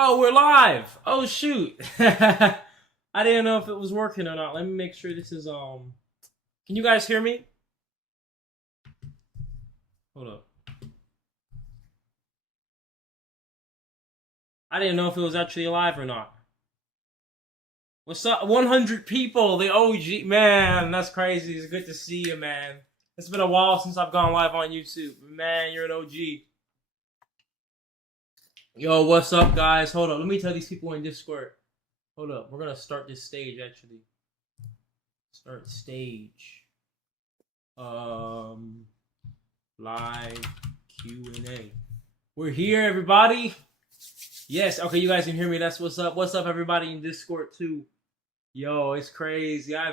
Oh, we're live. Oh shoot. I didn't know if it was working or not. Let me make sure this is Can you guys hear me? Hold up. I didn't know if it was actually live or not. What's up? 100 people. The OG. Man, that's crazy. It's good to see you, man. It's been a while since I've gone live on YouTube. Man, you're an OG. Yo, what's up, guys? Hold up. Let me tell these people in Discord. Hold up. We're going to start this stage, actually. Start stage. Live Q&A. We're here, everybody. Yes. Okay, you guys can hear me. That's what's up. What's up, everybody in Discord, too? Yo, it's crazy. I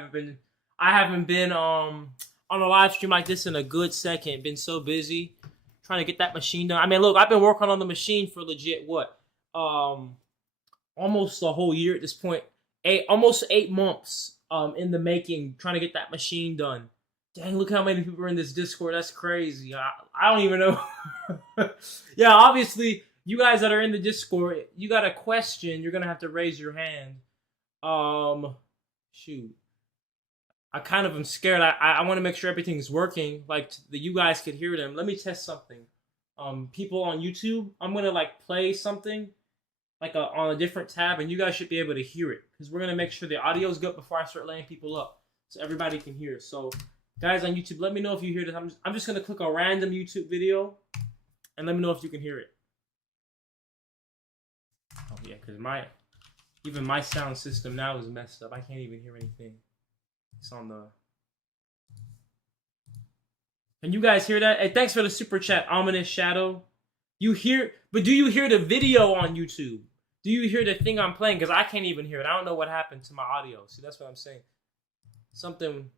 haven't been on a live stream like this in a good second. Been so busy trying to get that machine done. I mean, look, I've been working on the machine for legit what? Almost a whole year at this point. Almost 8 months in the making, trying to get that machine done. Dang, look how many people are in this Discord. That's crazy. I don't even know. Yeah, obviously, you guys that are in the Discord, you got a question, you're gonna have to raise your hand. Shoot. I kind of am scared. I want to make sure everything's working, like that you guys could hear them. Let me test something. People on YouTube, I'm gonna like play something like on a different tab, and you guys should be able to hear it because we're gonna make sure the audio's good before I start laying people up, so everybody can hear. So, guys on YouTube, let me know if you hear this. I'm just gonna click a random YouTube video, and let me know if you can hear it. Oh yeah, because even my sound system now is messed up. I can't even hear anything. It's on the... Can you guys hear that? Hey, thanks for the super chat, Ominous Shadow. You hear... But do you hear the video on YouTube? Do you hear the thing I'm playing? Because I can't even hear it. I don't know what happened to my audio. See, that's what I'm saying. Something...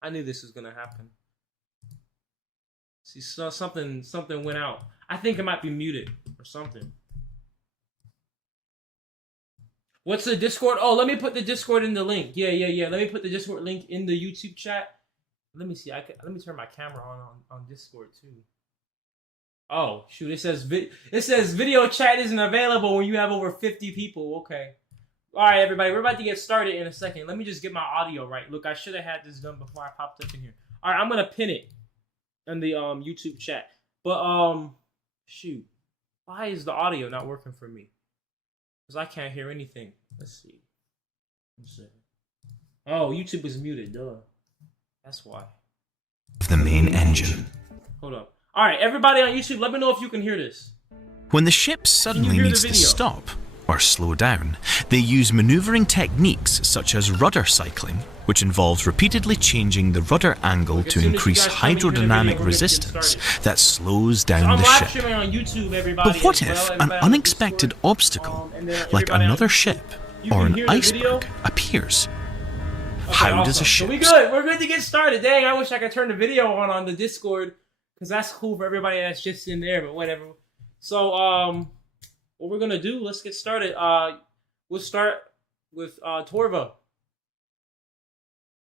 I knew this was going to happen. See, so something went out. I think it might be muted or something. What's the Discord? Oh, let me put the Discord in the link. Yeah. Let me put the Discord link in the YouTube chat. Let me see. Let me turn my camera on Discord too. Oh shoot! It says video chat isn't available when you have over 50 people. Okay. All right, everybody. We're about to get started in a second. Let me just get my audio right. Look, I should have had this done before I popped up in here. All right, I'm gonna pin it in the YouTube chat. But shoot, why is the audio not working for me? Because I can't hear anything. Let's see. Oh, YouTube is muted. Duh. That's why. The main engine. Hold up. All right, everybody on YouTube, let me know if you can hear this. When the ship suddenly needs to stop or slow down, they use maneuvering techniques such as rudder cycling, which involves repeatedly changing the rudder angle to increase hydrodynamic resistance that slows down the ship. On YouTube, everybody, but what if an unexpected obstacle, like another ship or an iceberg, appears? How does a ship... So we're good to get started. Dang, I wish I could turn the video on the Discord, because that's cool for everybody that's just in there, but whatever. So, what we're going to do, let's get started. We'll start with Torva.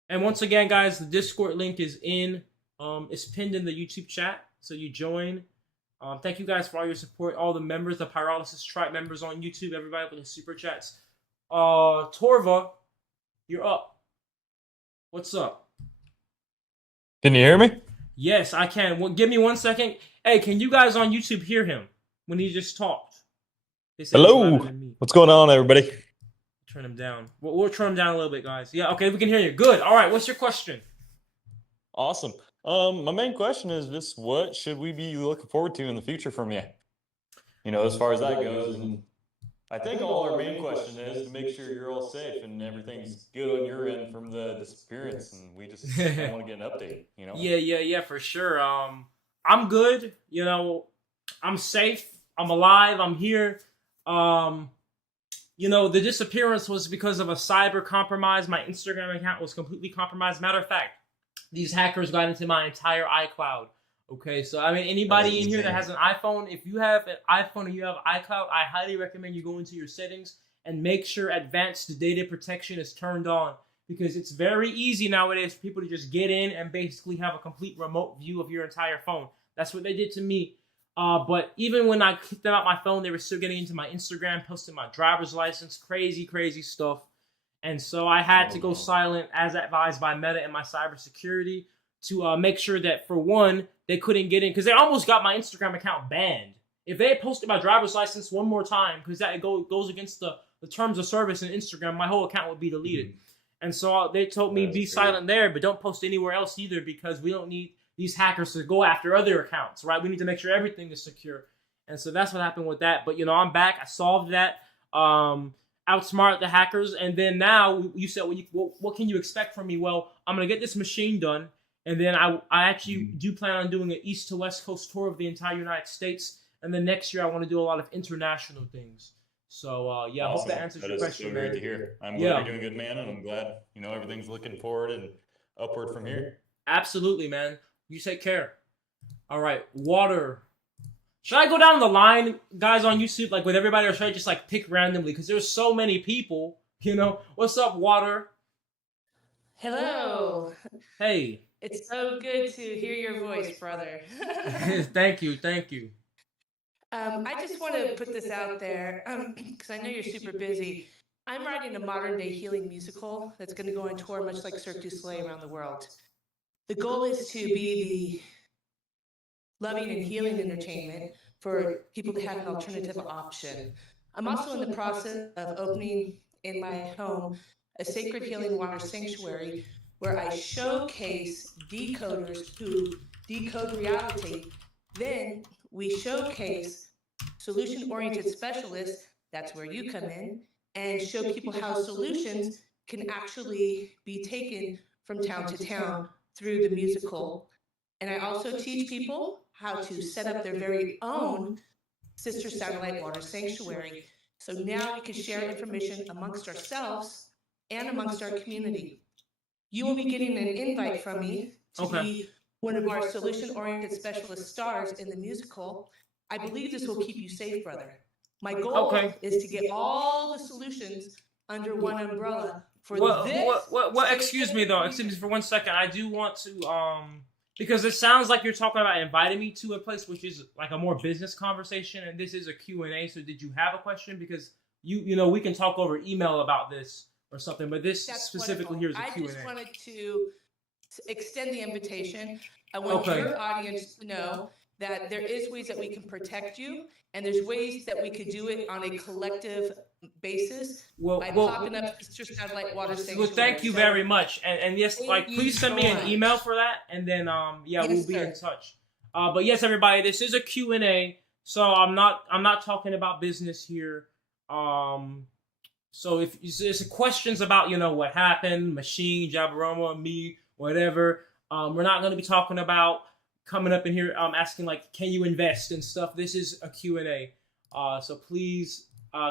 And once again, guys, the Discord link is it's pinned in the YouTube chat, so you join. Thank you guys for all your support, all the members, the Pyrolysis tribe members on YouTube, everybody with the super chats. Torva, you're up. What's up? Can you hear me? Yes, I can. Well, give me 1 second. Hey, can you guys on YouTube hear him when he just talked? Hello. What's going on, everybody? Turn him down. We'll turn him down a little bit, guys. Yeah, okay, we can hear you. Good. All right, what's your question? Awesome. My main question is just what should we be looking forward to in the future from you? You know, as far as that goes, and I think all our main question is to make sure you're all safe and everything's good on your end from the disappearance, and we just want to get an update, you know? Yeah, for sure. I'm good. You know, I'm safe. I'm alive. I'm here. You know, the disappearance was because of a cyber compromise. My Instagram account was completely compromised. Matter of fact, these hackers got into my entire iCloud. Okay, so I mean, anybody in here that has an iPhone, if you have an iPhone and you have iCloud, I highly recommend you go into your settings and make sure advanced data protection is turned on, because it's very easy nowadays for people to just get in and basically have a complete remote view of your entire phone. That's what they did to me. But even when I kicked them out my phone, they were still getting into my Instagram, posting my driver's license, crazy stuff. And so I had to go silent as advised by Meta and my cybersecurity to make sure that, for one, they couldn't get in, because they almost got my Instagram account banned. If they had posted my driver's license one more time, because that goes against the terms of service in Instagram, my whole account would be deleted. And so they told me be silent there, but don't post anywhere else either, because we don't need these hackers to go after other accounts, right? We need to make sure everything is secure. And so that's what happened with that. But, I'm back. I solved that. Outsmart the hackers. And then now you said, what can you expect from me? Well, I'm going to get this machine done. And then I actually do plan on doing an east to west coast tour of the entire United States. And then next year I want to do a lot of international things. So, I hope that answers your question, man. Great to hear. I'm glad you're doing good, man. And I'm glad, everything's looking forward and upward from here. Absolutely, man. You take care. All right, water. Should I go down the line, guys, on YouTube, like with everybody, or should I just like pick randomly? Because there's so many people, What's up, water? Hello. Hey. It's so good to hear your voice, brother. Thank you. I just want to put this out there, because I know you're super busy. I'm writing a modern-day healing musical that's going to go on tour much like Cirque du Soleil around the world. The goal is to be the loving and healing entertainment for people to have an alternative option. I'm also in the process of opening in my home a sacred healing water sanctuary where I showcase decoders who decode reality. Then we showcase solution-oriented specialists, that's where you come in, and show people how solutions can actually be taken from town to town through the musical. And I also teach people how to set up their very own sister satellite water sanctuary. So now we can share information amongst ourselves and amongst our community. You will be getting an invite from me to be one of our solution-oriented specialist stars in the musical. I believe this will keep you safe, brother. My goal is to get all the solutions under one umbrella for this. Excuse me for 1 second. I do want to because it sounds like you're talking about inviting me to a place which is like a more business conversation, and this is a Q&A. So did you have a question? Because we can talk over email about this or something, but this specifically here is a Q&A. I just wanted to extend the invitation. I want your audience to know that there is ways that we can protect you, and there's ways that we could do it on a collective basis by popping up Sister Satellite Water Sanctuary. Well, thank you very much, and yes, please send me an email for that, and then we'll be in touch. But yes, everybody, this is a Q&A, so I'm not talking about business here. So if there's questions about what happened, machine, Jabaroma, me, whatever, we're not going to be talking about coming up in here asking can you invest and stuff. This is a Q&A, so please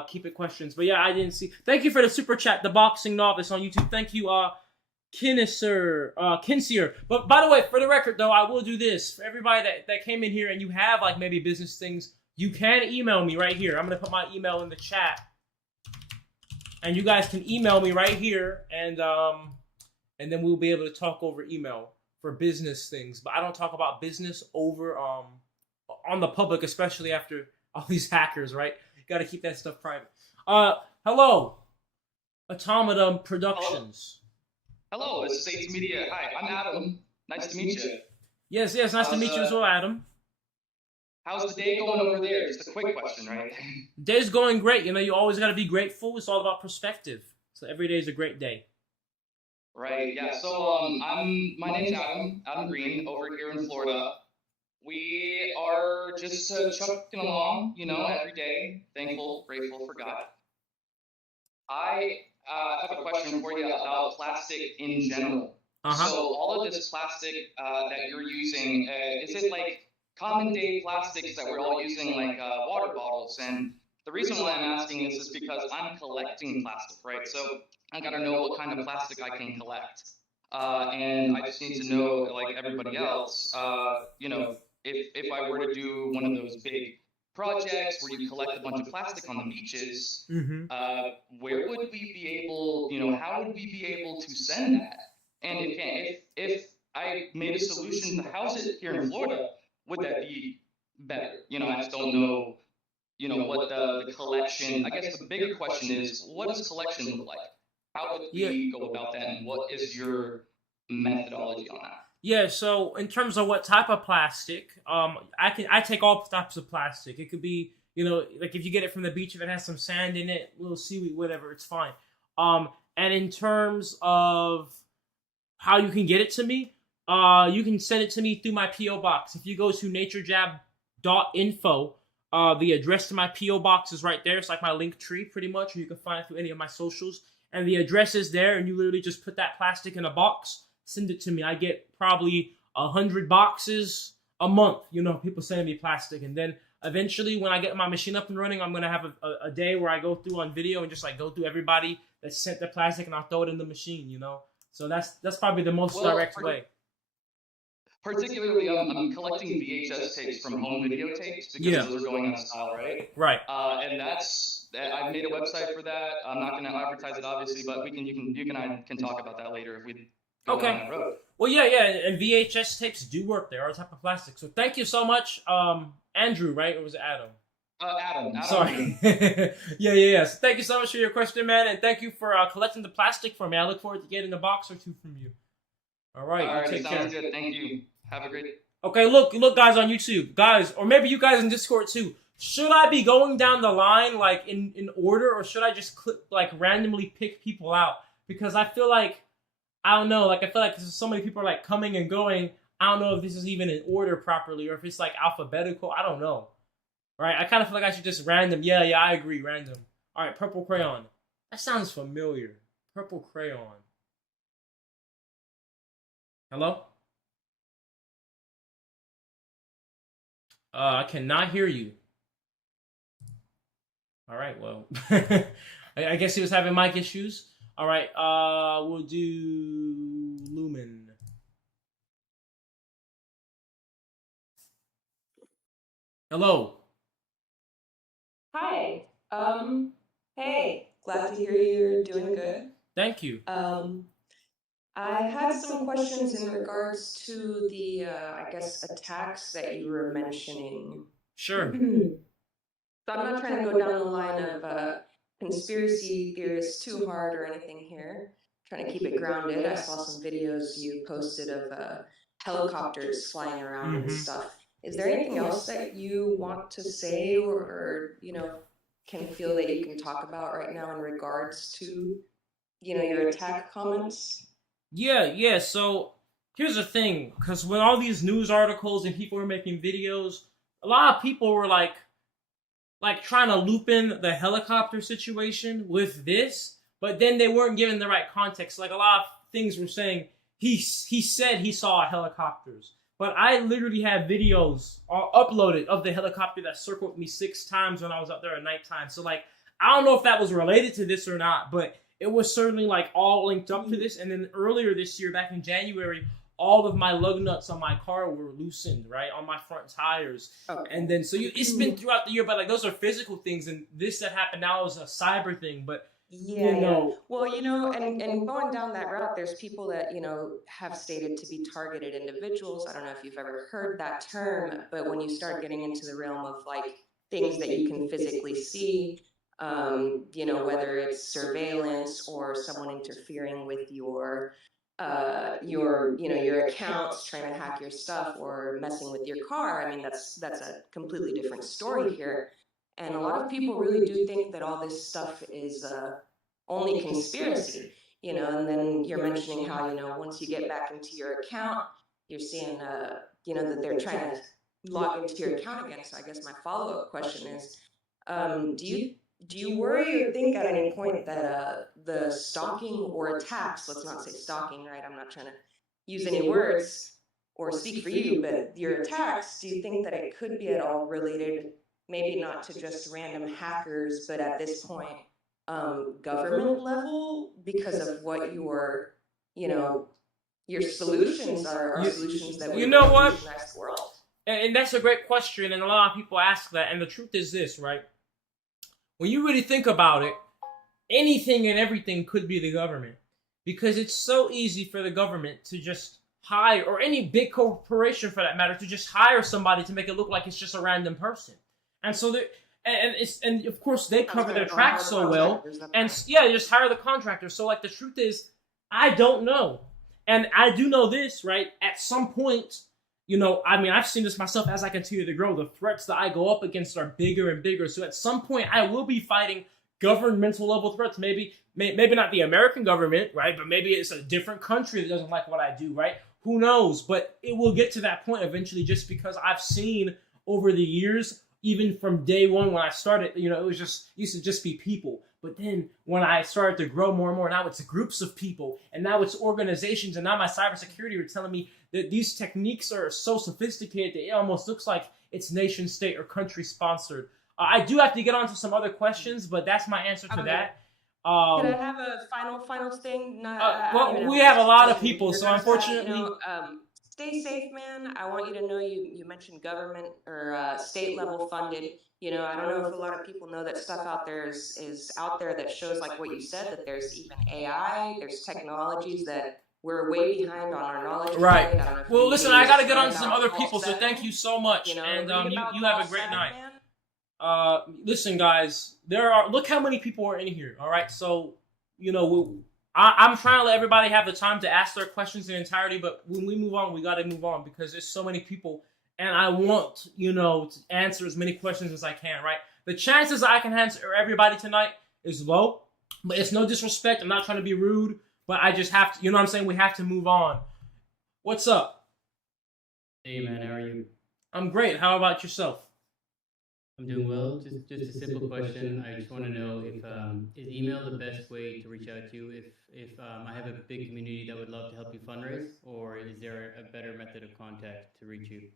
keep it questions. But yeah, I didn't see. Thank you for the super chat, the boxing novice on YouTube. Thank you, Kinsier. But by the way, for the record though, I will do this for everybody that came in here and you have maybe business things. You can email me right here. I'm gonna put my email in the chat, and you guys can email me right here, and then we'll be able to talk over email for business things. But I don't talk about business over on the public, especially after all these hackers, right? You got to keep that stuff private. Hello, Automaton Productions. Hello, this is Saints Media. Hi, I'm Adam. Nice to meet you. Yes, nice to meet you as well, Adam. How's the day going over there? Just a quick question, right? Day's going great. You always got to be grateful. It's all about perspective. So every day is a great day. Right, yeah. So my name's Adam Green, over here in Florida. We are just chucking along, every day, thankful, grateful for God. I have a question for you about plastic in general. So all of this plastic that you're using, is it like common day plastics that we're all using, like water bottles? And the reason why I'm asking this is because I'm collecting plastic, right? So I gotta know what kind of plastic I can collect. And I just need to know, like everybody else, if I were to do one of those big projects where you collect a bunch of plastic on the beaches, where would we be able, how would we be able to send that? And if I made a solution to house it here in Florida, would that be better. You know, I just don't know, you know, what the collection. I guess the bigger question is, what does collection look like? How would we go about that, and what is your methodology on that? Yeah, so in terms of what type of plastic, I take all types of plastic. It could be, you know, like if you get it from the beach, if it has some sand in it, little seaweed, whatever, it's fine. And in terms of how you can get it to me, you can send it to me through my PO box. If you go to Naturejab.info, the address to my PO box is right there. It's like my link tree, pretty much, or you can find it through any of my socials. And the address is there, and you literally just put that plastic in a box, send it to me. I get probably 100 boxes a month. You know, people sending me plastic, and then eventually, when I get my machine up and running, I'm gonna have a day where I go through on video and just like go through everybody that sent the plastic, and I'll throw it in the machine. You know, so that's probably the most direct way. Particularly, I'm collecting VHS tapes from home videotapes because those are going out of style, right? Right. And I've made a website for that. I'm not going to advertise it, obviously, but you and I can talk about that later if we go down that road. Well, yeah, and VHS tapes do work. They are a type of plastic. So thank you so much, Andrew. Right, or was it Adam? Adam. Sorry. yeah. So thank you so much for your question, man, and thank you for collecting the plastic for me. I look forward to getting a box or two from you. All right, take sounds care. Good. Thank you. Have a great. Okay, look, guys on YouTube, guys, or maybe you guys in Discord too. Should I be going down the line like in order, or should I just randomly pick people out? Because I feel like I feel like so many people are like coming and going. I don't know if this is even in order properly, or if it's like alphabetical. I don't know. Right? I kind of feel like I should just random. Yeah, I agree, random. All right, purple crayon. That sounds familiar. Purple crayon. Hello? I cannot hear you. All right, well, I guess he was having mic issues. All right, we'll do Lumen. Hello. Hi. Hey, glad to hear you're doing good. Thank you. I had some questions in regards to the, I guess, attacks that you were mentioning. Sure. So I'm not trying to go down the line of conspiracy theorists too hard or anything here. Trying to keep it grounded. I saw some videos you posted of helicopters flying around and stuff. Is there anything else that you want to say or you know, can feel that you can talk about right now in regards to, you know, your attack comments? Yeah. So here's the thing, because when all these news articles and people were making videos, a lot of people were like trying to loop in the helicopter situation with this, but then they weren't given the right context. Like a lot of things were saying he said he saw helicopters, but I literally have videos uploaded of the helicopter that circled me 6 times when I was up there at nighttime. So like I don't know if that was related to this or not, but it was certainly like all linked up to this. And then earlier this year, back in January, all of my lug nuts on my car were loosened, right, on my front tires. Okay. And then so it's been throughout the year, but like those are physical things, and this that happened now is a cyber thing. But yeah, you know, well, you know, and going down that route, there's people that, you know, have stated to be targeted individuals. I don't know if you've ever heard that term, but when you start getting into the realm of like things that you can physically see, you know, whether it's surveillance or someone interfering with your accounts, trying to hack your stuff or messing with your car. I mean, that's a completely different story here. And a lot of people really do think that all this stuff is only conspiracy, you know, and then you're mentioning how, you know, once you get back into your account, you're seeing, you know, that they're trying to log into your account again. So I guess my follow-up question is, do you worry or think at any point that the stalking or attacks, let's not say stalking, right? I'm not trying to use any words or speak for you, but your attacks, do you think that it could be at all related, maybe not to just random hackers, but at this point, government level, because of what your, you know, your solutions are solutions that we you know what? Revolutionize the world? And that's a great question, and a lot of people ask that. And the truth is this, right? When you really think about it, anything and everything could be the government, because it's so easy for the government to just hire, or any big corporation for that matter, to just hire somebody to make it look like it's just a random person. And so and of course they cover their tracks so well, and yeah, just hire the contractor. So like the truth is, I don't know, and I do know this, right? At some point, you know, I mean, I've seen this myself as I continue to grow. The threats that I go up against are bigger and bigger. So at some point, I will be fighting governmental level threats. Maybe not the American government, right? But maybe it's a different country that doesn't like what I do, right? Who knows? But it will get to that point eventually, just because I've seen over the years, even from day one when I started, you know, it used to just be people. But then when I started to grow more and more, now it's groups of people, and now it's organizations, and now my cybersecurity are telling me that these techniques are so sophisticated that it almost looks like it's nation state or country sponsored. I do have to get on to some other questions, but that's my answer to that. Can I have a final thing? Well, we have a lot of people, so unfortunately... Stay safe, man. I want you to know you mentioned government or state level funded. You know, I don't know if a lot of people know that stuff out there is out there that shows, like what you said, that there's even AI, there's technologies that we're way behind on our knowledge. Right. Well, listen, I got to get on to some other people, so thank you so much. You know, and you have a great night. Listen, guys, look how many people are in here, all right? So, you know, I'm trying to let everybody have the time to ask their questions in entirety, but when we move on, we got to move on because there's so many people, and I want, you know, to answer as many questions as I can, right? The chances I can answer everybody tonight is low, but it's no disrespect. I'm not trying to be rude, but I just have to, you know what I'm saying? We have to move on. What's up? Hey, man, how are you? I'm great. How about yourself? I'm doing well. Just a simple question. I just want to know if is email the best way to reach out to you if I have a big community that would love to help you fundraise, or is there a better method of contact to reach you?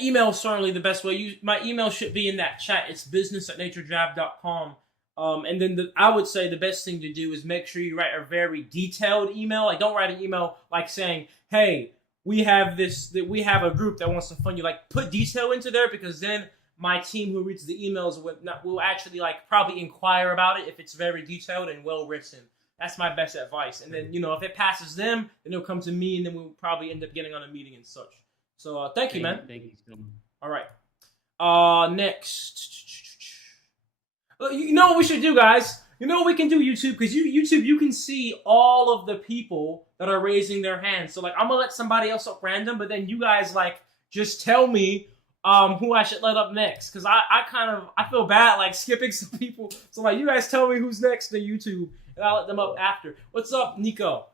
Email is certainly the best way. My email should be in that chat. It's business@naturejab.com. And then I would say the best thing to do is make sure you write a very detailed email. Like, don't write an email like saying, "Hey, we have a group that wants to fund you." Like, put detail into there, because then my team who reads the emails will actually like probably inquire about it if it's very detailed and well written. That's my best advice. And then, you know, if it passes them, then it'll come to me, and then we'll probably end up getting on a meeting and such. So thank you, man. Thank you so much. All right. Next. You know what we should do, guys? You know what we can do, YouTube? Because YouTube, you can see all of the people that are raising their hands. So like, I'm gonna let somebody else up random, but then you guys like just tell me who I should let up next, because I feel bad like skipping some people. So like, you guys tell me who's next to YouTube, and I'll let them up after. What's up, Nico?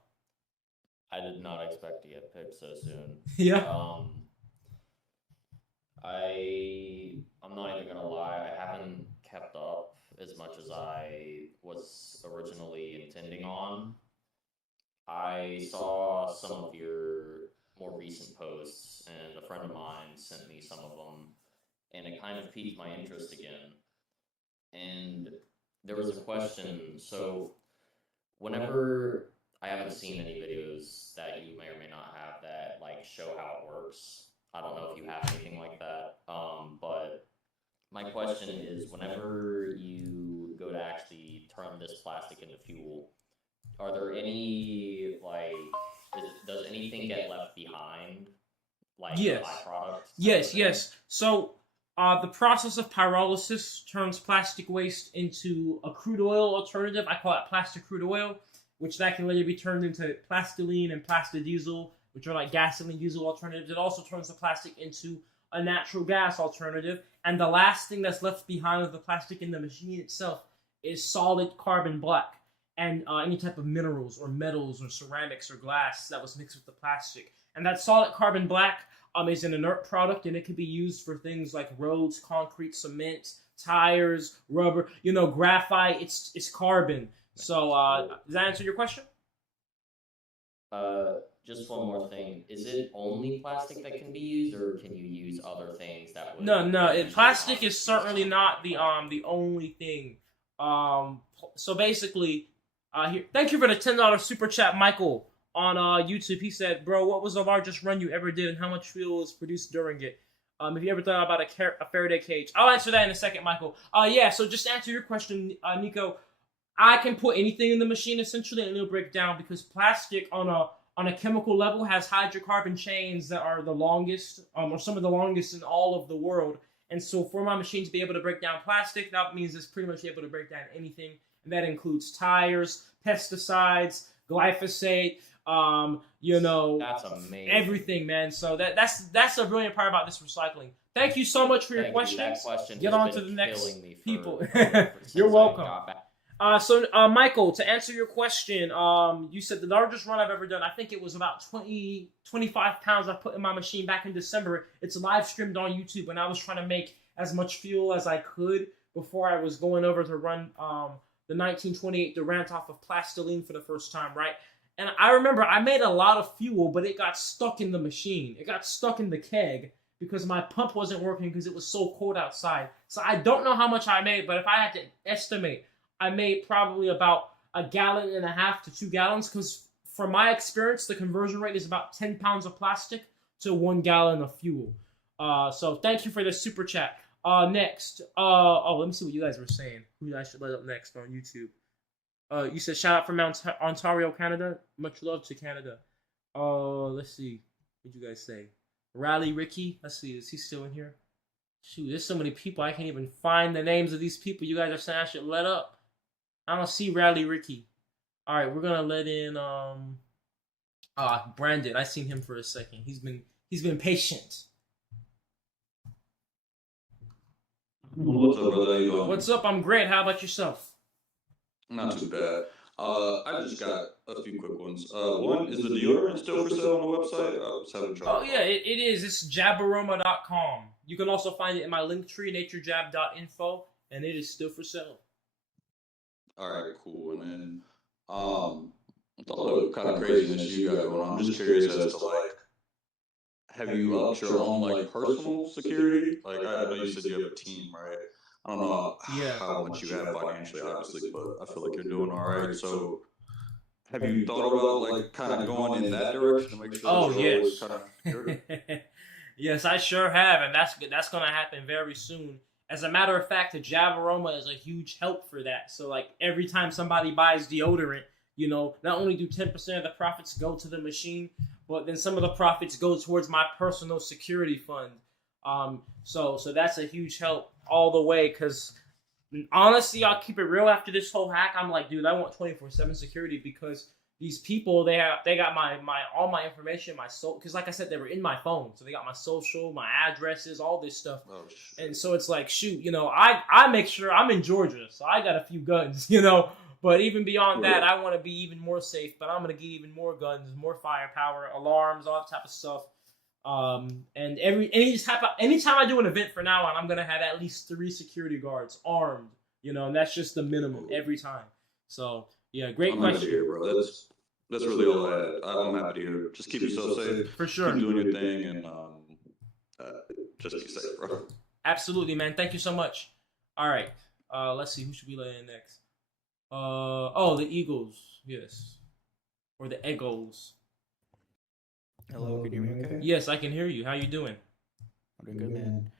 I did not expect to get picked so soon. Yeah. I'm not even gonna lie, I haven't kept up as much as I was originally intending on. I saw some of your more recent posts, and a friend of mine sent me some of them, and it kind of piqued my interest again. And there was a question, so whenever, I haven't seen any videos that you may or may not have that like show how it works. I don't know if you have anything like that, but my question is, whenever you go to actually turn this plastic into fuel, are there any, like, does anything get left behind? Like, yes. Byproducts? Yes. So, the process of pyrolysis turns plastic waste into a crude oil alternative. I call it plastic crude oil, which that can later be turned into plastiline and plastodiesel, which are like gasoline diesel alternatives. It also turns the plastic into a natural gas alternative. And the last thing that's left behind of the plastic in the machine itself is solid carbon black, and any type of minerals or metals or ceramics or glass that was mixed with the plastic. And that solid carbon black is an inert product, and it can be used for things like roads, concrete, cement, tires, rubber, graphite. It's carbon. So does that answer your question? Just one more thing. Is it only plastic that can be used, or can you use other things that would... No. Plastic is certainly not the only thing. So basically, here, thank you for the $10 super chat, Michael, on YouTube. He said, "Bro, what was the largest run you ever did, and how much fuel was produced during it? Have you ever thought about a Faraday cage?" I'll answer that in a second, Michael. Yeah, so just to answer your question, Nico, I can put anything in the machine, essentially, and it'll break down, because plastic on on a chemical level has hydrocarbon chains that are the longest, or some of the longest in all of the world. And so for my machine to be able to break down plastic, that means it's pretty much able to break down anything. And that includes tires, pesticides, glyphosate, That's amazing. everything, man. So that's a brilliant part about this recycling. Thank you so much for your questions. That question Get has on been to the next killing me people. since You're I welcome. got back. So Michael, to answer your question, you said the largest run I've ever done, I think it was about 25 pounds I put in my machine back in December. It's live streamed on YouTube, and I was trying to make as much fuel as I could before I was going over to run the 1928 Durant off of plastiline for the first time, right? And I remember I made a lot of fuel, but it got stuck in the machine. It got stuck in the keg because my pump wasn't working because it was so cold outside. So I don't know how much I made, but if I had to estimate, I made probably about 1.5 gallons to 2 gallons, because from my experience, the conversion rate is about 10 pounds of plastic to 1 gallon of fuel. So thank you for the super chat. Next, let me see what you guys were saying. Who I should let up next on YouTube? You said shout out from Ontario, Canada. Much love to Canada. Let's see. What'd you guys say? Rally Ricky. Let's see. Is he still in here? Shoot, there's so many people. I can't even find the names of these people you guys are saying I should let up. I don't see Rally Ricky. All right, we're gonna let in Brandon. I seen him for a second. He's been patient. What's up, brother? How you doing? What's up? I'm great. How about yourself? Not too bad. I just got a few quick ones. One, is the deodorant still for sale on the website? I was having trouble. Oh yeah, it is. It's jabaroma.com. You can also find it in my link tree, Naturejab.info, and it is still for sale. All right, cool. And then, with all the kind of craziness you got going on, I'm just curious as to have you upped your own personal security? I know you said you have a team, right? I don't know how much you have financially, obviously, but I feel like you're doing all right. So, have you thought about kind of going in that direction to make sure that you're always kind of security? Yes, I sure have, and that's going to happen very soon. As a matter of fact, the Javaroma is a huge help for that. So, every time somebody buys deodorant, not only do 10% of the profits go to the machine, but then some of the profits go towards my personal security fund. So that's a huge help all the way, because honestly, I'll keep it real, after this whole hack, I'm like, dude, I want 24/7 security, because these people, they got my all my information, my soul, because like I said, they were in my phone, so they got my social, my addresses, all this stuff. Oh, and so it's like, shoot, I make sure I'm in Georgia, so I got a few guns, but even beyond that, I want to be even more safe, but I'm going to get even more guns, more firepower, alarms, all that type of stuff. And anytime I do an event from now on, I'm going to have at least 3 security guards armed, and that's just the minimum every time. So, yeah, great question. Happy to hear, bro. That's really all I had. I'm happy to hear. Just keep yourself safe. For sure. Keep doing your thing, and just be safe, bro. Absolutely, man. Thank you so much. All right. Let's see. Who should we let in next? The Eagles. Yes. Or the Eagles. Hello, can you hear me okay? Yes, I can hear you. How you doing? I'm doing good, man.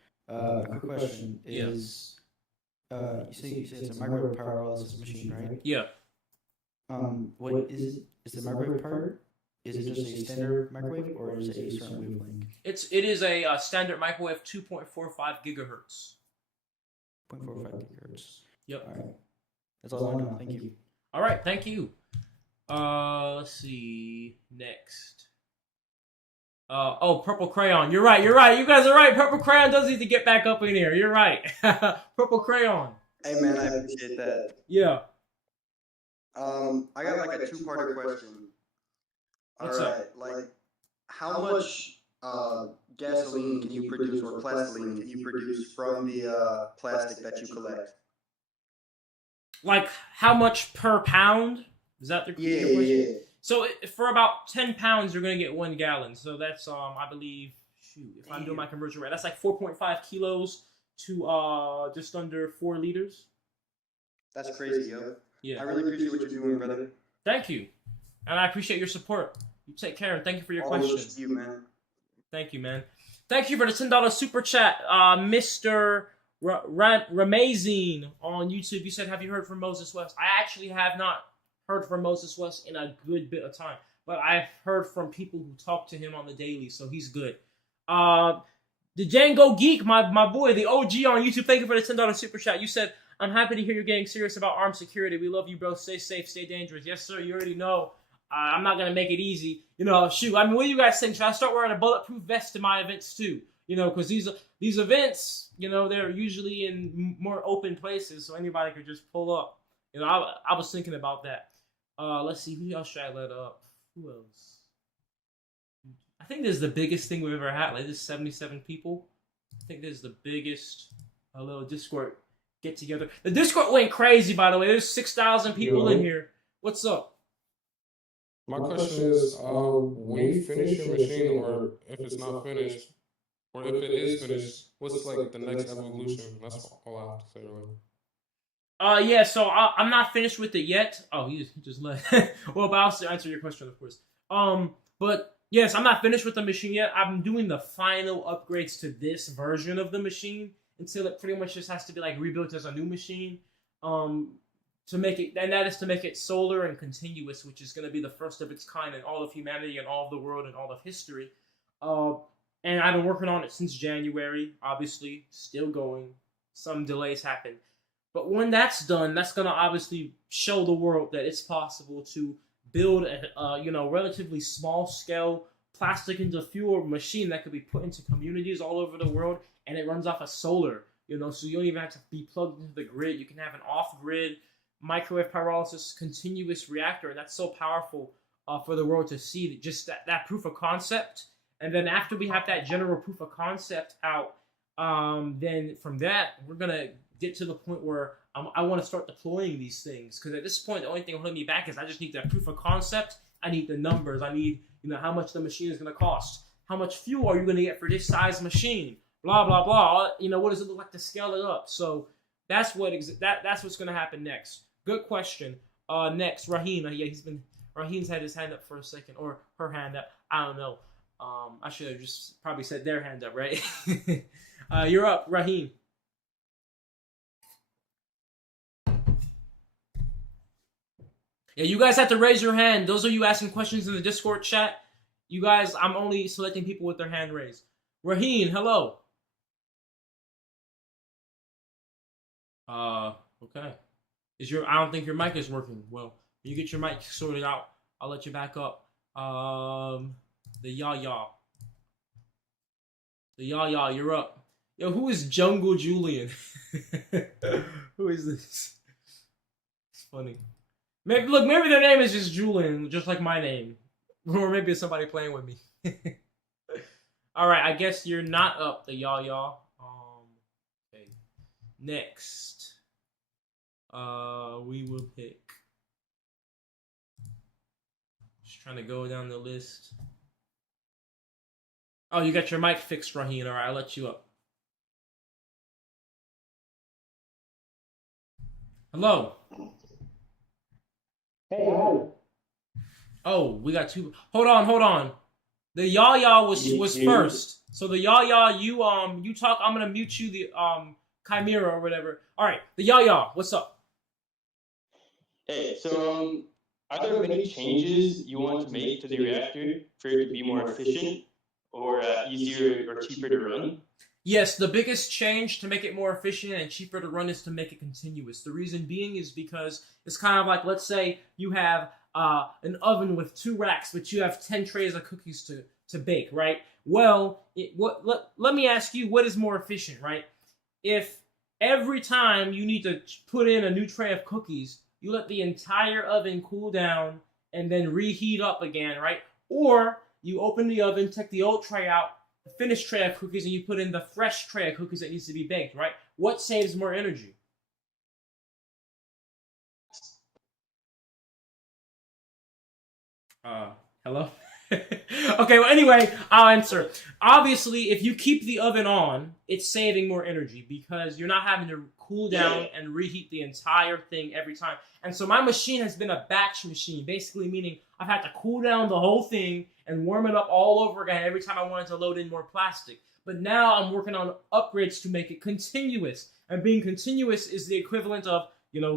Quick question is, you say it's a microwave pyrolysis machine, right? Yeah. What is the microwave part? Is it just a standard microwave, or is it a certain wavelength? It is a standard microwave, 2.45 gigahertz. 0.45 gigahertz. Yep. All right. That's all I know. Thank you. All right. Thank you. Let's see. Next. Purple Crayon. You're right. You guys are right. Purple Crayon does need to get back up in here. You're right. Purple Crayon. Hey, man, I appreciate that. Yeah. I got a two-parter question. What's up? How much gasoline can you produce, or plastiline can you produce from the plastic that you collect? How much per pound? Is that the question? Yeah. So for about 10 pounds, you're going to get 1 gallon. So that's, I believe, if I'm doing my conversion right, that's 4.5 kilos to just under 4 liters. That's crazy, yo. Yeah. I really appreciate what you're doing, brother. Thank you. And I appreciate your support. You take care, and thank you for your question. To you, man. Thank you, man. Thank you for the $10 super chat, Mr. Ramazine on YouTube. You said, have you heard from Moses West? I actually have not heard from Moses West in a good bit of time. but I've heard from people who talk to him on the daily, so he's good. The Django Geek, my boy, the OG on YouTube, thank you for the $10 super chat. You said, I'm happy to hear you're getting serious about armed security. We love you, bro. Stay safe, stay dangerous. Yes, sir, you already know. I'm not going to make it easy. You know, shoot, I mean, what do you guys think? Should I start wearing a bulletproof vest to my events too? You know, because these events, you know, they're usually in more open places, so anybody could just pull up. You know, I was thinking about that. Let's see, who else should I let up? Who else? I think this is the biggest thing we've ever had. Like, this 77 people. I think this is the biggest little Discord get together. The Discord went crazy, by the way. There's 6,000 people in here. What's up? My question is, when you finish your machine, or if it's not finished, or if it is finished, what's like the next evolution? That's all I have to say, really. Yeah, so I'm not finished with it yet. Oh, he just left. Well, but I'll answer your question, of course. But yes, I'm not finished with the machine yet. I'm doing the final upgrades to this version of the machine until it pretty much just has to be like rebuilt as a new machine. To make it, and that is to make it solar and continuous, which is going to be the first of its kind in all of humanity and all of the world and all of history. And I've been working on it since January. Obviously, still going. Some delays happen. But when that's done, that's going to obviously show the world that it's possible to build a relatively small scale plastic into fuel machine that could be put into communities all over the world, and it runs off of solar. You know, so you don't even have to be plugged into the grid. You can have an off-grid microwave pyrolysis continuous reactor, and that's so powerful for the world to see. Just that proof of concept, and then after we have that general proof of concept out, then from that we're gonna get to the point where I want to start deploying these things, because at this point the only thing holding me back is I just need that proof of concept. I need the numbers. I need, you know, how much the machine is going to cost. How much fuel are you going to get for this size machine? Blah blah blah. You know, what does it look like to scale it up? So that's what's going to happen next. Good question. Next, Raheen. Yeah, Raheen's had his hand up for a second, or her hand up. I don't know. I should have just probably said their hand up, right? You're up, Raheen. Yeah, you guys have to raise your hand. Those of you asking questions in the Discord chat, you guys, I'm only selecting people with their hand raised. Raheen, hello. Okay. I don't think your mic is working. Well, when you get your mic sorted out, I'll let you back up. The Yaya. The Yaya, you're up. Yo, who is Jungle Julian? Who is this? It's funny. Maybe their name is just Julian, just like my name. Or maybe it's somebody playing with me. Alright, I guess you're not up, the Yaya. Okay. Next. We will pick. Just trying to go down the list. Oh, you got your mic fixed, Raheen. Alright, I'll let you up. Hello. Hey, hi. Oh, we got two. Hold on. The Yaya was first. So the Yaya, you talk. I'm gonna mute you. The Chimera or whatever. All right, the Yaya, what's up? Hey, so are there many changes you want to make to the reactor for it to be more efficient or easier or cheaper to run? Yes, the biggest change to make it more efficient and cheaper to run is to make it continuous. The reason being is because it's kind of like, let's say you have an oven with 2 racks, but you have 10 trays of cookies to bake, right? Well, let me ask you, what is more efficient, right? If every time you need to put in a new tray of cookies, you let the entire oven cool down and then reheat up again, right? Or you open the oven, take the old tray out, the finished tray of cookies, and you put in the fresh tray of cookies that needs to be baked, right? What saves more energy? Hello? Okay, well, anyway, I'll answer. Obviously, if you keep the oven on, it's saving more energy because you're not having to cool down and reheat the entire thing every time. And so my machine has been a batch machine, basically meaning I've had to cool down the whole thing and warm it up all over again every time I wanted to load in more plastic. But now I'm working on upgrades to make it continuous. And being continuous is the equivalent of,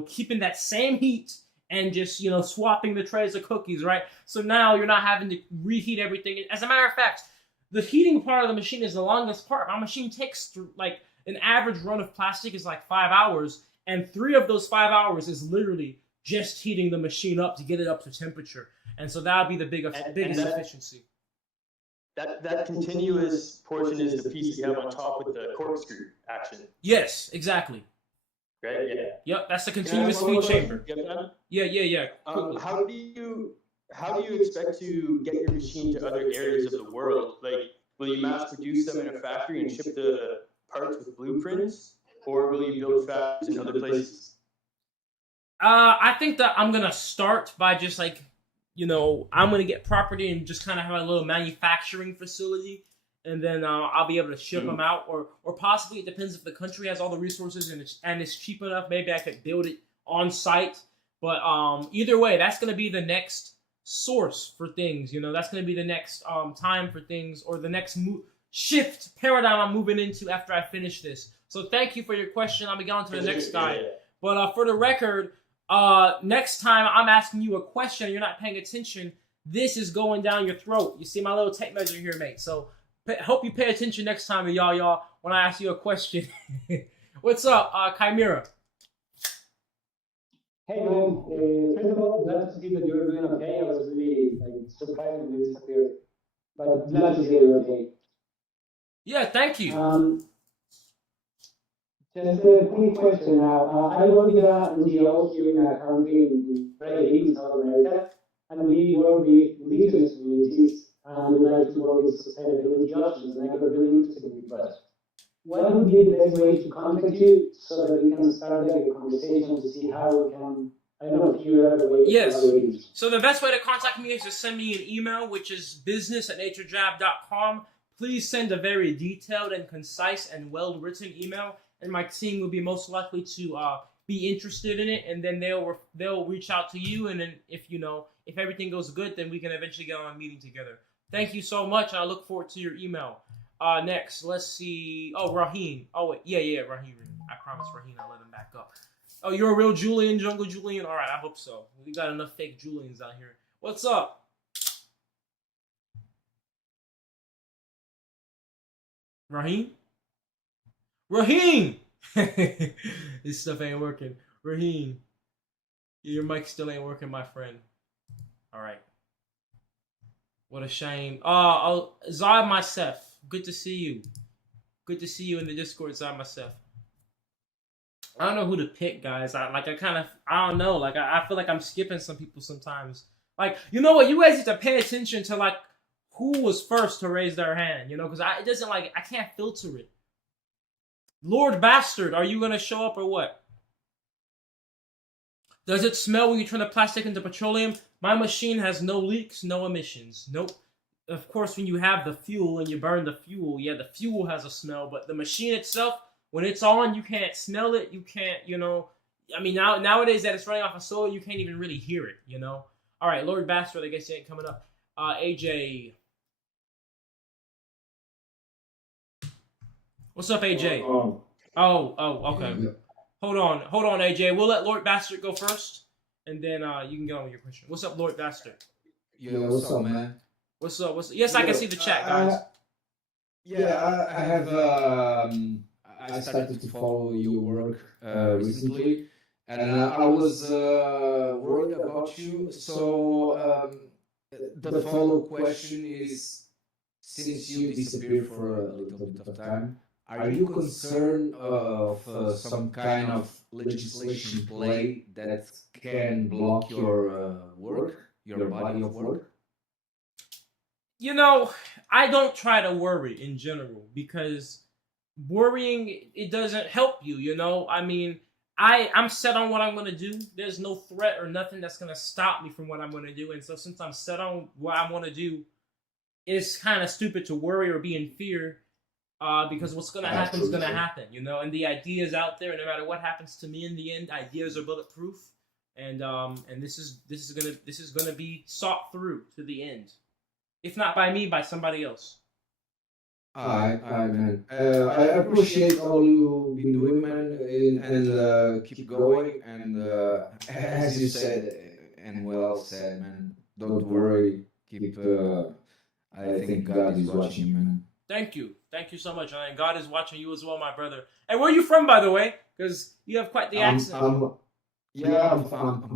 keeping that same heat and just, you know, swapping the trays of cookies, right? So now you're not having to reheat everything. As a matter of fact, the heating part of the machine is the longest part. My machine takes like an average run of plastic is like 5 hours, and 3 of those 5 hours is literally just heating the machine up to get it up to temperature. And so that would be the biggest efficiency. That continuous portion is the piece you have on top with the corkscrew action. Yes, exactly. Right? Yeah. Yep, that's the continuous feed chamber. Yeah. How do you expect to get your machine to other areas of the world? Like, will you mass produce them in a factory and ship the parts with blueprints, or will you build factories in other places? I think that I'm gonna start by just like, you know, I'm gonna get property and just kind of have a little manufacturing facility, and then I'll be able to ship them out, or possibly, it depends if the country has all the resources and it's cheap enough. Maybe I could build it on site. But either way, that's gonna be the next source for things. You know, that's gonna be the next time for things, or the next shift paradigm I'm moving into after I finish this. So thank you for your question. I'll be going to the next guy. But for the record, next time I'm asking you a question and you're not paying attention, this is going down your throat. You see my little tape measure here, mate. So hope you pay attention next time, y'all, when I ask you a question. What's up, Chimera? Hey man, first of all, glad to see that you're doing okay. I was really surprised when you disappeared, but glad to see you're okay. Yeah, thank you. Just a quick question now. I work with an NGO here in a country in South America, and we work with indigenous communities, and we like to work with sustainability options, and I got really interested in your project. What would be the best way to contact you so that we can start a conversation to see how we can, I don't know, figure out a way to collaborate? So the best way to contact me is to send me an email, which is business@naturejab.com. Please send a very detailed and concise and well-written email, and my team will be most likely to be interested in it, and then they'll reach out to you, and then if everything goes good, then we can eventually get on a meeting together. Thank you so much, and I look forward to your email. Next, let's see. Oh, Raheem. Oh, wait. Yeah, Raheem. I promise Raheem I'll let him back up. Oh, you're a real Julian, Jungle Julian? All right, I hope so. We got enough fake Julians out here. What's up? Raheem? Raheem! This stuff ain't working. Raheem. Your mic still ain't working, my friend. All right. What a shame. Zai myself. Good to see you. Good to see you in the Discord, Zai myself. I don't know who to pick, guys. I don't know. Like, I feel like I'm skipping some people sometimes. Like, you know what? You guys need to pay attention to, like, who was first to raise their hand, you know? Because it doesn't, like, I can't filter it. Lord Bastard, are you going to show up or what? Does it smell when you turn the plastic into petroleum? My machine has no leaks, no emissions. Nope. Of course, when you have the fuel and you burn the fuel, yeah, the fuel has a smell, but the machine itself, when it's on, you can't smell it. You can't, I mean, nowadays that it's running off of solar, you can't even really hear it, you know? All right, Lord Bastard, I guess he ain't coming up. AJ. What's up, AJ? Oh, okay. Hold on, AJ. We'll let Lord Bastard go first, and then you can get on with your question. What's up, Lord Bastard? Yo, what's up, man? What's up? Yes, I can see the chat, guys. I have. I started to follow your work recently, and I was worried about you. So the follow-up question is: since you disappeared for a little bit of time, are you concerned of some kind of legislation play that can block your work, your body of work? You know, I don't try to worry in general, because worrying, it doesn't help you, you know? I mean, I'm set on what I'm going to do. There's no threat or nothing that's going to stop me from what I'm going to do. And so since I'm set on what I want to do, it's kind of stupid to worry or be in fear, because what's going to happen is going to happen, you know? And the idea is out there, and no matter what happens to me in the end, ideas are bulletproof. And this is gonna be sought through to the end. If not by me, by somebody else. Alright, man. I appreciate all you've been doing, man, and keep going. And as you said, and well said, man, don't worry. Keep. I think God is watching you, man. Thank you so much, and God is watching you as well, my brother. And where are you from, by the way? Because you have quite the accent. I'm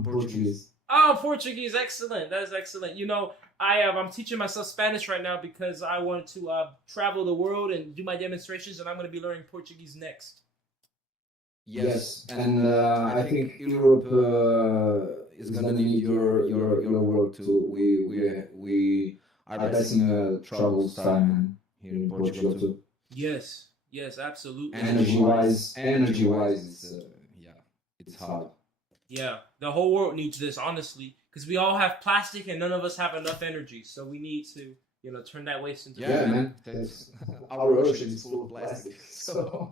Portuguese. Oh, Portuguese, excellent. That is excellent. You know, I'm teaching myself Spanish right now because I want to travel the world and do my demonstrations, and I'm going to be learning Portuguese next. Yes, and I think Europe is gonna need your work too. We are passing a troubled time here in Portugal too. Yes, absolutely. Energy wise, it's hard. Yeah, the whole world needs this, honestly, because we all have plastic and none of us have enough energy, so we need to, turn that waste into. Yeah, man. That's, our ocean is full of plastic, so.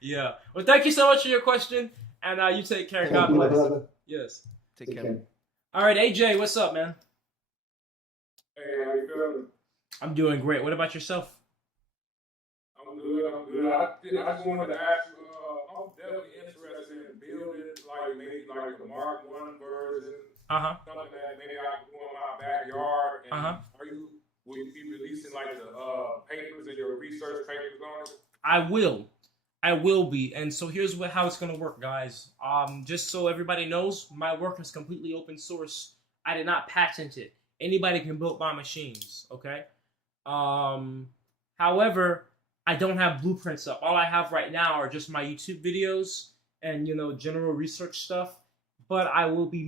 Yeah. Well, thank you so much for your question, and you take care. God bless. Yes. Take care. All right, AJ, what's up, man? Hey, how you feeling? I'm doing great. What about yourself? I'm good. I just wanted to ask you, I'm definitely interested in building, like, maybe like the Mark 1 version. Something that maybe I can do in my backyard. And will you be releasing, like, the papers and your research papers on it? I will be. And so here's how it's going to work, guys. Just so everybody knows, my work is completely open source. I did not patent it. Anybody can build my machines, okay? However, I don't have blueprints up. All I have right now are just my YouTube videos and, general research stuff. But I'll be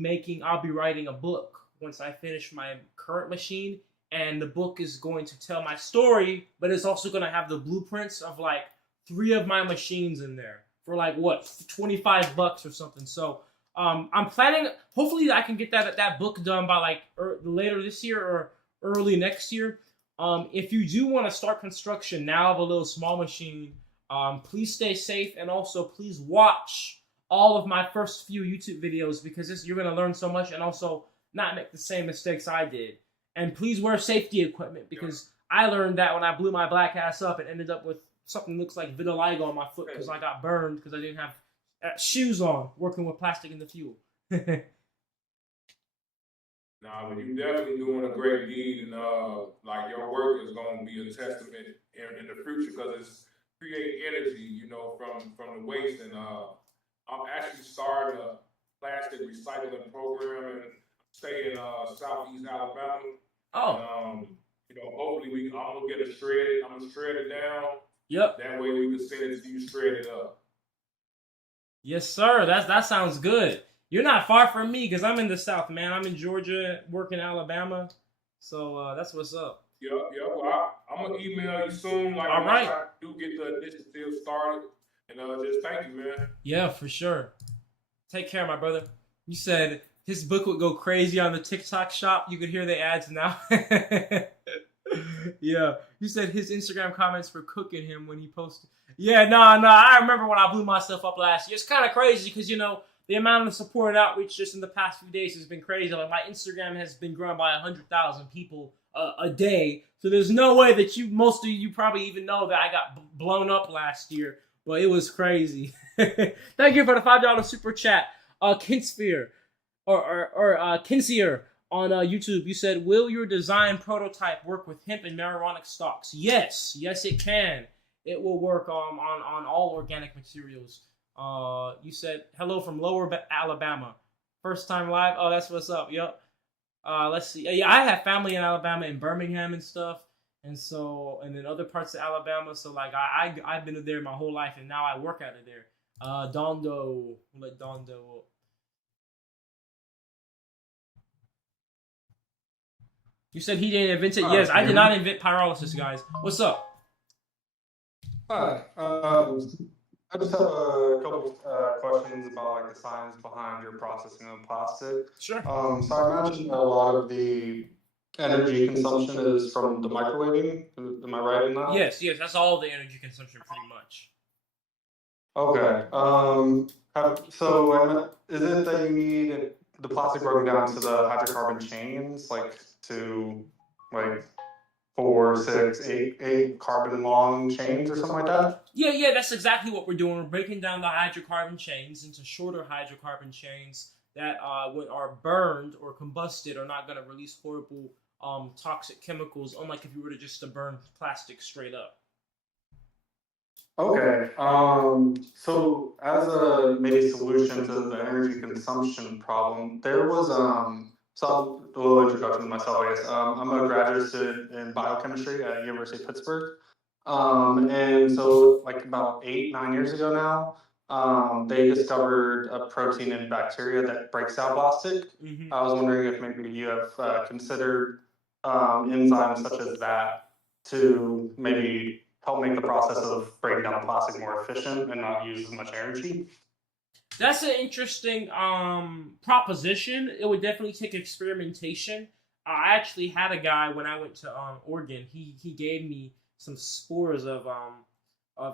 writing a book once I finish my current machine. And the book is going to tell my story, but it's also going to have the blueprints of, like, 3 of my machines in there for, like, what, $25 or something. So I'm planning, hopefully I can get that book done by, like, later this year or early next year. If you do want to start construction now of a little small machine, please stay safe, and also please watch all of my first few YouTube videos, because you're going to learn so much and also not make the same mistakes I did. And please wear safety equipment, because I learned that when I blew my black ass up, it ended up with something that looks like vitiligo on my foot because I got burned because I didn't have shoes on working with plastic in the fuel. Nah, but you're definitely doing a great deed, and like, your work is going to be a testament in the future, because it's creating energy, from the waste. And I'm actually starting a plastic recycling program and stay in Southeast Alabama. Oh. And, hopefully I'm gonna get it shredded. I'm gonna shred it down. Yep. That way we can send it to you shredded up. Yes, sir. That sounds good. You're not far from me, because I'm in the South, man. I'm in Georgia, working in Alabama. So that's what's up. Yep. Well, I'm gonna email you soon. Like, all right. Once I do get the initiative started. And just thank you, man. Yeah, for sure. Take care, my brother. You said his book would go crazy on the TikTok shop. You could hear the ads now. Yeah. You said his Instagram comments were cooking him when he posted. Yeah, no. I remember when I blew myself up last year. It's kind of crazy because, the amount of support and outreach just in the past few days has been crazy. Like, my Instagram has been growing by 100,000 people a day. So there's no way that most of you probably even know that I got blown up last year. But it was crazy. Thank you for the $5 super chat. Kinsphere or Kinsier on YouTube. You said, will your design prototype work with hemp and marijuana stalks? Yes, it can. It will work on all organic materials. You said, hello from Lower Alabama. First time live? Oh, that's what's up. Yep. Let's see. Yeah, I have family in Alabama, in Birmingham and stuff. And then other parts of Alabama. So, like, I've been there my whole life, and now I work out of there. Dondo. We'll let Dondo up. You said he didn't invent it? Yes, I did not invent pyrolysis, guys. What's up? Hi. I just have a couple questions about, like, the science behind your processing of plastic. Sure. So I imagine a lot of the energy consumption is from the microwaving. Am I right in that? Yes, that's all the energy consumption, pretty much. Okay. So is it that you need the plastic broken down to the hydrocarbon chains, like, to, like, 4, 6, 8 carbon long chains or something like that? Yeah, that's exactly what we're doing. We're breaking down the hydrocarbon chains into shorter hydrocarbon chains that, when are burned or combusted, are not going to release horrible toxic chemicals, unlike if you were to just to burn plastic straight up. Okay. So as a maybe solution to the energy consumption problem, there was so a little introduction to myself, I guess. I'm a graduate student in biochemistry at University of Pittsburgh. And so like about 8, 9 years ago now, they discovered a protein in bacteria that breaks down plastic. I was wondering if maybe you have considered enzymes such as that to maybe help make the process of breaking down the plastic more efficient and not use as much energy. That's an interesting proposition. It would definitely take experimentation. I actually had a guy when I went to Oregon. He gave me some spores of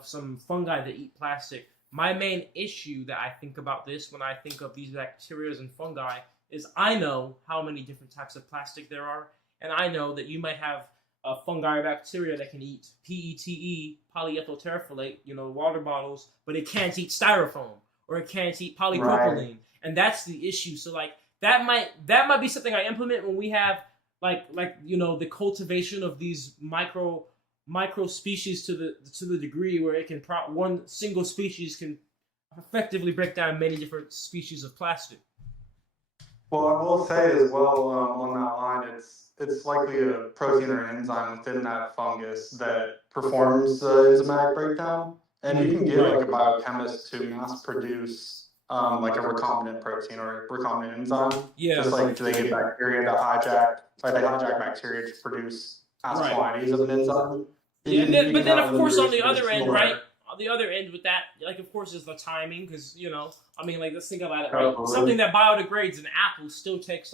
some fungi that eat plastic. My main issue that I think about this when I think of these bacteria and fungi is I know how many different types of plastic there are, and I know that you might have a fungi or bacteria that can eat PETE, polyethyl terephthalate, water bottles, but it can't eat styrofoam or it can't eat polypropylene, right. And that's the issue. So like that might be something I implement when we have the cultivation of these micro species to the degree where it can one single species can effectively break down many different species of plastic. Well, I will say as well on that line, it's likely a protein or an enzyme within that fungus that performs the enzymatic breakdown, and you can get like a biochemist to mass produce like a recombinant protein or a recombinant enzyme. Yeah. Just like they get bacteria to hijack bacteria to produce as quantities of an enzyme. Yeah, but then of course on the other end, right? On the other end with that, like of course is the timing, because let's think about it, right? Something that biodegrades, an apple, still takes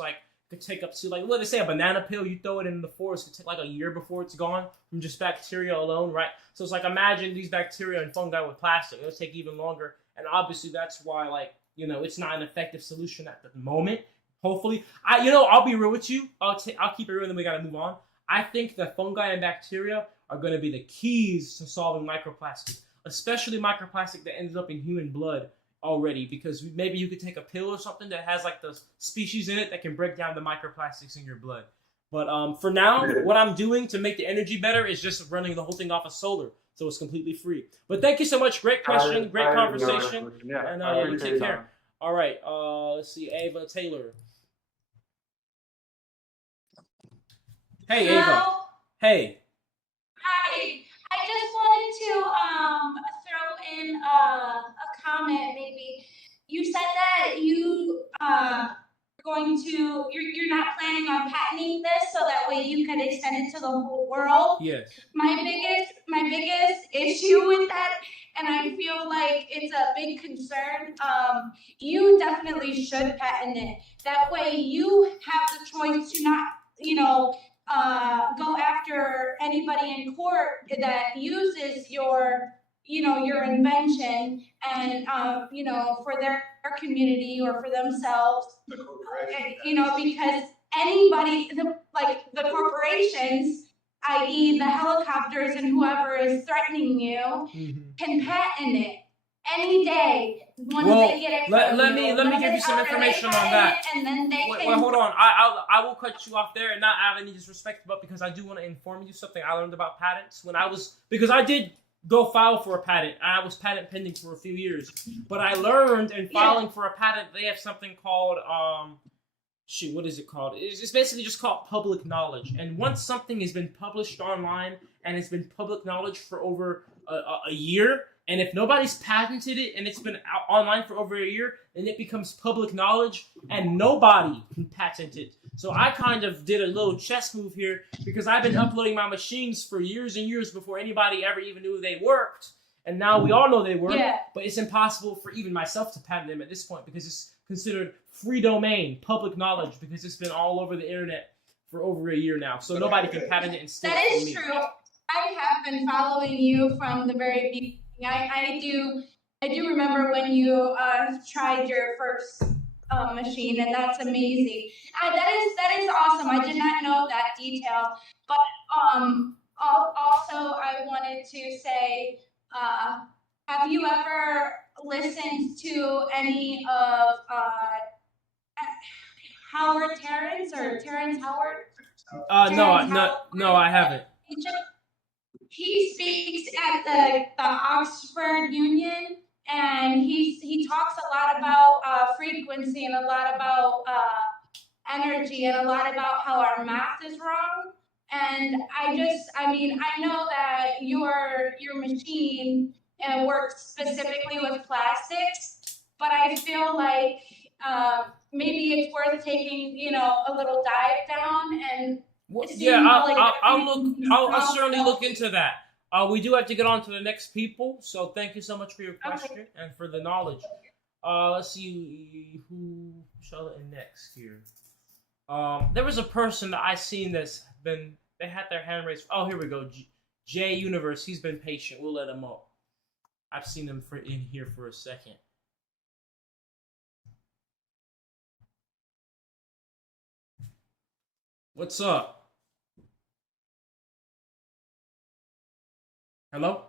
could take up to what they say, a banana peel, you throw it in the forest, could take like a year before it's gone from just bacteria alone, right? So it's like imagine these bacteria and fungi with plastic, it'll take even longer, and obviously that's why it's not an effective solution at the moment. Hopefully, I'll be real with you. I'll keep it real, and then we gotta move on. I think the fungi and bacteria are going to be the keys to solving microplastic, especially microplastic that ends up in human blood already, because maybe you could take a pill or something that has the species in it that can break down the microplastics in your blood. But for now, what I'm doing to make the energy better is just running the whole thing off of solar, so it's completely free. But thank you so much. Great question, great conversation, and you take care. All right, let's see, Ava Taylor. Hey, Hello? Ava. Hey. Hi. I just wanted to throw in a comment. Maybe you said that you're not planning on patenting this, so that way you can extend it to the whole world. Yes. My biggest issue with that, and I feel like it's a big concern. You definitely should patent it. That way you have the choice to not, go after anybody in court that uses your invention and, for their community or for themselves, because anybody, the corporations, i.e. the helicopters and whoever is threatening you, can patent it any day. Once they get it from let me give you some information on that. And then they Wait, hold on. I will cut you off there and not have any disrespect, but because I do want to inform you something I learned about patents because I did go file for a patent. I was patent pending for a few years, but I learned in filing for a patent they have something called what is it called? It's basically just called public knowledge. And once something has been published online and it's been public knowledge for over a year, and if nobody's patented it and it's been out online for over a year, then it becomes public knowledge and nobody can patent it. So I kind of did a little chess move here because I've been uploading my machines for years and years before anybody ever even knew they worked. And now we all know they work, but it's impossible for even myself to patent them at this point because it's considered free domain, public knowledge, because it's been all over the internet for over a year now. So nobody can patent it and steal it from me. That is true. I have been following you from the very beginning. I do remember when you tried your first machine, and that's amazing. That is awesome. I did not know that detail, but also I wanted to say, have you ever listened to any of Howard Terrence or Terrence Howard? No, I haven't. He speaks at the Oxford Union, and he talks a lot about frequency and a lot about energy and a lot about how our math is wrong. And I know that your machine works specifically with plastics, but I feel like maybe it's worth taking, a little dive down and I'll certainly look into that. We do have to get on to the next people, so thank you so much for your question and for the knowledge. Let's see who shall in next here. There was a person that I seen they had their hand raised. Oh, here we go. J Universe. He's been patient. We'll let him up. I've seen him in here for a second. What's up? Hello?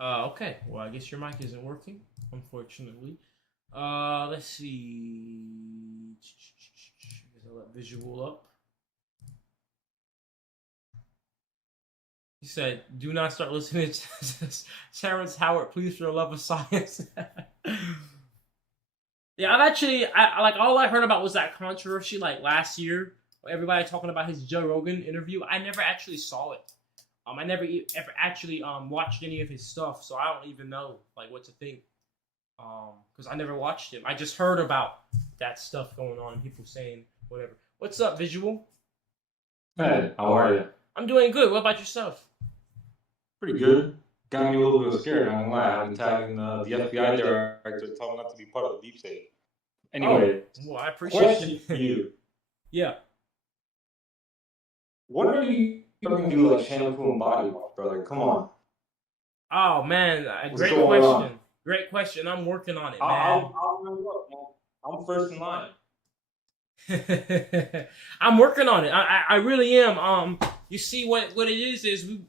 Okay. Well, I guess your mic isn't working, unfortunately. Let's see. I'll let visual up. He said, "Do not start listening to Terrence Howard, please, for the love of science." Yeah, all I heard about was that controversy like last year. Everybody talking about his Joe Rogan interview. I never actually saw it. I never ever actually watched any of his stuff, so I don't even know like what to think. Because I never watched him. I just heard about that stuff going on and people saying whatever. What's up, Visual? Hey, how are you? I'm doing good. What about yourself? Pretty good. Got me a little bit scared, I'm not gonna lie. I've been tagging the FBI director, told him not to be part of the deep state. Anyway, well, I appreciate question for you. Yeah. What are you going to do like shampoo and body wash, brother? Come on. Oh man, great going question. on? Great question. I'm working on it, man. I'll remember up, man. I'm first in line. I'm working on it. I really am. You see what it is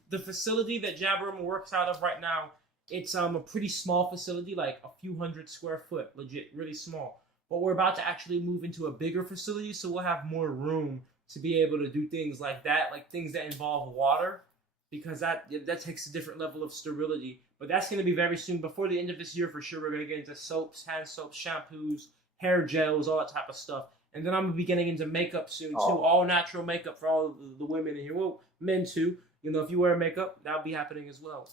the facility that Jabberama works out of right now. It's a pretty small facility, like a few hundred square foot, legit, really small. But we're about to actually move into a bigger facility, so we'll have more room to be able to do things like that, like things that involve water, because that takes a different level of sterility. But that's going to be very soon. Before the end of this year, for sure, we're going to get into soaps, hand soaps, shampoos, hair gels, all that type of stuff. And then I'm going to be getting into makeup soon, too. All natural makeup for all the women in here. Well, men, too. If you wear makeup, that'll be happening as well.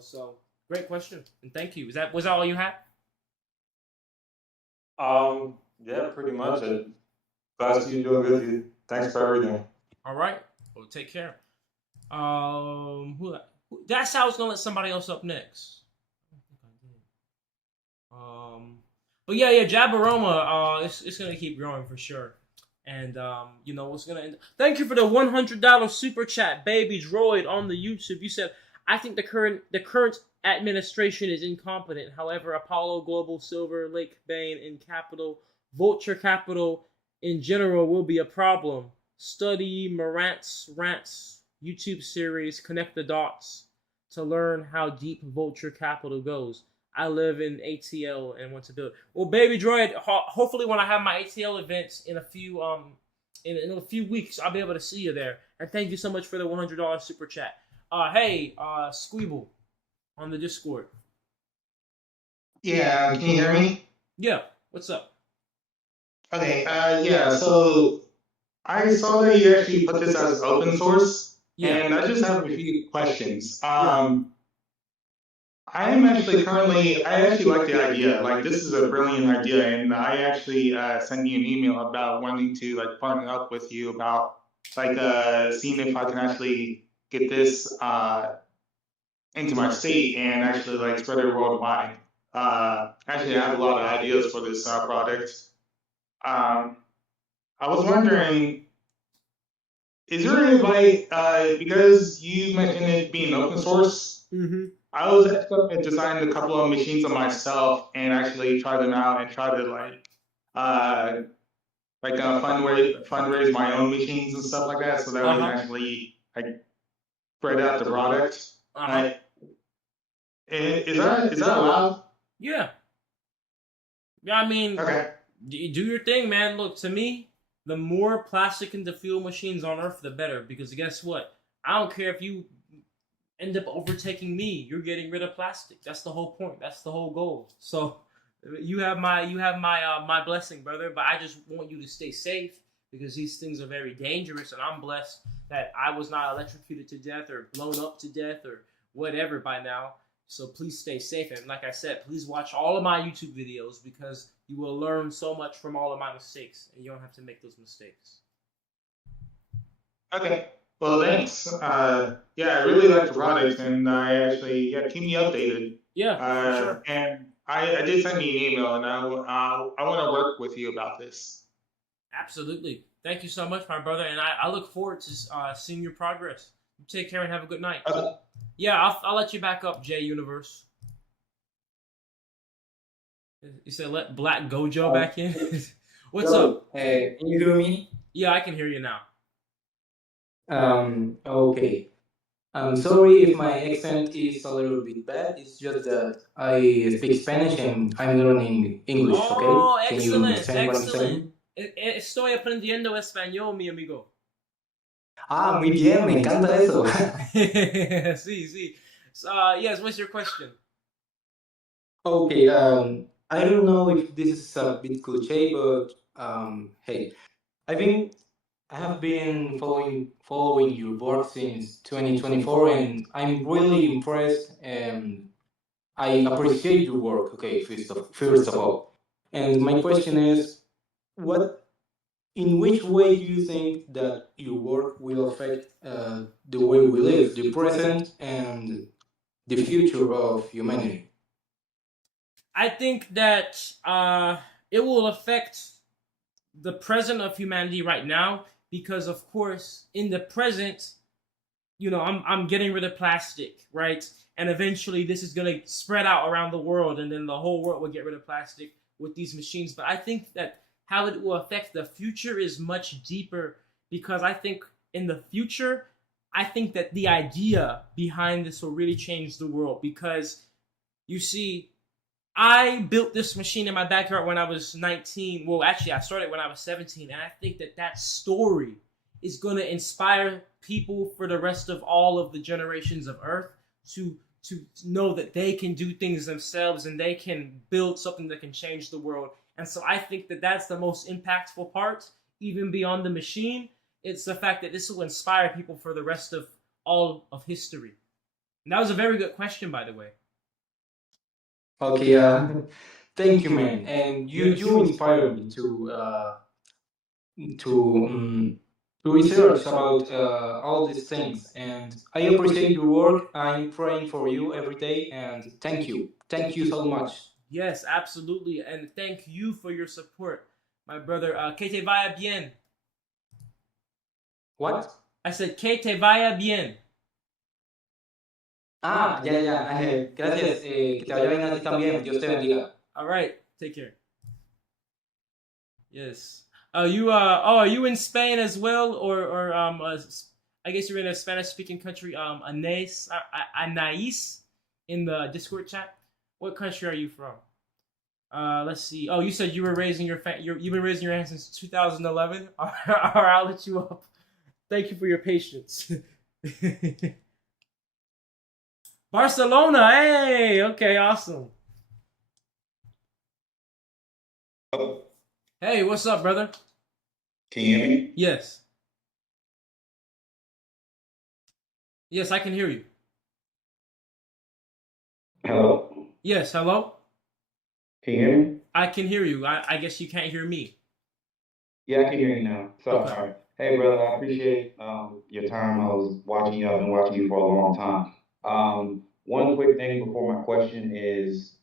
So great question. And thank you. Was that all you had? Yeah, pretty much. Glad to see you doing good, dude. Thanks for everything. All right. Well, take care. That's how I was going to let somebody else up next. But yeah, Jabberama, it's gonna keep growing for sure, and it's gonna end. Thank you for the $100 super chat, Baby Droid on the YouTube. You said, I think the current administration is incompetent. However, Apollo Global, Silver Lake Bain, and Capital, Vulture Capital in general will be a problem. Study Morant's Rants YouTube series, Connect the Dots, to learn how deep Vulture Capital goes. I live in ATL and want to build. Well, Baby Droid, hopefully when I have my ATL events in a few in a few weeks, I'll be able to see you there. And thank you so much for the $100 super chat. Hey, Squeeble on the Discord. Yeah, can you hear me? Yeah, what's up? Okay, yeah, so I saw that you actually put this as open source, and I just have a few questions. I actually like the idea. Like, this is a brilliant idea, and I actually sent you an email about wanting to like partner up with you about seeing if I can actually get this into my state and actually like spread it worldwide. Actually, I have a lot of ideas for this product. I was wondering is there any way, because you mentioned it being open source, I was actually designed a couple of machines on myself and actually tried them out and tried to fundraise my own machines and stuff like that, so that we can actually spread out the product. Is that allowed? Yeah. Yeah, I mean, do your thing, man. Look, to me, the more plastic and the fuel machines on Earth, the better. Because guess what? I don't care if you end up overtaking me. You're getting rid of plastic. That's the whole point. That's the whole goal. So you have my my blessing, brother. But I just want you to stay safe because these things are very dangerous. And I'm blessed that I was not electrocuted to death or blown up to death or whatever by now. So please stay safe. And like I said, please watch all of my YouTube videos because you will learn so much from all of my mistakes. And you don't have to make those mistakes. Okay. Well, thanks. Yeah, I really like the product, and I actually keep me updated. Yeah, for sure. And I did send you an email, and I want to work with you about this. Absolutely. Thank you so much, my brother, and I look forward to seeing your progress. You take care and have a good night. Okay. Yeah, I'll let you back up, J Universe. You said let Black Gojo back in. What's up? Hey, can you hear me? Yeah, I can hear you now. Okay. I'm sorry if my accent is a little bit bad. It's just that I speak Spanish and I'm learning English, okay? Oh, Can you excellent, understand what I'm saying? Estoy aprendiendo español, mi amigo. Ah, muy bien, me encanta eso. Sí. Yes, what's your question? Okay, I don't know if this is a bit cliche, but hey, I have been following your work since 2024, and I'm really impressed, and I appreciate your work. Okay, first of all, and my question is, in which way do you think that your work will affect the way we live, the present and the future of humanity? I think that it will affect the present of humanity right now because, of course, in the present, you know, I'm getting rid of plastic, right? And eventually this is going to spread out around the world and then the whole world will get rid of plastic with these machines. But I think that how it will affect the future is much deeper because I think in the future, I think that the idea behind this will really change the world because you see, I built this machine in my backyard when I was 19. Well, actually, I started when I was 17. And I think that that story is going to inspire people for the rest of all of the generations of Earth to know that they can do things themselves and they can build something that can change the world. And so I think that that's the most impactful part, even beyond the machine. It's the fact that this will inspire people for the rest of all of history. And that was a very good question, by the way. Okay, thank you, man. And you inspired me to research about all these things. And I appreciate your work. I'm praying for you every day. And thank you. Thank you so much. Yes, absolutely. And thank you for your support, my brother. Que te vaya bien. What? I said, que te vaya bien. Ah, ya. Gracias. Que te vaya bien a ti también. Dios te bendiga. All right. Take care. Yes. Are you in Spain as well, or I guess you're in a Spanish-speaking country. Anais in the Discord chat. What country are you from? Let's see. Oh, you said you were raising you've been raising your hand since 2011. All right, I'll let you up. Thank you for your patience. Barcelona, hey, okay, awesome. Hey, what's up, brother? Can you hear me? Yes. Yes, I can hear you. Hello? Yes, hello? Can you hear me? I can hear you. I guess you can't hear me. Yeah, I can hear you now. Sorry. Hey, brother, I appreciate your time. I was watching you. I've been watching you for a long time. One quick thing before my question is,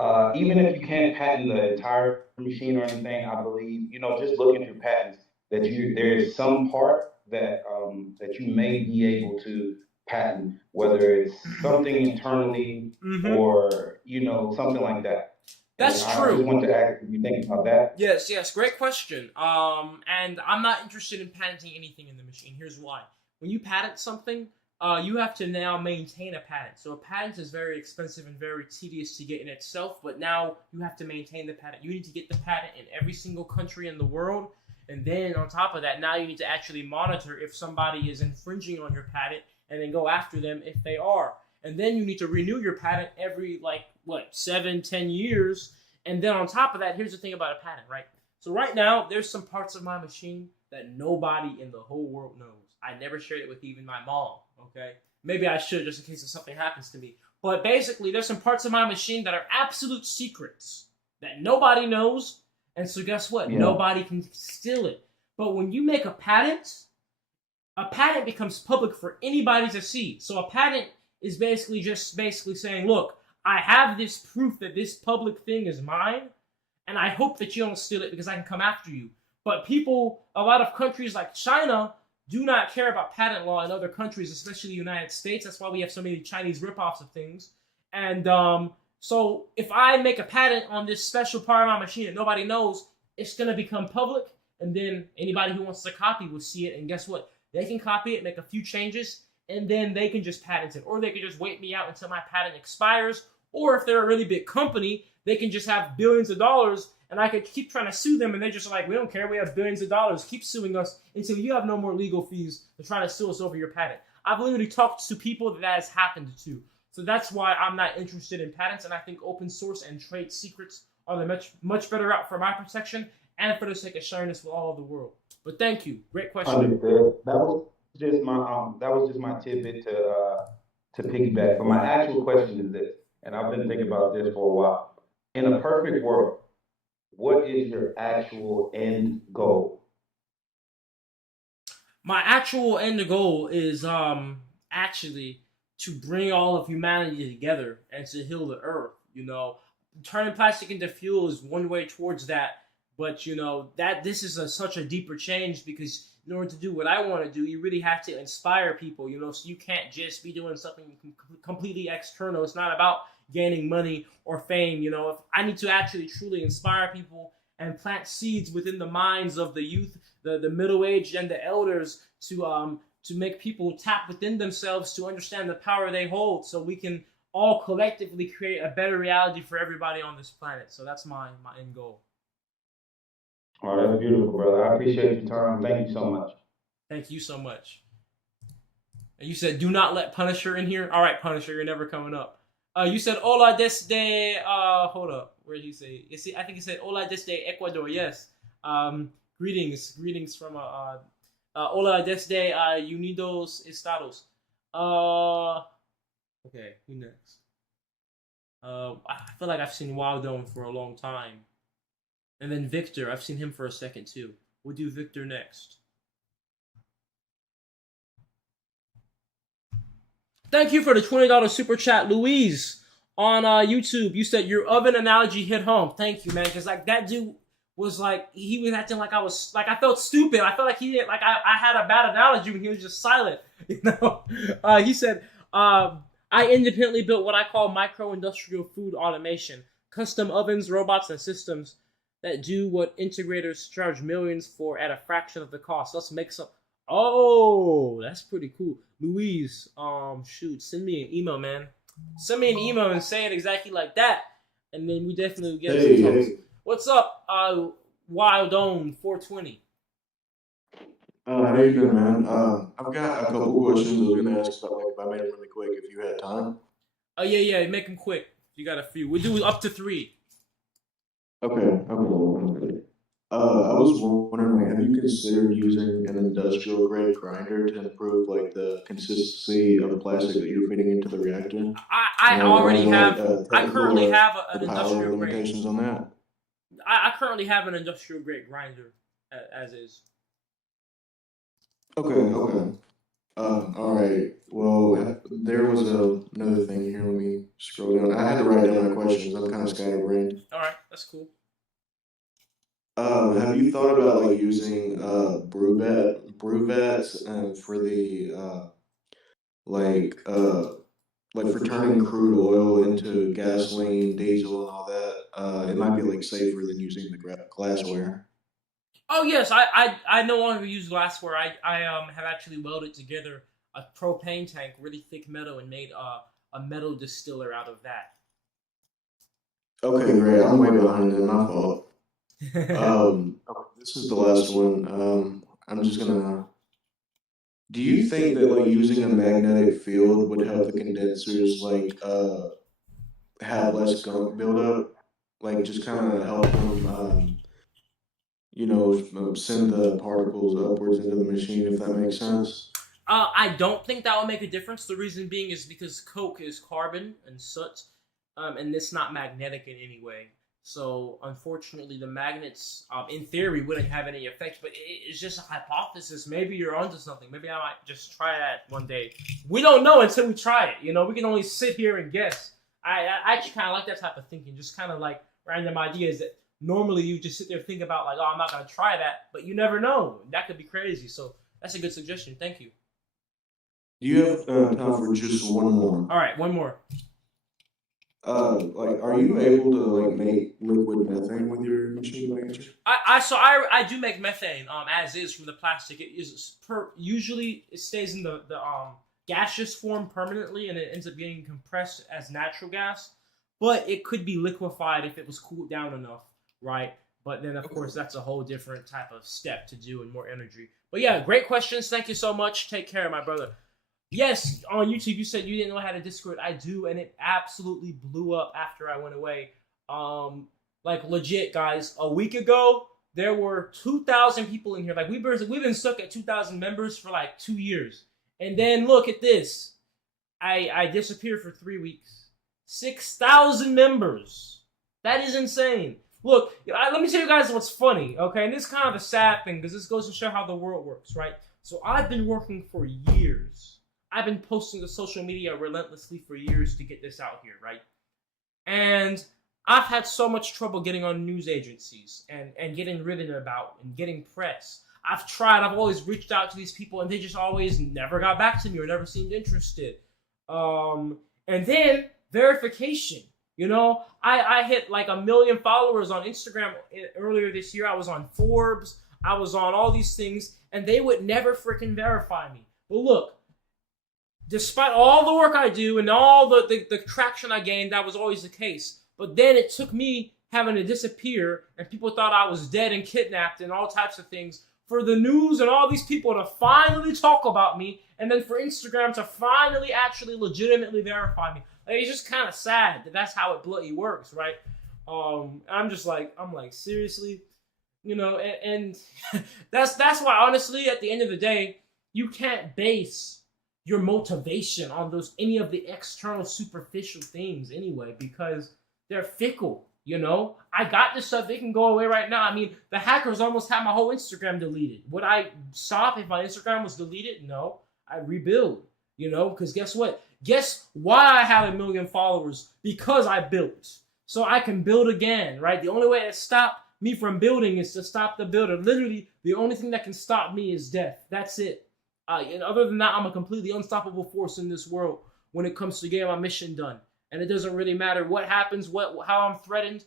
even if you can't patent the entire machine or anything, I believe, just looking through patents, that there is some part that you may be able to patent, whether it's something internally or something like that. That's And I true. just want to ask if you think about that. Yes, great question. And I'm not interested in patenting anything in the machine. Here's why. When you patent something, you have to now maintain a patent. So a patent is very expensive and very tedious to get in itself, but now you have to maintain the patent. You need to get the patent in every single country in the world. And then on top of that, now you need to actually monitor if somebody is infringing on your patent and then go after them if they are. And then you need to renew your patent every 7-10 years. And then on top of that, here's the thing about a patent, right? So right now, there's some parts of my machine that nobody in the whole world knows. I never shared it with even my mom, okay? Maybe I should just in case if something happens to me. But basically, there's some parts of my machine that are absolute secrets that nobody knows. And so guess what? Yeah. Nobody can steal it. But when you make a patent becomes public for anybody to see. So a patent is basically saying, look, I have this proof that this public thing is mine, and I hope that you don't steal it because I can come after you. But a lot of countries like China do not care about patent law in other countries, especially the United States. That's why we have so many Chinese ripoffs of things. And so if I make a patent on this special part of my machine that nobody knows, it's going to become public, and then anybody who wants to copy will see it, and guess what? They can copy it, make a few changes, and then they can just patent it. Or they can just wait me out until my patent expires. Or if they're a really big company, they can just have billions of dollars, and I could keep trying to sue them, and they're just like, we don't care, we have billions of dollars, keep suing us until you have no more legal fees to try to sue us over your patent. I've literally talked to people that has happened to. So that's why I'm not interested in patents, and I think open source and trade secrets are the much better route for my protection and for the sake of sharing this with all of the world. But thank you. Great question. Understood. That was just my tidbit to piggyback. But my actual question is this, and I've been thinking about this for a while. In a perfect world, what is your actual end goal? My actual end goal is actually to bring all of humanity together and to heal the earth. Turning plastic into fuel is one way towards that, but that this is such a deeper change, because in order to do what I want to do, you really have to inspire people. So you can't just be doing something completely external. It's not about gaining money or fame. If I need to actually truly inspire people and plant seeds within the minds of the youth, the middle-aged, and the elders to make people tap within themselves to understand the power they hold, so we can all collectively create a better reality for everybody on this planet. So that's my end goal. Oh, that's beautiful, brother. I appreciate your time. Thank you so much. Thank you so much. And you said, do not let Punisher in here? All right, Punisher, you're never coming up. You said, hola desde, hold up. Where did you say? I think you said, hola desde Ecuador. Yes. Greetings from, hola desde Unidos Estados. Okay, who next? I feel like I've seen Wildome for a long time. And then Victor, I've seen him for a second too. We'll do Victor next. Thank you for the $20 super chat, Louise, on YouTube. You said your oven analogy hit home. Thank you, man. Because that dude was he was acting like I felt stupid. I felt like he did, I had a bad analogy when he was just silent. He said, I independently built what I call micro-industrial food automation, custom ovens, robots, and systems that do what integrators charge millions for at a fraction of the cost. Let's make some. Oh, that's pretty cool. Louise, send me an email, man. Send me an email and say it exactly like that, and then we definitely get some talks. What's up, Wildome 420? How you doing, man? I've got a couple questions I was gonna ask, but if I made them really quick, if you had time. Oh yeah, make them quick. You got a few. We'll do up to 3. Okay. I was wondering, have you considered using an industrial grade grinder to improve the consistency of the plastic that you're feeding into the reactor? I currently have an industrial grade. Limitations on that. I currently have an industrial grade grinder as is. Okay. All right. Well, there was another thing here. Let me scroll down. I had to write down my questions. I'm kind of scatterbrained. All right, that's cool. Have you thought about using brew vats and for the like like for turning crude oil into gasoline, diesel, and all that, it might be like safer than using the glassware. Oh yes, I no longer use glassware. I have actually welded together a propane tank, really thick metal, and made a metal distiller out of that. Okay, great. I'm way behind then. My fault. This is the last one. I'm just gonna. Do you think that like using a magnetic field would help the condensers like have less gunk buildup? Like just kind of help them, send the particles upwards into the machine, if that makes sense. I don't think that will make a difference. The reason being is because coke is carbon and soot, and it's not magnetic in any way. So unfortunately, the magnets, in theory, wouldn't have any effect. But it's just a hypothesis. Maybe you're onto something. Maybe I might just try that one day. We don't know until we try it. You know, we can only sit here and guess. I actually kind of like that type of thinking. Just kind of like random ideas that normally you just sit there and think about, like, oh, I'm not gonna try that. But you never know. That could be crazy. So that's a good suggestion. Thank you. Do you have time for just one more? All right, one more. Like, are you able to like make liquid methane with your machine by any chance? I do make methane as is from the plastic. It is usually it stays in the gaseous form permanently, and it ends up getting compressed as natural gas. But it could be liquefied if it was cooled down enough, right? But then of course that's a whole different type of step to do and more energy. But yeah, great questions. Thank you so much. Take care, my brother. Yes, on YouTube you said you didn't know how to Discord. I do, and it absolutely blew up after I went away. Like legit, guys. A week ago, there were 2,000 people in here. Like we've been stuck at 2,000 members for like 2 years. And then look at this. I disappeared for 3 weeks. 6,000 members. That is insane. Look, let me tell you guys what's funny, okay? And this is kind of a sad thing because this goes to show how the world works, right? So I've been working for years. I've been posting to social media relentlessly for years to get this out here, right? And I've had so much trouble getting on news agencies and getting written about and getting press. I've always reached out to these people and they just always never got back to me or never seemed interested. And then verification. You know, I hit like 1 million followers on Instagram earlier this year. I was on Forbes. I was on all these things, and they would never freaking verify me. But look, despite all the work I do and all the traction I gained, that was always the case. But then it took me having to disappear, and people thought I was dead and kidnapped and all types of things, for the news and all these people to finally talk about me, and then for Instagram to finally actually legitimately verify me. Like, it's just kind of sad that that's how it bloody works, right? I'm like, seriously? You know, and that's why, honestly, at the end of the day, you can't base your motivation on any of the external superficial things anyway, because they're fickle, you know? I got this stuff, it can go away right now. I mean, the hackers almost had my whole Instagram deleted. Would I stop if my Instagram was deleted? No, I rebuild, you know? Because guess what? Guess why I have 1 million followers? Because I built. So I can build again, right? The only way to stop me from building is to stop the builder. Literally, the only thing that can stop me is death. That's it. And other than that, I'm a completely unstoppable force in this world when it comes to getting my mission done. And it doesn't really matter what happens, how I'm threatened.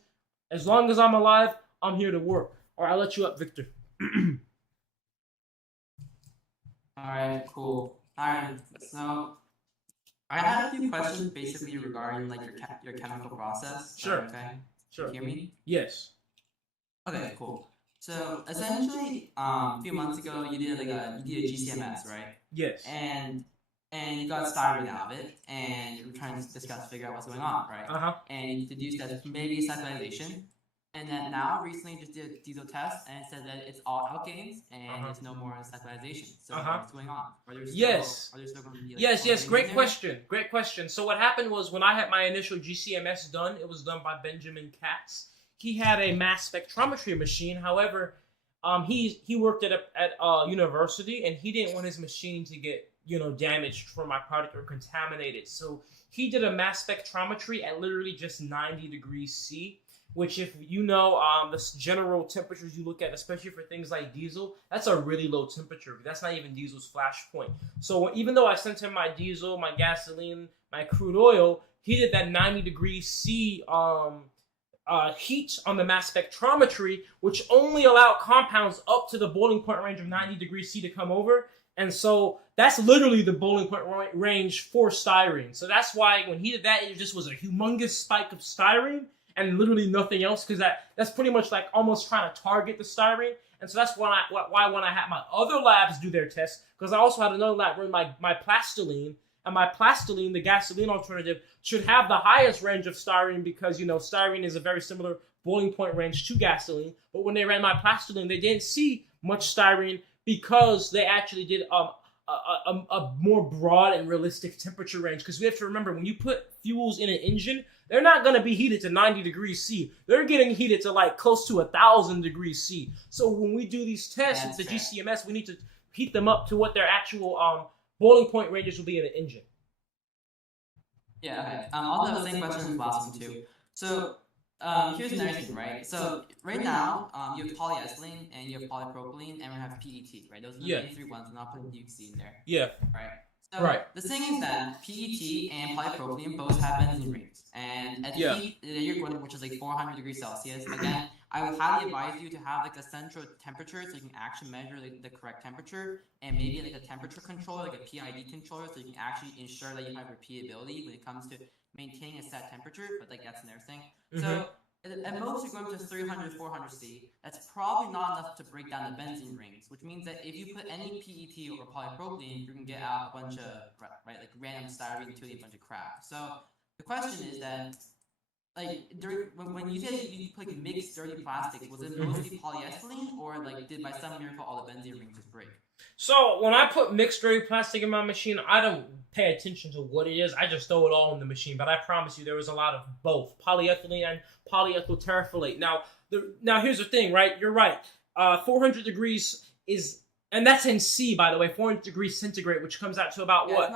As long as I'm alive, I'm here to work. All right, I'll let you up, Victor. All right, cool. All right, so I had a few questions basically regarding like your chemical process. Sure. Okay. Sure. You hear me? Yes. Okay, cool. So essentially, a few months ago, you did a GCMS, right? Yes. And you got styrene out of it, and you were trying to figure out what's going on, right? Uh-huh. And you deduced that maybe cyclization, and then now recently just did a diesel test, and it said that it's all alkanes, and there's no more cyclization. So what's going on? Are there still going to be yes. Great question. So what happened was when I had my initial GCMS done, it was done by Benjamin Katz. He had a mass spectrometry machine. However, he worked at a university, and he didn't want his machine to get damaged from my product or contaminated. So he did a mass spectrometry at literally just 90 degrees C, which if you know the general temperatures you look at, especially for things like diesel, that's a really low temperature. That's not even diesel's flash point. So even though I sent him my diesel, my gasoline, my crude oil, he did that 90 degrees C heat on the mass spectrometry, which only allowed compounds up to the boiling point range of 90 degrees C to come over. And so that's literally the boiling point range for styrene. So that's why when he did that, it just was a humongous spike of styrene and literally nothing else, because that's pretty much like almost trying to target the styrene. And so that's why when I had my other labs do their tests, because I also had another lab run my plastiline, and my plastiline, the gasoline alternative, should have the highest range of styrene because, styrene is a very similar boiling point range to gasoline. But when they ran my plastiline, they didn't see much styrene because they actually did a more broad and realistic temperature range. Because we have to remember, when you put fuels in an engine, they're not going to be heated to 90 degrees C. They're getting heated to like close to 1,000 degrees C. So when we do these tests with the GCMS, we need to heat them up to what their actual boiling point ranges will be in an engine. Yeah, okay. Also have the same question as the last one too. So here's another thing, right? So right now, you have polyethylene and you have polypropylene and we have PET, right? Those are the main three ones, and I'll put UC in there. Yeah. Right. So the thing is that PET and polypropylene both have benzene rings, and at the heat that you're going, which is like 400 degrees Celsius, again, I would highly advise you to have like a central temperature so you can actually measure like the correct temperature, and maybe like a temperature controller, like a PID controller, so you can actually ensure that you have repeatability when it comes to maintaining a set temperature. But like that's another thing. So at most you're going to 300, 400 C. That's probably not enough to break down the benzene rings, which means that if you put any PET or polypropylene, you can get out a bunch of like random styrene to a bunch of crap. So the question is that, like, when you said you like mixed dirty plastics, was it mostly polyethylene, or like did by some miracle all the benzene rings just break? So when I put mixed dirty plastic in my machine, I don't pay attention to what it is. I just throw it all in the machine. But I promise you, there was a lot of both polyethylene and polyethyl terephthalate. Now here's the thing, right? You're right. 400 degrees is, and that's in C, by the way, 400 degrees centigrade, which comes out to about what?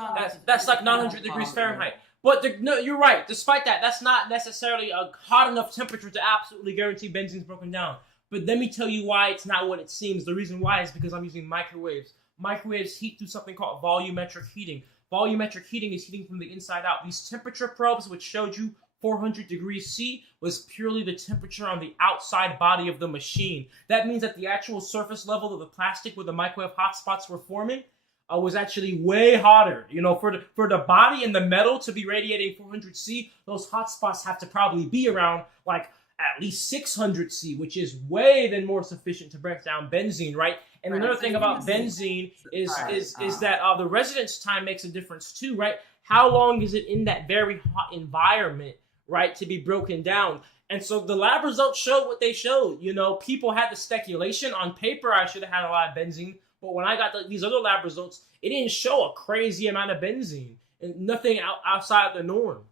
That's like 900 degrees Fahrenheit. But no, you're right. Despite that, that's not necessarily a hot enough temperature to absolutely guarantee benzene's broken down. But let me tell you why it's not what it seems. The reason why is because I'm using microwaves. Microwaves heat through something called volumetric heating. Volumetric heating is heating from the inside out. These temperature probes, which showed you 400 degrees C, was purely the temperature on the outside body of the machine. That means that the actual surface level of the plastic where the microwave hotspots were forming was actually way hotter. For the body and the metal to be radiating 400 C, those hotspots have to probably be around like at least 600 C, which is way then more sufficient to break down benzene, right? And another thing about benzene is that the residence time makes a difference too, right? How long is it in that very hot environment, right, to be broken down? And so the lab results showed what they showed. People had the speculation. On paper, I should have had a lot of benzene, but when I got these other lab results, it didn't show a crazy amount of benzene and nothing outside the norm.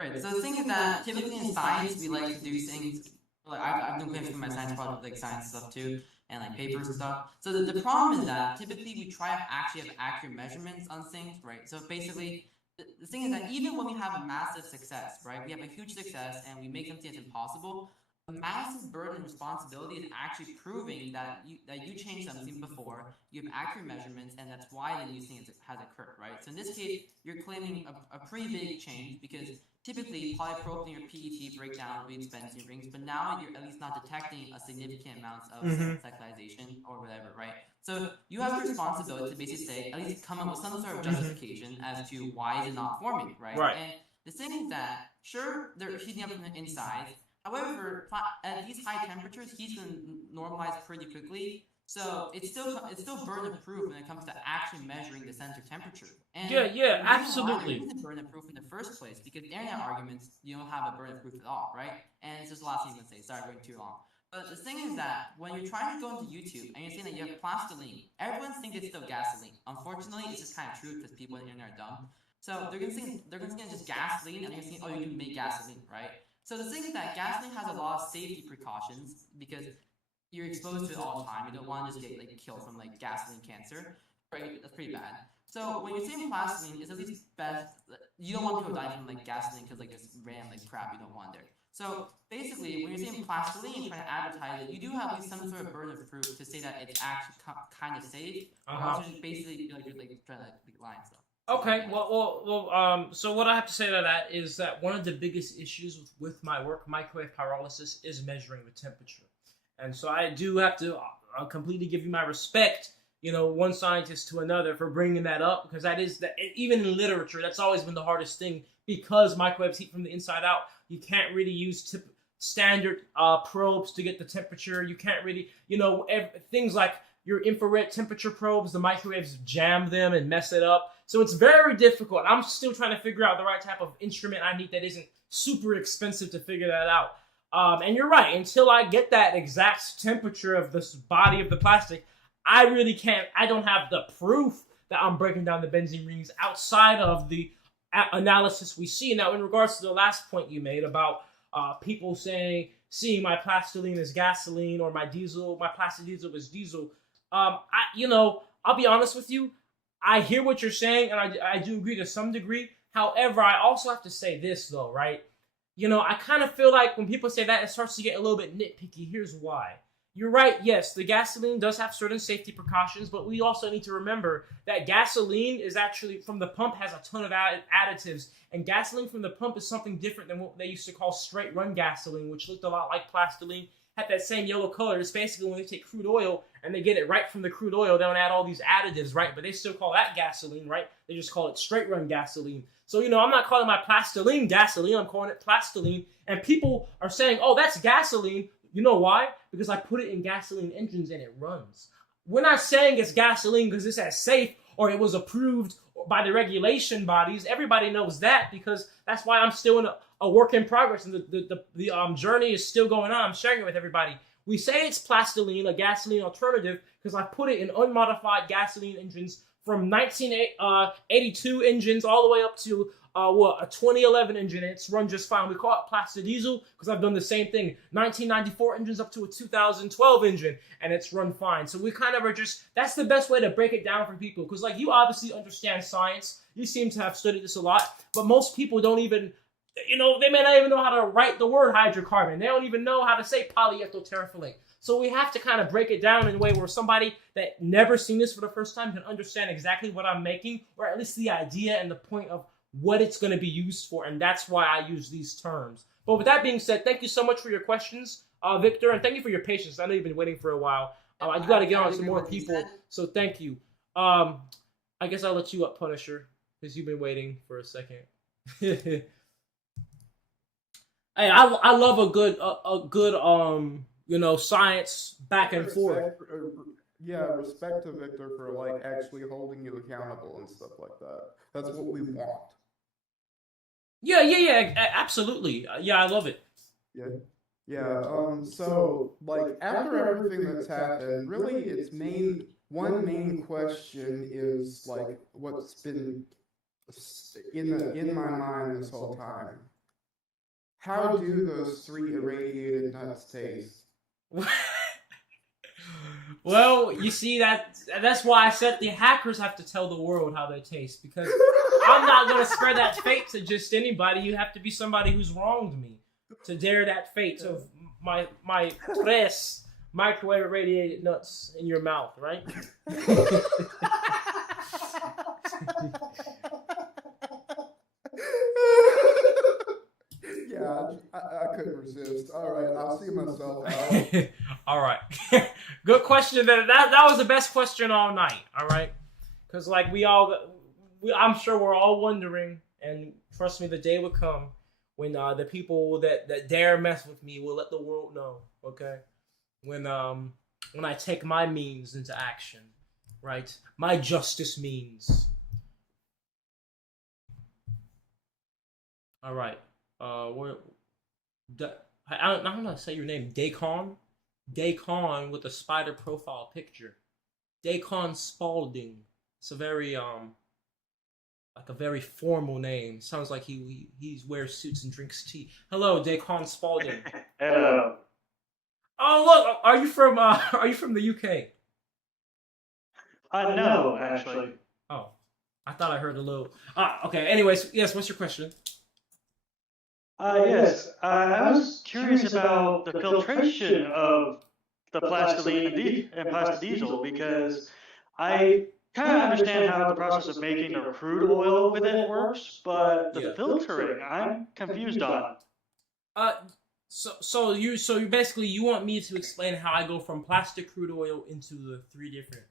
Right. So the thing is that typically in science we like to do things. Like I've done claims for my science project, like science stuff too, and like papers and stuff. So the problem is that typically we try to actually have accurate measurements on things, right? So basically, the thing is that even when we have a massive success, right, we have a huge success and we make something that's impossible, a massive burden and responsibility is actually proving that you changed something before, you have accurate measurements, and that's why the new thing has occurred, right? So in this case, you're claiming a pretty big change because typically polypropylene or PET break down with benzene rings, but now you're at least not detecting a significant amount of cyclization or whatever, right? So you have the responsibility to basically say, at least come up with some sort of justification as to why is it not forming, right? And the thing is that, sure, they're heating up from the inside. However, at these high temperatures, heat's going to normalize pretty quickly. So it's still burden proof when it comes to actually measuring the center temperature. And absolutely. There isn't burden proof in the first place because internet arguments, you don't have a burden proof at all, right? And it's just the last thing I'm going to say. Sorry, going too long. But the thing is that when you're trying to go into YouTube and you're saying that you have plastiline, everyone thinks it's still gasoline. Unfortunately, it's just kind of true because people on the internet are dumb. So they're going to think it's just gasoline, and they're going to think, oh, you can make gasoline, right? So the thing is that gasoline has a lot of safety precautions because you're exposed to it all the time. You don't want to just get killed from gasoline cancer, right? That's pretty bad. So when you're saying plastiline, it's at least best. you don't want people dying from like gasoline because like it's ran like crap. You don't want there. So basically, when you're saying plastoline, trying to advertise it, you do have at least some sort of burden of proof to say that it's actually kind of safe. Or else you're just basically like you're like trying to like lie and stuff. Okay, so what I have to say to that is that one of the biggest issues with my work, microwave pyrolysis, is measuring the temperature. And so I do have to completely give you my respect, one scientist to another for bringing that up, because that is, even in literature, that's always been the hardest thing, because microwaves heat from the inside out. You can't really use standard probes to get the temperature. You can't really, things like your infrared temperature probes, the microwaves jam them and mess it up. So it's very difficult. I'm still trying to figure out the right type of instrument I need that isn't super expensive to figure that out. And you're right, until I get that exact temperature of this body of the plastic, I really can't, I don't have the proof that I'm breaking down the benzene rings outside of the analysis we see. Now, in regards to the last point you made about people seeing my plastoline as gasoline or my plastic diesel as diesel, I'll be honest with you, I hear what you're saying, and I do agree to some degree. However, I also have to say this, though, right? I kind of feel like when people say that, it starts to get a little bit nitpicky. Here's why. You're right, yes, the gasoline does have certain safety precautions, but we also need to remember that gasoline is actually, from the pump, has a ton of additives, and gasoline from the pump is something different than what they used to call straight-run gasoline, which looked a lot like plastoline, had that same yellow color. It's basically when they take crude oil and they get it right from the crude oil, they don't add all these additives, right? But they still call that gasoline, right? They just call it straight-run gasoline. So, I'm not calling my plastoline gasoline, I'm calling it plastoline, and people are saying, oh, that's gasoline. You know why? Because I put it in gasoline engines and it runs. We're not saying it's gasoline because it's as safe or it was approved by the regulation bodies. Everybody knows that, because that's why I'm still in a work in progress, and the journey is still going on. I'm sharing it with everybody. We say it's plastoline, a gasoline alternative, because I put it in unmodified gasoline engines from 1982 engines all the way up to a 2011 engine, and it's run just fine. We call it plastic diesel because I've done the same thing. 1994 engines up to a 2012 engine, and it's run fine. So we kind of are just, that's the best way to break it down for people, because like you obviously understand science. You seem to have studied this a lot, but most people don't even, they may not even know how to write the word hydrocarbon. They don't even know how to say polyethyl terephthalate. So we have to kind of break it down in a way where somebody that never seen this for the first time can understand exactly what I'm making, or at least the idea and the point of what it's going to be used for, and that's why I use these terms. But with that being said, thank you so much for your questions, Victor, and thank you for your patience. I know you've been waiting for a while. I got to get on to more people, so thank you. I guess I'll let you up, Punisher, because you've been waiting for a second. Hey, I love a good science back and forth. Respect to Victor for like actually holding you accountable and stuff like that. That's what we want. Yeah, absolutely. I love it. So like after everything that's happened, really its one main question is like what's been in my mind this whole time. How do those 3 irradiated nuts taste? Well, you see, that's why I said the hackers have to tell the world how they taste, because I'm not going to spread that fate to just anybody. You have to be somebody who's wronged me to dare that fate of my tres microwave irradiated nuts in your mouth, right? I couldn't resist. All right, I'll see myself out. All right. Good question. That was the best question all night. All right. Because like I'm sure we're all wondering, and trust me, the day will come when the people that dare mess with me will let the world know. Okay. When I take my means into action, right? My justice means. All right. I don't know how to say your name. Dacon with a spider profile picture. Dacon Spalding. It's a very like a very formal name. Sounds like he wears suits and drinks tea. Hello, Dacon Spalding. Hello. Oh look, are you from the UK? No, actually. Oh. I thought I heard a little. Okay. Anyways, yes. What's your question? Yes, I was curious about the filtration of the plastiline and plastic diesel because I kind of understand how the process of making a crude oil with it works, but the filtering I'm confused on. So you basically you want me to explain how I go from plastic crude oil into the 3 different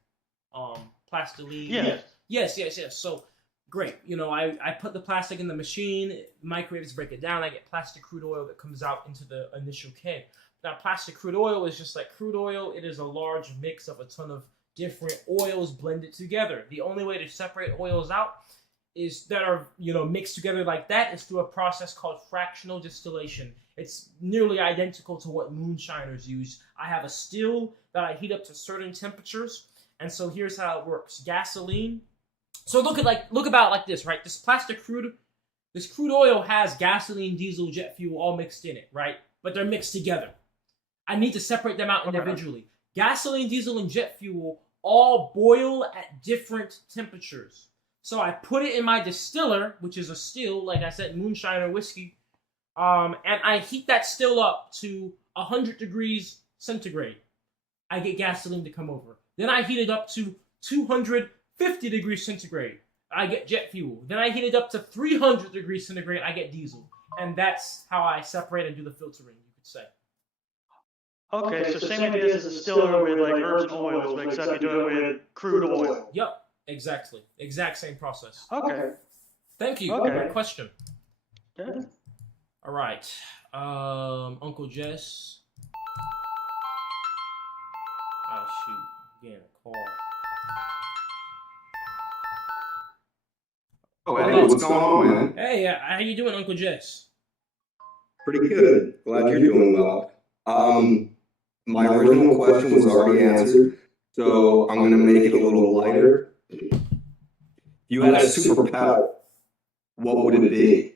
plastiline. Yes. So great. I put the plastic in the machine, microwaves break it down, I get plastic crude oil that comes out into the initial keg. Now plastic crude oil is just like crude oil. It is a large mix of a ton of different oils blended together. The only way to separate oils out is that are mixed together like that is through a process called fractional distillation. It's nearly identical to what moonshiners use. I have a still that I heat up to certain temperatures, and so here's how it works. Gasoline. So look about like this, right? This crude oil has gasoline, diesel, jet fuel all mixed in it, right? But they're mixed together. I need to separate them out individually. Gasoline, diesel, and jet fuel all boil at different temperatures. So I put it in my distiller, which is a still, like I said, moonshiner whiskey, and I heat that still up to 100 degrees centigrade. I get gasoline to come over. Then I heat it up to 250 degrees centigrade. I get jet fuel. Then I heat it up to 300 degrees centigrade. I get diesel. And that's how I separate and do the filtering, you could say. Okay, so same idea as a distiller with like herbs and oils, but except you do it with crude oil. Yep, exactly. Exact same process. Okay. Thank you. Okay. Great question. Good. All right. Uncle Jess. Oh, shoot. Getting a call. Oh, hey, what's going on, man? Hey, how you doing, Uncle Jess? Pretty good. Glad you're doing well. My original question was already answered, so I'm going to make it a little lighter. If you had a superpower, what would it be?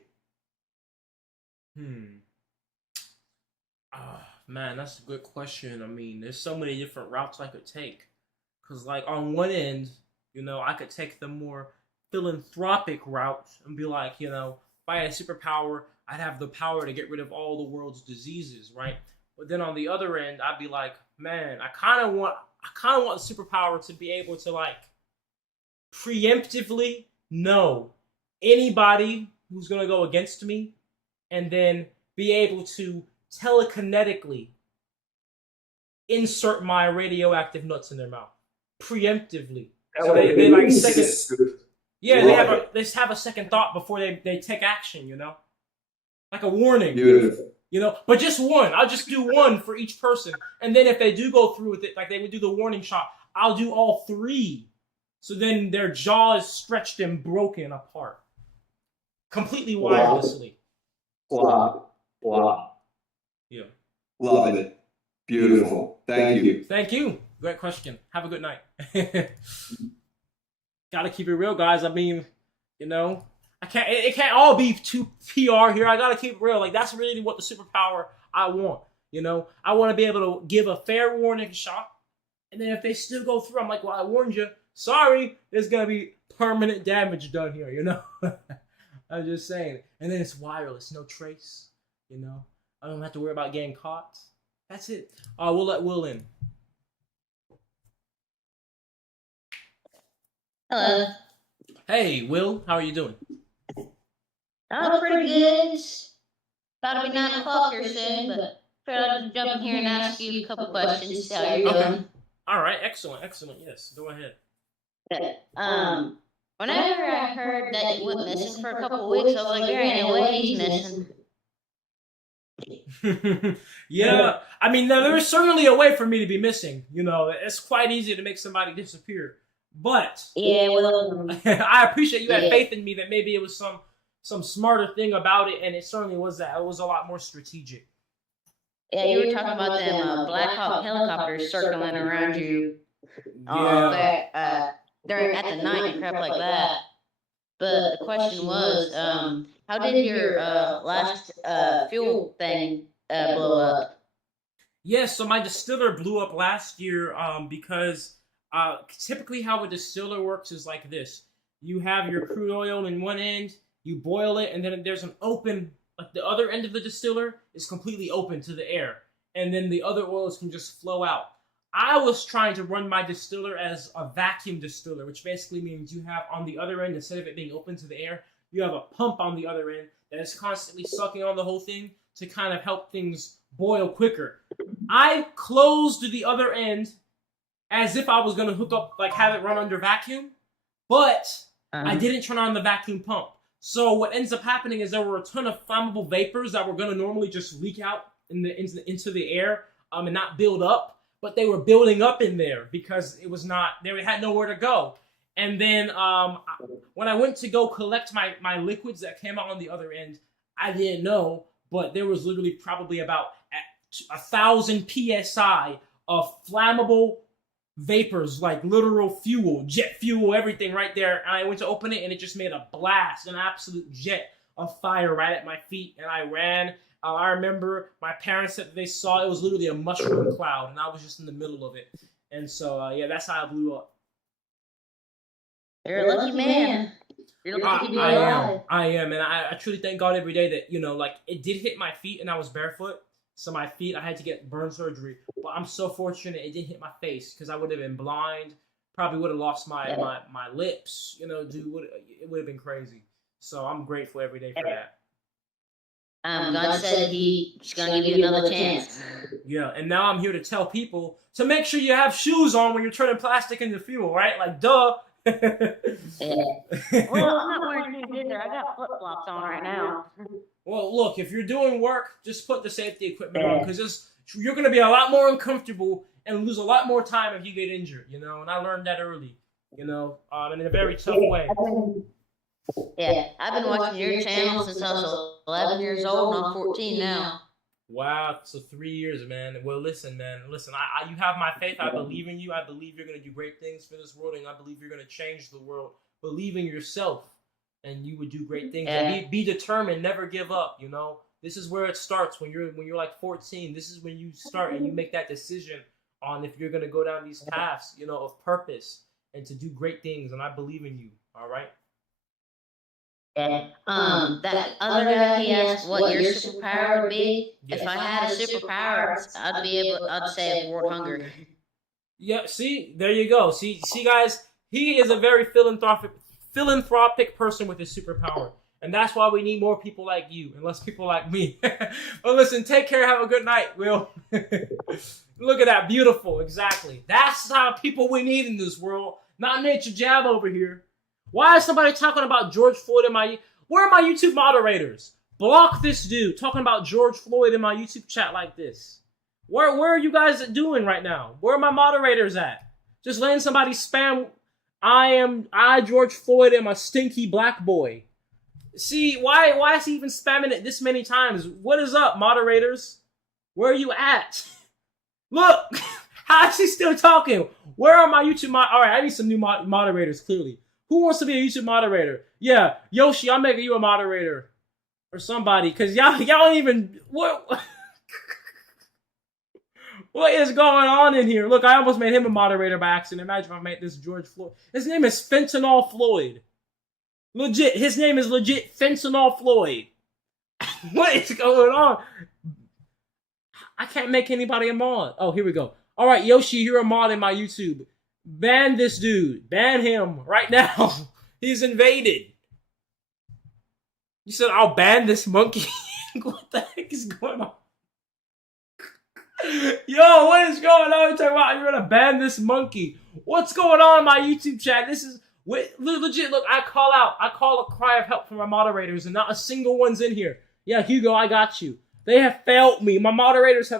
Man, that's a good question. I mean, there's so many different routes I could take. Because, like, on one end, I could take the more philanthropic route and be like, if I had a superpower, I'd have the power to get rid of all the world's diseases, right? But then on the other end, I'd be like, man, I kind of want the superpower to be able to like preemptively know anybody who's gonna go against me, and then be able to telekinetically insert my radioactive nuts in their mouth preemptively. So they like second. Yeah, they just have a second thought before they take action. Like a warning. Beautiful. But just one. I'll just do one for each person. And then if they do go through with it, like they would do the warning shot, I'll do all 3. So then their jaw is stretched and broken apart. Completely wirelessly. Wow. Yeah. Love it. Beautiful. Thank you. Thank you. Great question. Have a good night. Gotta keep it real, guys. I mean, it can't all be too PR here. I gotta keep it real. Like, that's really what the superpower I want. I want to be able to give a fair warning shot, and then if they still go through, I'm like, well, I warned you. Sorry, there's gonna be permanent damage done here. I'm just saying. And then it's wireless, no trace. I don't have to worry about getting caught. That's it. We'll let Will in. Hello. Hey, Will. How are you doing? I'm pretty good. About to be 9 o'clock here soon, but figured I'd just jump in here and ask you a couple questions, see how you're doing. All right. Excellent. Yes. Go ahead. Okay. Whenever I heard that you went missing for a couple of weeks, I was like, there ain't no way he's missing. Yeah. I mean, there is certainly a way for me to be missing. It's quite easy to make somebody disappear. But yeah, well, I appreciate you had faith in me that maybe it was some smarter thing about it, and it certainly was that. It was a lot more strategic. Yeah, you were talking about them Black Hawk helicopters circling around you during at the night and crap like that. But the question was, how did your last fuel thing blow up? Yes, so my distiller blew up last year because typically how a distiller works is like this. You have your crude oil in one end, you boil it, and then there's an open, like the other end of the distiller is completely open to the air. And then the other oils can just flow out. I was trying to run my distiller as a vacuum distiller, which basically means you have on the other end, instead of it being open to the air, you have a pump on the other end that is constantly sucking on the whole thing to kind of help things boil quicker. I closed the other end as if I was going to hook up, like have it run under vacuum, but I didn't turn on the vacuum pump. So what ends up happening is there were a ton of flammable vapors that were going to normally just leak out into the air and not build up, but they were building up in there because it was not, they had nowhere to go. And then when I went to go collect my liquids that came out on the other end, I didn't know, but there was literally probably about 1,000 PSI of flammable vapors, like literal fuel, jet fuel, everything right there. And I went to open it and it just made a blast, an absolute jet of fire right at my feet. And I ran. I remember my parents said they saw it was literally a mushroom cloud and I was just in the middle of it. And so, yeah, that's how I blew up. You're a lucky man. You're lucky to be alive. I am. And I truly thank God every day that, like, it did hit my feet and I was barefoot. So my feet, I had to get burn surgery. But I'm so fortunate it didn't hit my face because I would have been blind. Probably would have lost my lips. Dude, it would have been crazy. So I'm grateful every day for that. God said He's going to give you another chance. Yeah, and now I'm here to tell people to make sure you have shoes on when you're turning plastic into fuel, right? Like, duh. Well, I'm not wearing shoes either. I got flip-flops on right now. Well, look, if you're doing work, just put the safety equipment on because you're going to be a lot more uncomfortable and lose a lot more time if you get injured, and I learned that early, in a very tough way. Yeah, I've been watching your channel since I was 11 years old, and I'm 14 now. Wow, so 3 years, man. Well, listen, man. Listen, you have my faith. I believe in you. I believe you're going to do great things for this world, and I believe you're going to change the world. Believe in yourself, and you would do great things. Yeah. And be determined. Never give up, This is where it starts when you're like 14. This is when you start and you make that decision on if you're going to go down these paths, of purpose and to do great things, and I believe in you, all right? Yeah. That other guy, he asked what your superpower would be. Yes. If I had a superpower, I'd say avoid hunger. Yeah, see, there you go. See, guys, he is a very philanthropic person with his superpower. And that's why we need more people like you and less people like me. But listen, take care. Have a good night, Will. Look at that. Beautiful. Exactly. That's the type of people we need in this world. Not Naturejab over here. Why is somebody talking about George Floyd in my... Where are my YouTube moderators? Block this dude talking about George Floyd in my YouTube chat like this. Where are you guys doing right now? Where are my moderators at? Just letting somebody spam, I, George Floyd, am a stinky black boy. See, why is he even spamming it this many times? What is up, moderators? Where are you at? Look, how is he still talking? Where are my YouTube All right, I need some new moderators, clearly. Who wants to be a YouTube moderator? Yeah, Yoshi, I'm making you a moderator. Or somebody, because y'all don't even... What is going on in here? Look, I almost made him a moderator by accident. Imagine if I made this George Floyd. His name is Fentanyl Floyd. Legit. His name is legit Fentanyl Floyd. What is going on? I can't make anybody a mod. Oh, here we go. All right, Yoshi, you're a mod in my YouTube. Ban this dude. Ban him right now. He's invaded. You said I'll ban this monkey? What the heck is going on? Yo, what is going on? You're talking about you're gonna ban this monkey. What's going on in my YouTube chat? This is legit. Look, I call a cry of help from my moderators, and not a single one's in here. Yeah, Hugo, I got you. They have failed me. My moderators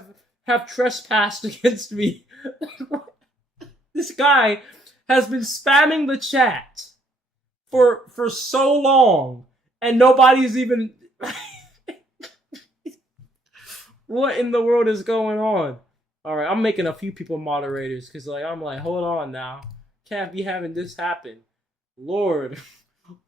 have trespassed against me. This guy has been spamming the chat for so long, and nobody's even... What in the world is going on? All right, I'm making a few people moderators because I'm like, hold on now. Can't be having this happen. Lord.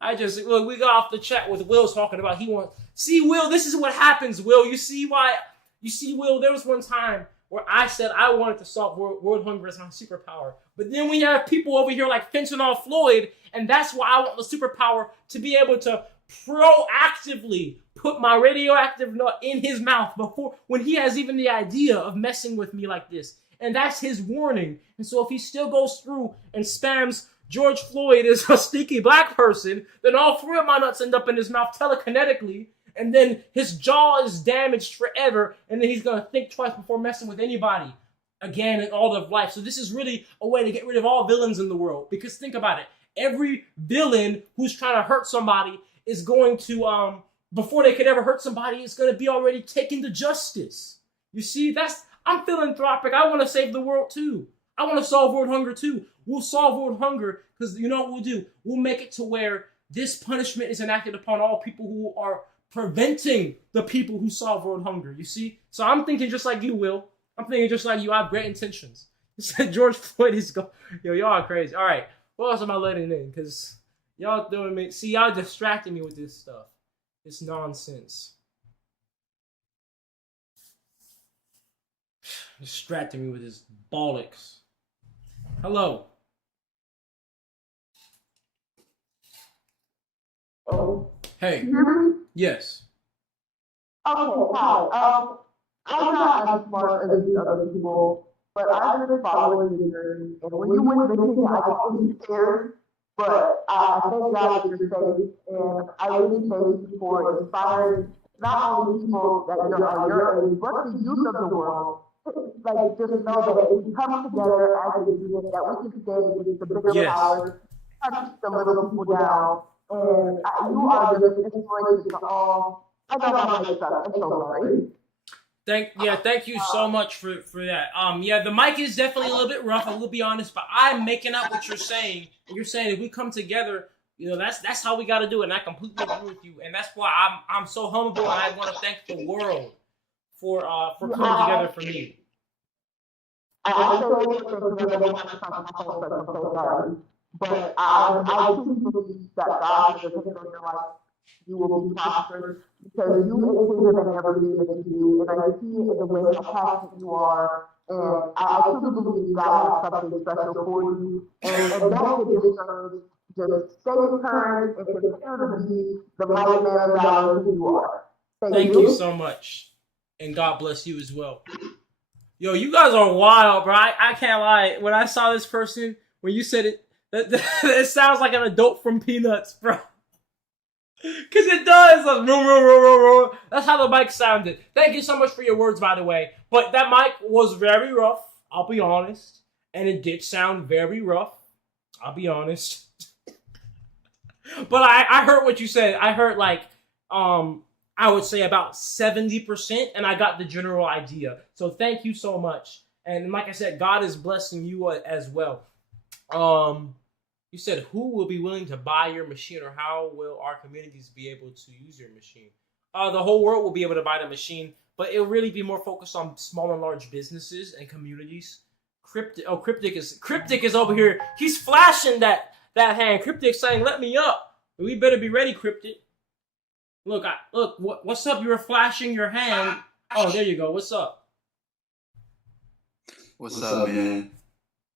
Look, we got off the chat with Will talking about he wants... See, Will, this is what happens, Will. You see, Will, there was one time where I said I wanted to solve world hunger as my superpower. But then we have people over here like Fentanyl Floyd, and that's why I want the superpower to be able to proactively put my radioactive nut in his mouth before when he has even the idea of messing with me like this. And that's his warning. And so if he still goes through and spams George Floyd is a sneaky black person, then all 3 of my nuts end up in his mouth telekinetically, and then his jaw is damaged forever, and then he's going to think twice before messing with anybody again in all of life. So this is really a way to get rid of all villains in the world, because think about it. Every villain who's trying to hurt somebody is going to, before they could ever hurt somebody, is going to be already taken to justice. You see, I'm philanthropic. I want to save the world too. I want to solve world hunger too. We'll solve world hunger because you know what we'll do? We'll make it to where this punishment is enacted upon all people who are preventing the people who solve world hunger. You see? So I'm thinking just like you, Will. I'm thinking just like you. I have great intentions. You said George Floyd is going. Yo, y'all are crazy. All right. What else am I letting in? Because y'all doing me. See, y'all distracting me with this stuff. It's nonsense. Distracting me with his bollocks. Hello. Oh. Hey. Can you hear me? Yes. Okay, hi. I'm not as smart as the other people, but I've been following your journey. And when you went missing, I got really scared. But I thank God that you're safe, and I really thank you for inspiring not only people that are your age, but the youth of the world. Like, just know that if we come together as a unit, that we can stand against the bigger powers, touch the little people down. And you are just an inspiration to all. I know my mic sucks. I'm so sorry. Thank you so much for that. Yeah, the mic is definitely a little bit rough, I will be honest, but I'm making out what you're saying. You're saying if we come together, you know, that's how we got to do it, and I completely agree with you. And that's why I'm so humble, and I want to thank the world for coming together for me. I say one thing because I don't want to sound myself, so I'm so sorry. But I truly believe that God has a picture in your life. You will be prosperous because you exceed in everything that you do, and I see it in the way how passionate you are. And I truly believe God has something special for you. And don't get discouraged. Just stay encouraged and continue to be the mighty man of valor who you are. Thank you so much, and God bless you as well. Yo, you guys are wild, bro. I can't lie. When I saw this person, when you said it, it sounds like an adult from Peanuts, bro. Because it does. That's how the mic sounded. Thank you so much for your words, by the way. But that mic was very rough, I'll be honest. And it did sound very rough, I'll be honest. But I heard what you said. I heard like, I would say about 70%, and I got the general idea. So thank you so much. And like I said, God is blessing you as well. You said, who will be willing to buy your machine, or how will our communities be able to use your machine? The whole world will be able to buy the machine, but it'll really be more focused on small and large businesses and communities. Cryptic is over here. He's flashing that hand. Cryptic saying, "Let me up." We better be ready, Cryptic. Look, what's up? You were flashing your hand. Oh, there you go. What's up? What's up, man?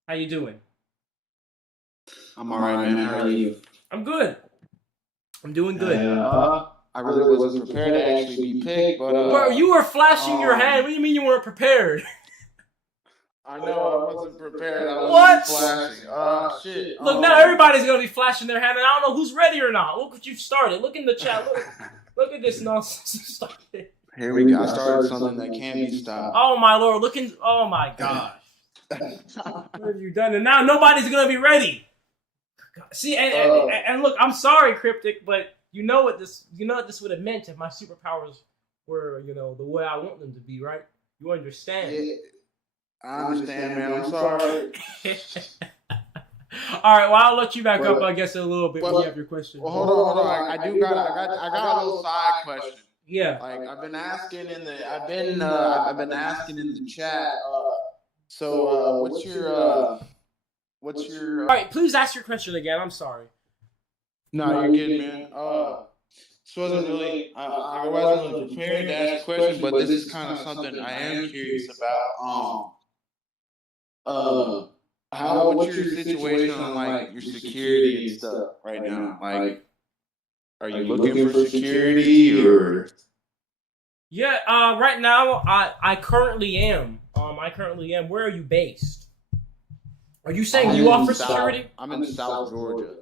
How you doing? I'm alright, man. How are you? I'm good. I'm doing good. I really wasn't prepared to actually be picked, but Bro, you were flashing your hand. What do you mean you weren't prepared? I know I wasn't prepared. I What? wasn't flashing. Shit. Look, now everybody's gonna be flashing their hand, and I don't know who's ready or not. Look what you've started. Look in the chat. Look at this nonsense you started. Here we go. I started something that can't be stopped. Oh my lord! Oh my gosh! What have you done? And now nobody's gonna be ready. See, and look, I'm sorry, Cryptic, but you know what this would have meant if my superpowers were, the way I want them to be, right? You understand? Yeah, I understand, man. I'm sorry. All right, well, I'll let you back up, I guess, in a little bit when you have your question. Well, hold on. I got a little side question. Yeah. Like I've been asking in the chat. So, what's your All right, please ask your question again. I'm sorry. No, you're good, man. This wasn't really. I wasn't really prepared to ask a question, but this is kind of something I am curious about. What's your situation on like your security and stuff right now? Like, are you looking for security or? Yeah, right now I currently am. I currently am. Where are you based? Are you saying you offer security? I'm in South Georgia.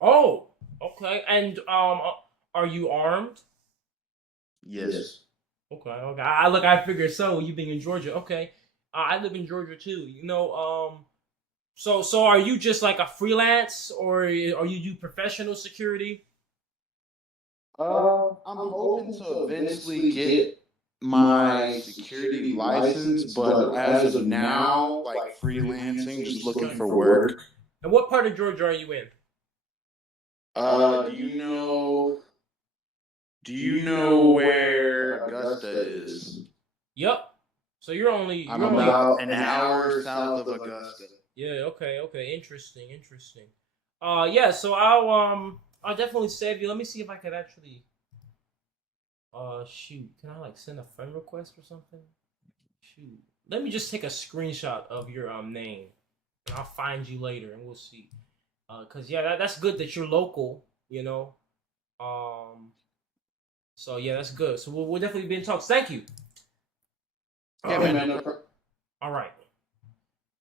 Oh, okay. And are you armed? Yes. Okay, okay. I figured so. You being in Georgia, okay. I live in Georgia too. So are you just like a freelance, or you do professional security? I'm hoping to eventually get my security license, but as of now, like freelancing, just looking for work. And what part of Georgia are you in? Do you know where Augusta is? Yep. So I'm about an hour south of Augusta. Yeah. Okay. Okay. Interesting. Interesting. Yeah. So I'll definitely save you. Let me see if I could actually. Shoot. Can I like send a friend request or something? Shoot. Let me just take a screenshot of your name, and I'll find you later, and we'll see. Cause yeah, that's good that you're local. So yeah, that's good. So we'll definitely be in talks. Thank you. Yeah, man. All right.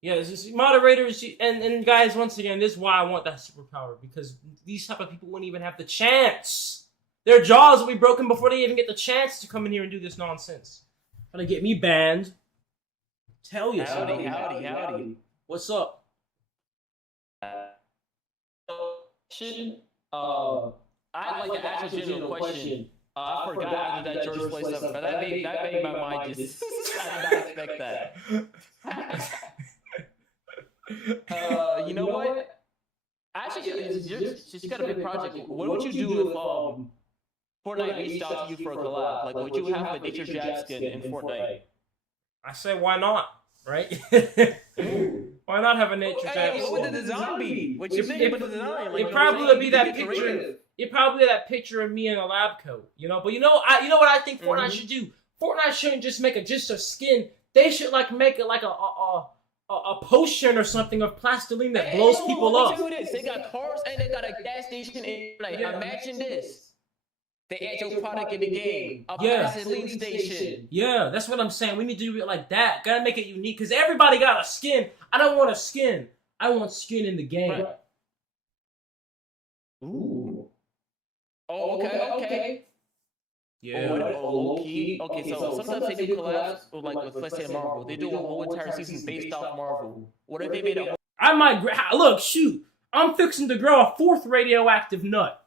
Yeah, this is moderators and guys. Once again, this is why I want that superpower, because these type of people wouldn't even have the chance. Their jaws will be broken before they even get the chance to come in here and do this nonsense. Trying to get me banned. Tell you something. Howdy. What's up? I'd like to ask a general question. I forgot after that George Place stuff, but that made my mind just. I did not expect that. You know what? Actually, she's got a big project. What would you do if Fortnite reached out to you for a collab? Like, would you have a Naturejab skin in Fortnite? I say, why not? Right? Why not have a Naturejab? What would the design be? What you think about the design? It probably would be that picture. It probably be that picture of me in a lab coat, But you know what I think Fortnite should do? Fortnite shouldn't just make just a skin. They should like make it like a potion or something of plastiline that blows people up. Let me tell you this: they got cars and they got a gas station. Like, imagine this. They add your product in the game. A plastiline station. Yeah, that's what I'm saying. We need to do it like that. Gotta make it unique, because everybody got a skin. I don't want a skin. I want skin in the game. Right. Ooh. Oh, okay. Yeah. Low key. Okay, so sometimes they do collabs with, like, let's say Marvel. They do a whole entire season based off Marvel. What if they made a? I might look. Shoot, I'm fixing to grow a 4th radioactive nut.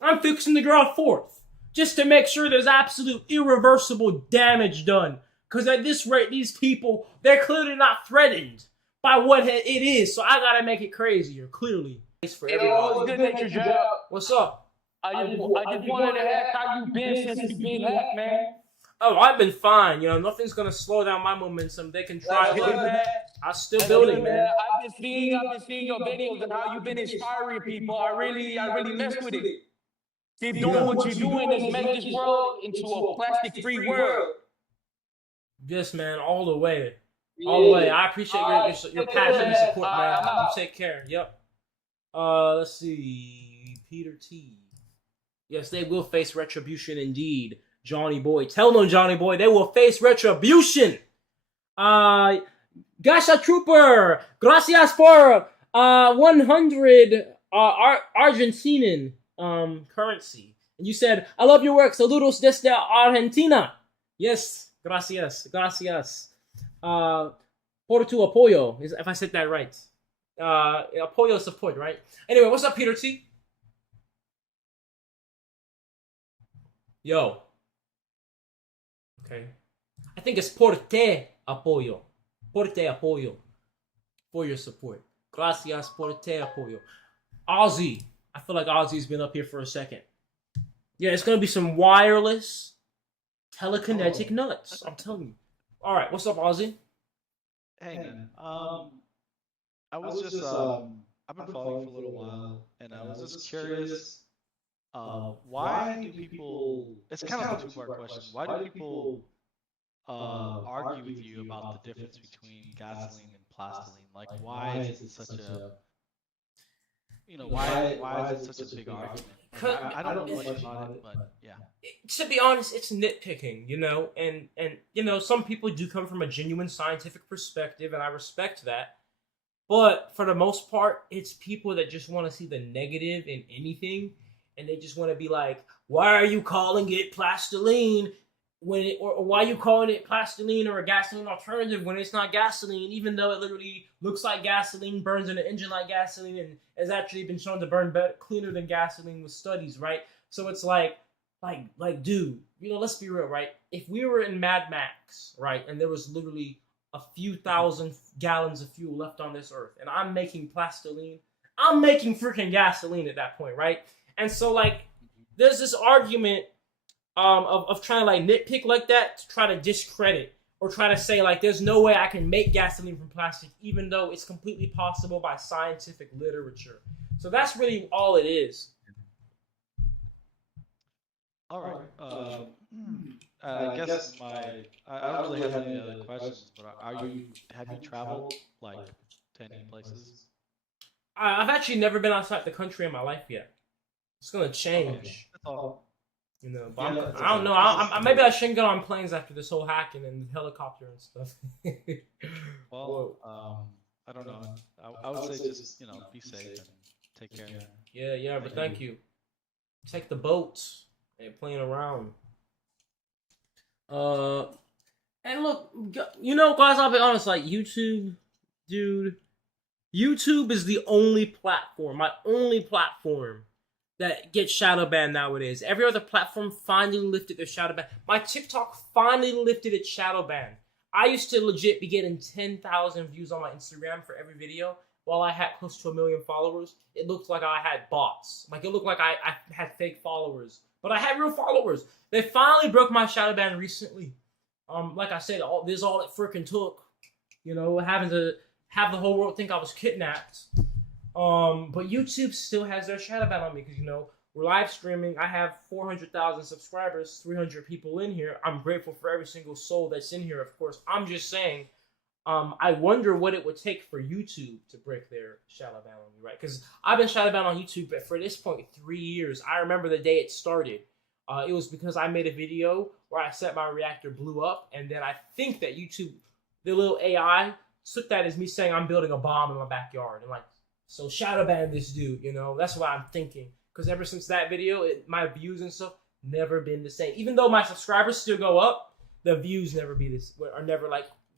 I'm fixing to grow a 4th, just to make sure there's absolute irreversible damage done. Because at this rate, these people, they're clearly not threatened by what it is. So I gotta make it crazier. Clearly. For It's good that you're job. What's up? I just wanted to ask how you been since you been back, man. Oh, I've been fine. Nothing's gonna slow down my momentum. They can try. I'm still building, man. I've been seeing your videos and how you've been inspiring people. I really mess with it. Keep doing what you're doing and make this world into a plastic-free world. Yes, man, all the way. All the way. I appreciate your passion and support, man. You take care. Yep. Let's see. Peter T. Yes, they will face retribution indeed. Johnny Boy. Tell them, Johnny Boy, they will face retribution. Gasha Trooper. Gracias por 100 Argentinian currency. And you said, I love your work. Saludos desde Argentina. Yes, gracias. Por tu apoyo, if I said that right. Apoyo support, right? Anyway, what's up, Peter T? Yo. Okay. I think it's por te apoyo. Por te apoyo. For your support. Gracias por te apoyo. Ozzy. I feel like Ozzy's been up here for a second. Yeah, it's going to be some wireless telekinetic nuts. I'm telling you. All right, what's up, Ozzy? Hey, man. I was just, I've been following you for a little while, and I was just curious. why do people? It's kind of a two-part question. Why do people argue with you about the difference between gasoline and plastiline? Like, why is it such a why is it such a big argument? Like, I don't know much about it, but yeah. To be honest, it's nitpicking, and some people do come from a genuine scientific perspective, and I respect that. But for the most part, it's people that just want to see the negative in anything, and they just want to be like, "Why are you calling it plastiline or why are you calling it plastiline or a gasoline alternative when it's not gasoline, even though it literally looks like gasoline, burns in an engine like gasoline, and has actually been shown to burn better, cleaner than gasoline with studies, right?" So it's like, dude, let's be real, right? If we were in Mad Max, right, and there was literally a few thousand gallons of fuel left on this earth, and I'm making plastiline, I'm making freaking gasoline at that point, right? And so, there's this argument of trying to nitpick like that to try to discredit or try to say there's no way I can make gasoline from plastic, even though it's completely possible by scientific literature. So that's really all it is. All right. I guess I don't really have any other questions, but have you traveled to any places? I've actually never been outside the country in my life yet. It's gonna change. Okay. That's all. But I don't know. Maybe I shouldn't get on planes after this whole hacking and helicopter and stuff. Well, I don't know. I would say just be safe and take care. Yeah, but thank you. Take the boats and playing around. And look, guys, I'll be honest. YouTube, dude, YouTube is the only platform, my only platform that gets shadow banned nowadays. Every other platform finally lifted their shadow ban. My TikTok finally lifted its shadow ban. I used to legit be getting 10,000 views on my Instagram for every video, while I had close to 1 million followers. It looked like I had bots. It looked like I had fake followers. But I had real followers. They finally broke my shadow ban recently. Like I said, this is all it freaking took. Having to have the whole world think I was kidnapped. But YouTube still has their shadow ban on me because, we're live streaming. I have 400,000 subscribers, 300 people in here. I'm grateful for every single soul that's in here, of course. I'm just saying, I wonder what it would take for YouTube to break their shadow ban on me, right? Because I've been shadow banned on YouTube for this point 3 years. I remember the day it started. It was because I made a video where I said my reactor blew up, and then I think that YouTube, the little AI, took that as me saying I'm building a bomb in my backyard. And so shadow ban this dude, That's what I'm thinking. Because ever since that video, my views and stuff never been the same. Even though my subscribers still go up, the views never they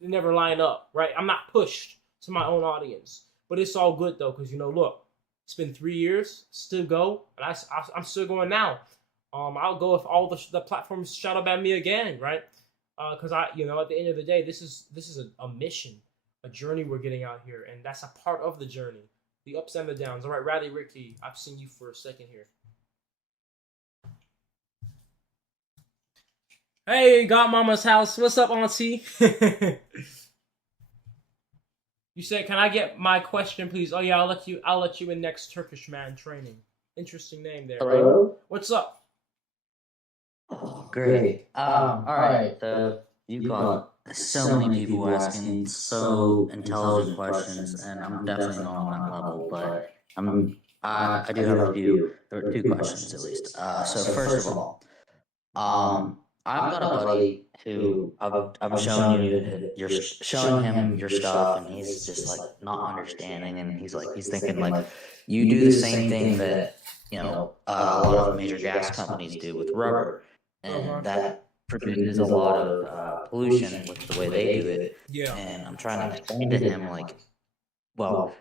never line up, right? I'm not pushed to my own audience. But it's all good though, because look, it's been 3 years, still go, and I'm still going now. I'll go if all the platforms shadow ban me again, right? Because at the end of the day, this is a mission, a journey we're getting out here, and that's a part of the journey. The ups and the downs. All right, Rally Ricky, I've seen you for a second here. Hey, Godmama's house. What's up, Auntie? You said, "Can I get my question, please?" Oh yeah, I'll let you in next. Turkish man training. Interesting name there. Hello? What's up? Great. All right. You've got so many people asking so intelligent questions, and I'm definitely not on that level. But I do have a few. There are 2 questions at least. So first of all, I've got a buddy who I'm showing you're showing him your stuff, and he's just not understanding, and he's thinking you do the same thing that a lot of major gas companies do with rubber, and that produces a lot of pollution with the way they do it. Yeah. And I'm trying to explain to him well,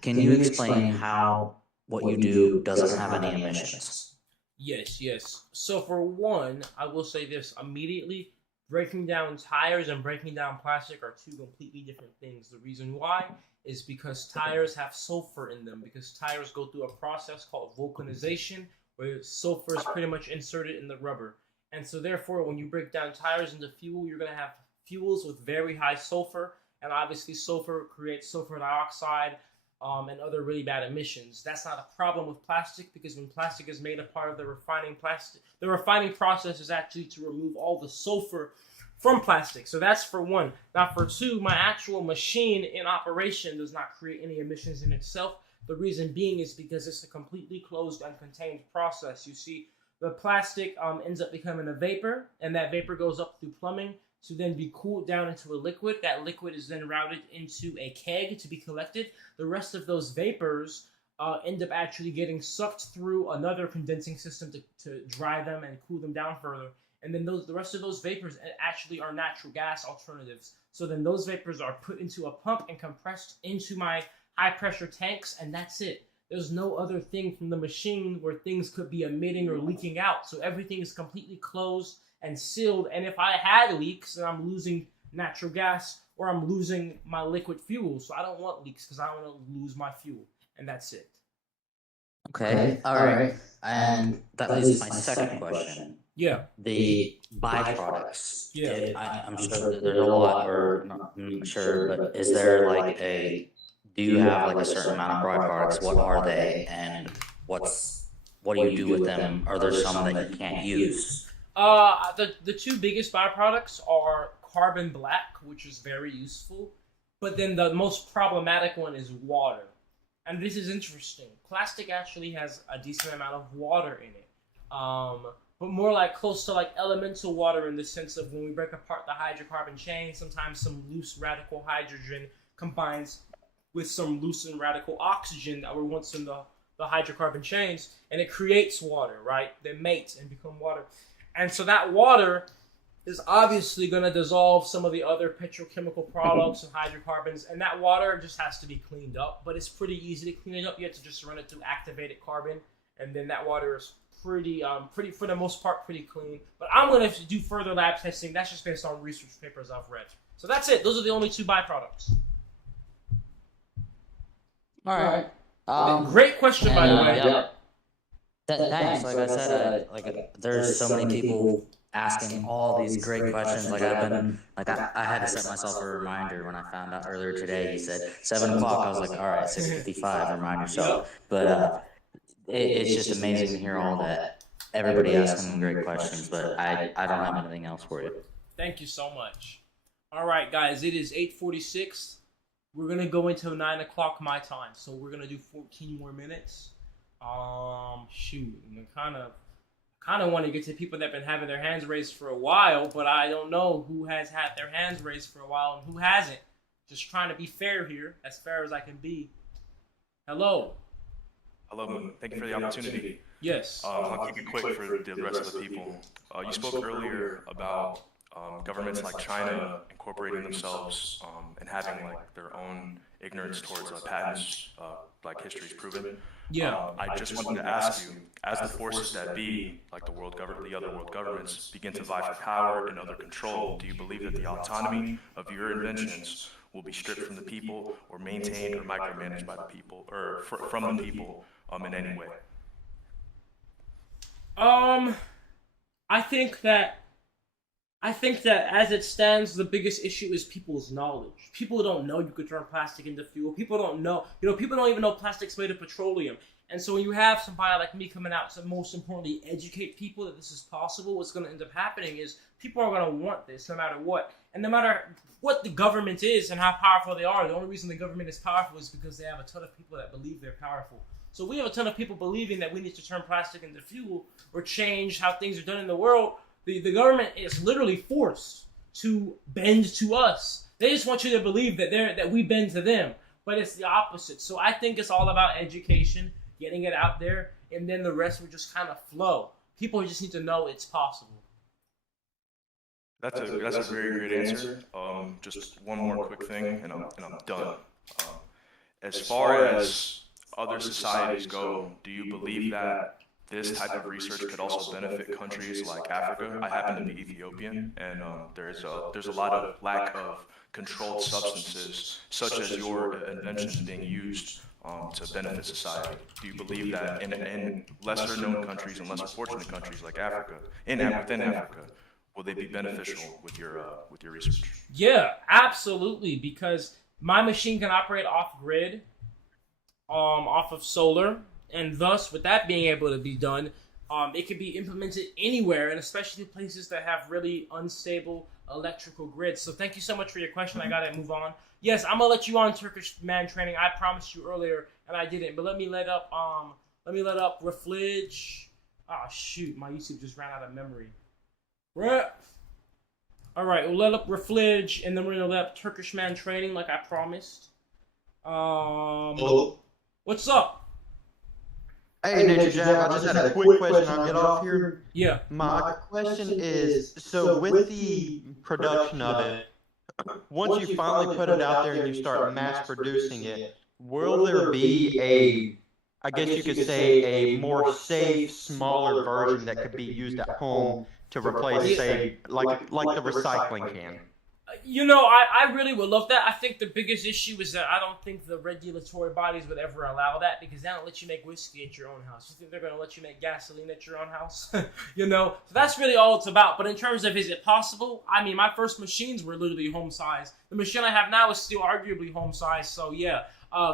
can you explain how what you do doesn't have any emissions? Yes. So for one, I will say this immediately. Breaking down tires and breaking down plastic are 2 completely different things. The reason why is because tires have sulfur in them, because tires go through a process called vulcanization, where sulfur is pretty much inserted in the rubber. And so therefore, when you break down tires into fuel, you're going to have fuels with very high sulfur, and obviously sulfur creates sulfur dioxide, and other really bad emissions. That's not a problem with plastic, because when plastic is made a part of the refining process is actually to remove all the sulfur from plastic. So that's for one. Now for two, my actual machine in operation does not create any emissions in itself. The reason being is because it's a completely closed and contained process. You see, the plastic ends up becoming a vapor, and that vapor goes up through plumbing to then be cooled down into a liquid. That liquid is then routed into a keg to be collected. The rest of those vapors end up actually getting sucked through another condensing system to dry them and cool them down further. And then the rest of those vapors actually are natural gas alternatives. So then those vapors are put into a pump and compressed into my high pressure tanks, and that's it. There's no other thing from the machine where things could be emitting or leaking out. So everything is completely closed and sealed. And if I had leaks, then I'm losing natural gas or I'm losing my liquid fuel. So I don't want leaks because I don't want to lose my fuel. And that's it. Okay, all right. And that leads to my second question. Yeah. The byproducts. Yeah. I'm sure that there's a lot, or I'm not sure, but is there like do you have like a certain amount of byproducts? What are they, and what do you do with them? Are there some that you can't use? The two biggest byproducts are carbon black, which is very useful, but then the most problematic one is water. And this is interesting. Plastic actually has a decent amount of water in it, but more like close to like elemental water, in the sense of when we break apart the hydrocarbon chain, sometimes some loose radical hydrogen combines with some loose and radical oxygen that were once in the hydrocarbon chains, and it creates water, right? They mate and become water. And so that water is obviously going to dissolve some of the other petrochemical products and hydrocarbons, and that water just has to be cleaned up. But it's pretty easy to clean it up. You have to just run it through activated carbon, and then that water is pretty for the most part, pretty clean. But I'm going to do further lab testing. That's just based on research papers I've read. So that's it. Those are the only two byproducts. All right. Great question, by the way. Yeah. Thanks. Like I said, there's so many people asking all these great questions. Like I've been, I had to set myself a reminder when I found out earlier today. He said 7 o'clock. I was like, all right, 6:55. Remind yourself. But it's just amazing to hear all that. Everybody asking great questions, but I don't have anything else for you. Thank you so much. All right, guys, it is 8:46. We're gonna go until 9 o'clock my time, so we're gonna do 14 more minutes. Shoot, I kind of want to get to people that've been having their hands raised for a while, but I don't know who has had their hands raised for a while and who hasn't. Just trying to be fair here, as fair as I can be. Hello. Hello, Moon. Thank you for the opportunity. Yes. I'll keep it quick for the rest of the people. You spoke earlier about governments like China incorporating themselves and having like their own ignorance towards patents, like history's proven. Yeah. I just wanted to ask you, as the forces that be, like the other world governments, begin to vie for power and other control, do you believe that the autonomy of your inventions will be stripped from the people, or maintained or micromanaged by the people, or from the people in any way? I think that as it stands, the biggest issue is people's knowledge. People don't know you could turn plastic into fuel. People don't know, people don't even know plastic's made of petroleum. And so when you have somebody like me coming out to, most importantly, educate people that this is possible, what's going to end up happening is people are going to want this no matter what. And no matter what the government is and how powerful they are, the only reason the government is powerful is because they have a ton of people that believe they're powerful. So we have a ton of people believing that we need to turn plastic into fuel or change how things are done in the world. The government is literally forced to bend to us. They just want you to believe that we bend to them, but it's the opposite. So I think it's all about education, getting it out there, and then the rest will just kind of flow. People just need to know it's possible. That's a very great answer. Just one more quick thing, and I'm done. As far as other societies go, do you believe that this type of research could also benefit countries like Africa? I happen to be Ethiopian, and there's a lot of lack of controlled substances, such as your inventions being used to benefit society. Do you believe that in lesser known countries and less fortunate countries like Africa, within Africa, will they be beneficial with your research? Yeah, absolutely, because my machine can operate off grid. off of solar, and thus, with that being able to be done, it can be implemented anywhere, and especially places that have really unstable electrical grids. So thank you so much for your question. I gotta move on. Yes, I'm gonna let you on Turkish man training. I promised you earlier, and I didn't. But let me let up Reflige. Oh shoot, my YouTube just ran out of memory. Right. All right, we'll let up Reflige, and then we're gonna let up Turkish man training, like I promised. What's up? Hey, Naturejab, I just had a quick question. I'll get off here. Yeah. My question is, so with the production of it, once you finally put it out there and you start mass producing it, will there be I guess you could say, a more safe, smaller version that could be used at home to replace, say, like the recycling can? You know, I really would love that. I think the biggest issue is that I don't think the regulatory bodies would ever allow that, because they don't let you make whiskey at your own house. You think they're going to let you make gasoline at your own house? You know? So that's really all it's about. But in terms of is it possible, I mean, my first machines were literally home size. The machine I have now is still arguably home size. So yeah,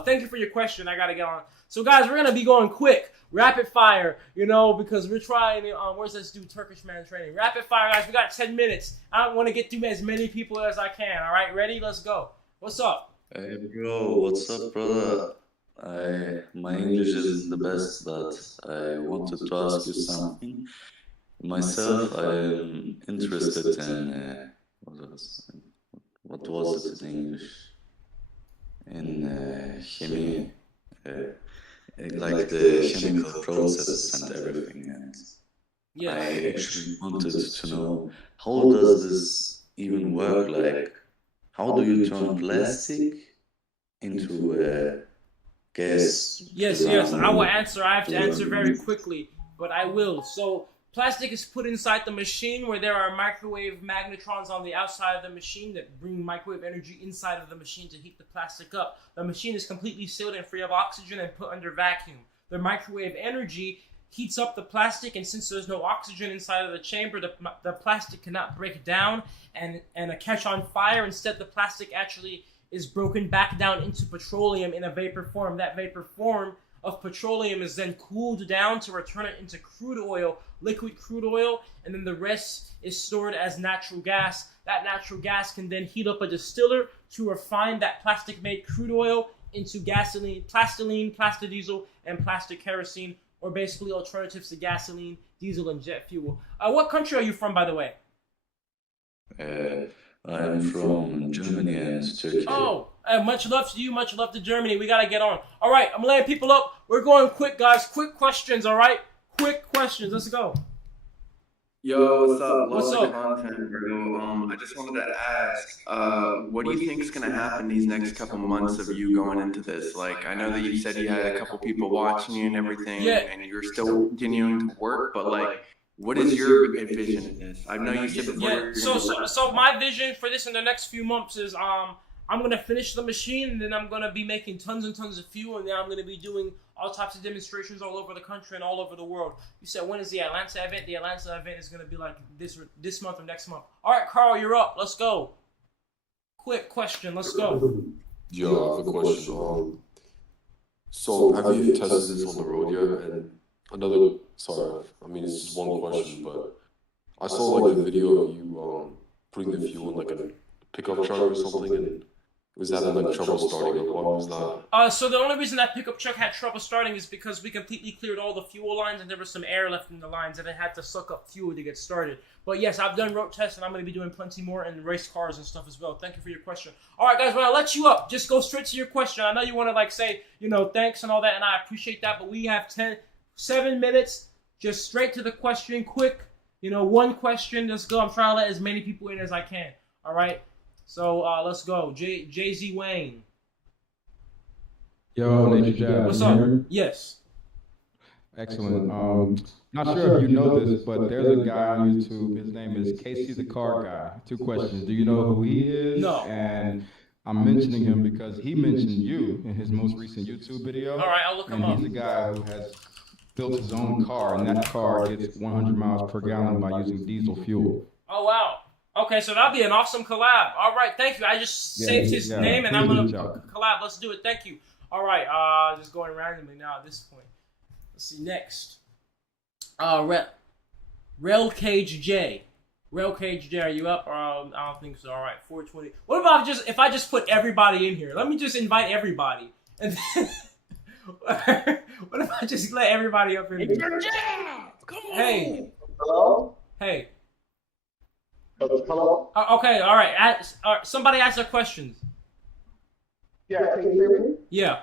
thank you for your question. I got to get on. So guys, we're going to be going quick. Rapid fire, you know, because we're trying, where's this dude, Turkish man training? Rapid fire, guys, we got 10 minutes. I don't want to get through as many people as I can, all right? Ready? Let's go. What's up? Hey bro, what's up, brother? My English isn't the best, but I wanted to ask you something. Myself, I'm interested in what was it in English? In chemie, like the chemical processes and everything. And yeah. I actually wanted to know, how does this even work? Like, how do you turn plastic into gas? Yes, I will answer. I have to answer very quickly, but I will. So plastic is put inside the machine where there are microwave magnetrons on the outside of the machine that bring microwave energy inside of the machine to heat the plastic up. The machine is completely sealed and free of oxygen and put under vacuum. The microwave energy heats up the plastic, and since there's no oxygen inside of the chamber, the plastic cannot break down and catch on fire. Instead, the plastic actually is broken back down into petroleum in a vapor form. That vapor form of petroleum is then cooled down to return it into crude oil, liquid crude oil, and then the rest is stored as natural gas. That natural gas can then heat up a distiller to refine that plastic-made crude oil into gasoline, plastiline, plastidieseln, and plastic kerosene, or basically alternatives to gasoline, diesel, and jet fuel. What country are you from, by the way? I'm from Germany and Turkey. Oh, much love to you, much love to Germany. We gotta get on. All right, I'm laying people up. We're going quick, guys. Quick questions, all right? Quick questions. Let's go. Yo, what's up? What's Love the up? content, bro. I just wanted to ask, what do you think is gonna happen these next couple months of you going into this? Like, I know that you said you had a couple people watching you and everything, Yeah. and you're still continuing to work, but like, what is your vision in this? I know you said before. Yeah. So my vision for this in the next few months is I'm gonna finish the machine, and then I'm gonna be making tons and tons of fuel, and then I'm gonna be doing all types of demonstrations all over the country and all over the world. You said, when is the Atlanta event? The Atlanta event is gonna be like this month or next month. All right, Carl, you're up. Let's go. Quick question. Let's go. Yo, I have a question. So have you tested this on the road yet? And another, sorry, I mean, it's just one question, but I saw like a video of you putting the fuel in like a pickup truck or something, and it was having like trouble starting. Like, what was that? So the only reason that pickup truck had trouble starting is because we completely cleared all the fuel lines, and there was some air left in the lines, and it had to suck up fuel to get started. But yes, I've done road tests, and I'm going to be doing plenty more in race cars and stuff as well. Thank you for your question. All right, guys, when I let you up, just go straight to your question. I know you want to like say, thanks and all that, and I appreciate that, but we have 7 minutes. Just straight to the question, quick. One question. Let's go. I'm trying to let as many people in as I can. All right. So let's go. Jay-Z Wayne. Yo, Naturejab. What's up? Yes. Excellent. Not sure if you know this, but there's a guy on YouTube. His name is Casey the Car Guy. 2 questions. Do you know who he is? No. And I'm mentioning him because he mentioned you in his most recent YouTube video. All right, I'll look him up. And he's a guy who has built his own car, and that car gets 100 miles per gallon by using diesel fuel. Oh, wow. Okay, so that'll be an awesome collab. All right, thank you. I just saved his name, and I'm going to collab. Let's do it. Thank you. All right, just going randomly now at this point. Let's see next. Rail Cage J. Rail Cage J, are you up? I don't think so. All right, 420. What about if I just put everybody in here? Let me just invite everybody. And then, what if I just let everybody up in here? Come on. Hey. Hello? Hey. Hello? Okay, all right. Somebody ask their questions. Yeah, can you hear me? Yeah.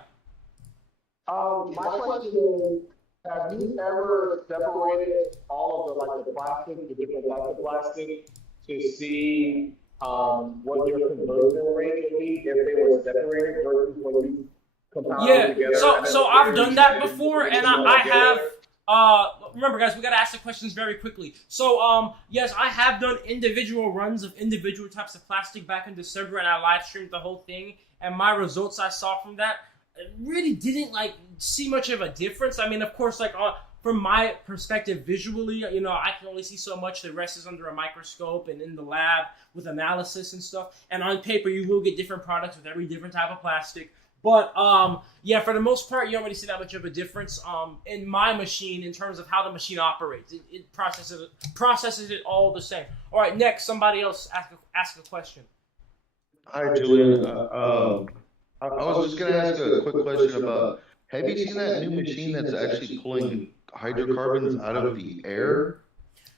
My question is, have you ever separated all of the plastic, the different types of plastic, to see what your conversion rate would be if they were separated versus when you compound them together? So I've done that before, and I have. Remember, guys, we gotta ask the questions very quickly. So, yes, I have done individual runs of individual types of plastic back in December, and I live streamed the whole thing. And my results I saw from that really didn't see much of a difference. I mean, of course, from my perspective visually, I can only see so much. The rest is under a microscope and in the lab with analysis and stuff. And on paper, you will get different products with every different type of plastic. But yeah, for the most part, you don't really see that much of a difference in my machine in terms of how the machine operates. It processes it all the same. All right, next, somebody else ask a question. Hi, Julian. I was just going to ask a quick question about, have you seen that new machine that's actually pulling hydrocarbons out of the air?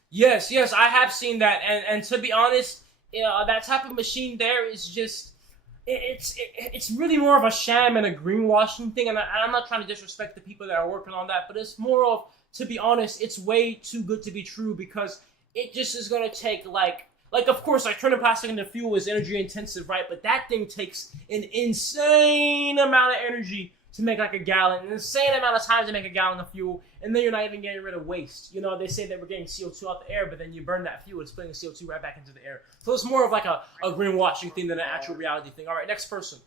Yes, I have seen that. And to be honest, that type of machine there is just... It's really more of a sham and a greenwashing thing, and I'm not trying to disrespect the people that are working on that, but it's more of, to be honest, it's way too good to be true, because it just is going to take, of course, turning plastic into fuel is energy intensive, right? But that thing takes an insane amount of energy to make a gallon, an insane amount of time to make a gallon of fuel, and then you're not even getting rid of waste. They say that we're getting CO2 out the air, but then you burn that fuel, it's putting CO2 right back into the air. So it's more of a greenwashing thing than an actual reality thing. All right, next person.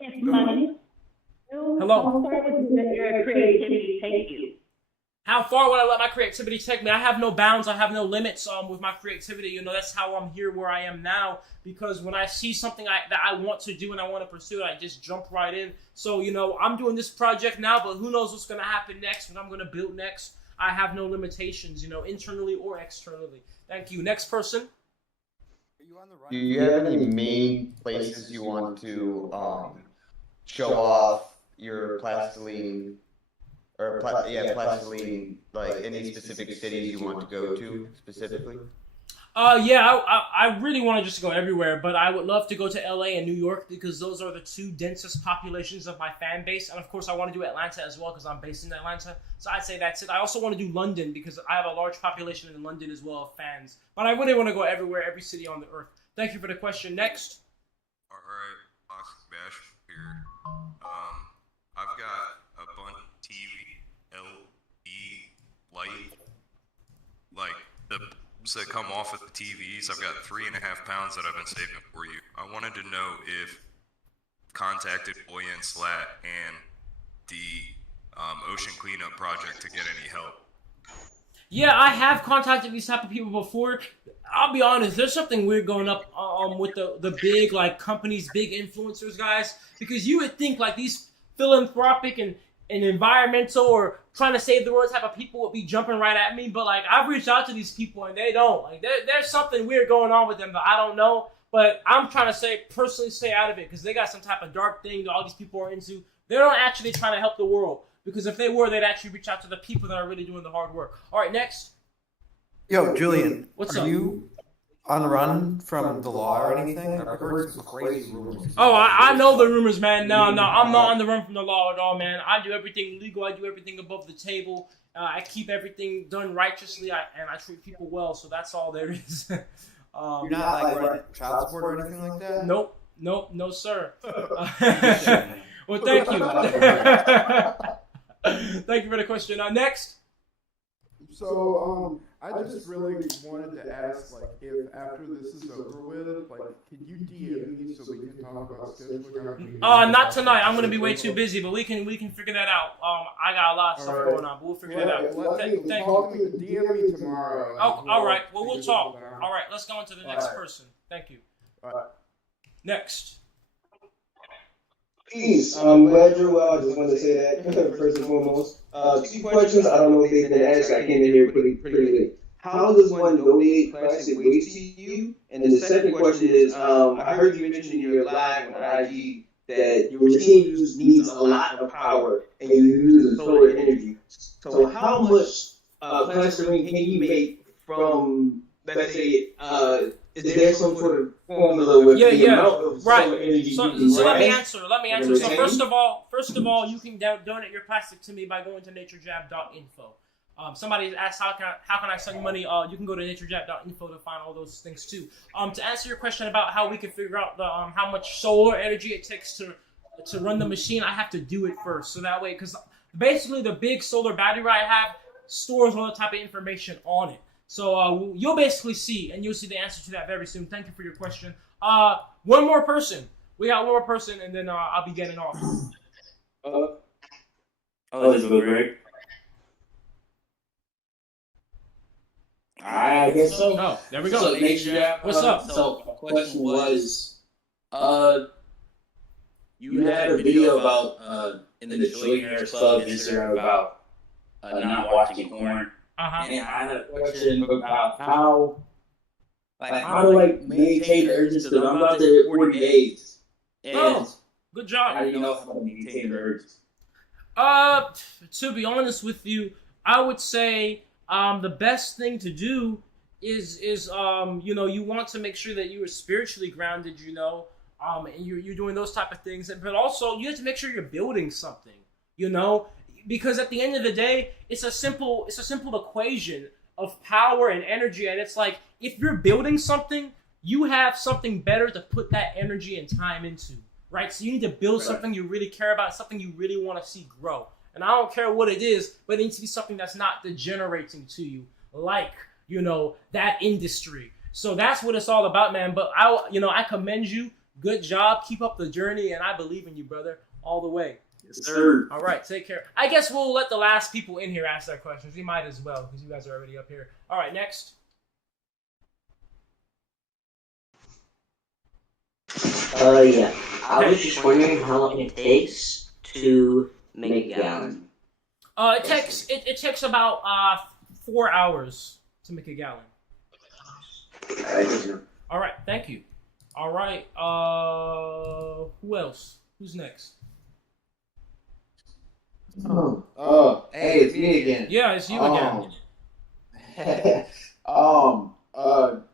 Hello. How far would your creativity take you? How far would I let my creativity take me? I have no bounds. I have no limits with my creativity. That's how I'm here where I am now, because when I see something that I want to do and I want to pursue it, I just jump right in. So, I'm doing this project now, but who knows what's going to happen next, what I'm going to build next. I have no limitations, internally or externally. Thank you. Next person. Do you have any main places you want to show off your plastiline? Or plastiline, any specific cities you want to go to specifically? Yeah, I really want to just go everywhere, but I would love to go to LA and New York, because those are the two densest populations of my fan base. And of course, I want to do Atlanta as well, because I'm based in Atlanta. So I'd say that's it. I also want to do London, because I have a large population in London as well of fans. But I really want to go everywhere, every city on the earth. Thank you for the question. Next. All right, Box Bash here. I've got a bunch of TV, LED light, the that come off of the TVs. I've got 3.5 pounds that I've been saving for you. I wanted to know if contacted Boy and Slat and the Ocean Cleanup Project to get any help. Yeah, I have contacted these type of people before. I'll be honest, there's something weird going up with the big companies, big influencers, guys, because you would think these philanthropic and environmental or trying to save the world type of people would be jumping right at me, but I've reached out to these people and they don't. There's something weird going on with them that I don't know, but I'm trying to personally stay out of it, because they got some type of dark thing that all these people are into. They're not actually trying to help the world, because if they were, they'd actually reach out to the people that are really doing the hard work. All right, next. Yo, Julian, what's are up? You on the run from the law or anything? I've heard some crazy rumors. Oh, I know the rumors, man. No, I'm not on the run from the law at all, man. I do everything legal. I do everything above the table. I keep everything done righteously, and I treat people well, so that's all there is. You're not running child support or anything like that? Nope, no, sir. Well, thank you. Thank you for the question. Next. So, I just really wanted to ask, if after this is over with, could you DM me so we can talk about scheduling? Not tonight. I'm gonna be way too busy, but we can figure that out. I got a lot of stuff going on, but we'll figure that out. Thank you. DM me tomorrow. Oh, all right. Well, we'll talk. All right, let's go on to the next person. Thank you. Next. Peace. I'm glad you're well. I just wanted to say that first and foremost. Two questions. I don't know if they've been asked. I came in here pretty late. How does one donate plastic waste to you? And the second question is, I heard you mention in your live on IG that your machine needs a lot of power and you use the solar energy. So how much plastering can you make from, let's say, is there some sort of formula with the amount of solar energy So let me answer. So first of all, you can donate your plastic to me by going to Naturejab.info. Somebody asked how can I send money? You can go to Naturejab.info to find all those things too. To answer your question about how we can figure out the how much solar energy it takes to run the machine, I have to do it first. So that way, because basically the big solar battery I have stores all the type of information on it. So you'll basically see, and you'll see the answer to that very soon. Thank you for your question. One more person. We got one more person, and then I'll be getting off. This is Greg. I guess so. Oh, there we go. So, Naturejab, what's up? So my question was, you had a video about in the Julian Club Instagram about not watching porn. And I had a question about how to maintain the urges, because I'm about to hit 40 days. And good job. How do you know how to maintain the urges? To be honest with you, I would say the best thing to do is you want to make sure that you are spiritually grounded, and you're doing those type of things, but also you have to make sure you're building something, because at the end of the day, it's a simple equation of power and energy, and it's like if you're building something, you have something better to put that energy and time into, right? So you need to build something you really care about, something you really want to see grow. And I don't care what it is, but it needs to be something that's not degenerating to you, like, that industry. So that's what it's all about, man. But I commend you. Good job. Keep up the journey, and I believe in you, brother, all the way. Yes, sir. All right, take care. I guess we'll let the last people in here ask their questions. We might as well, because you guys are already up here. All right, next. Yeah. I was just wondering how long it takes to make a gallon. It takes about 4 hours to make a gallon. All right, thank you. All right, who else? Who's next? Hey, it's me again. Yeah, it's you again.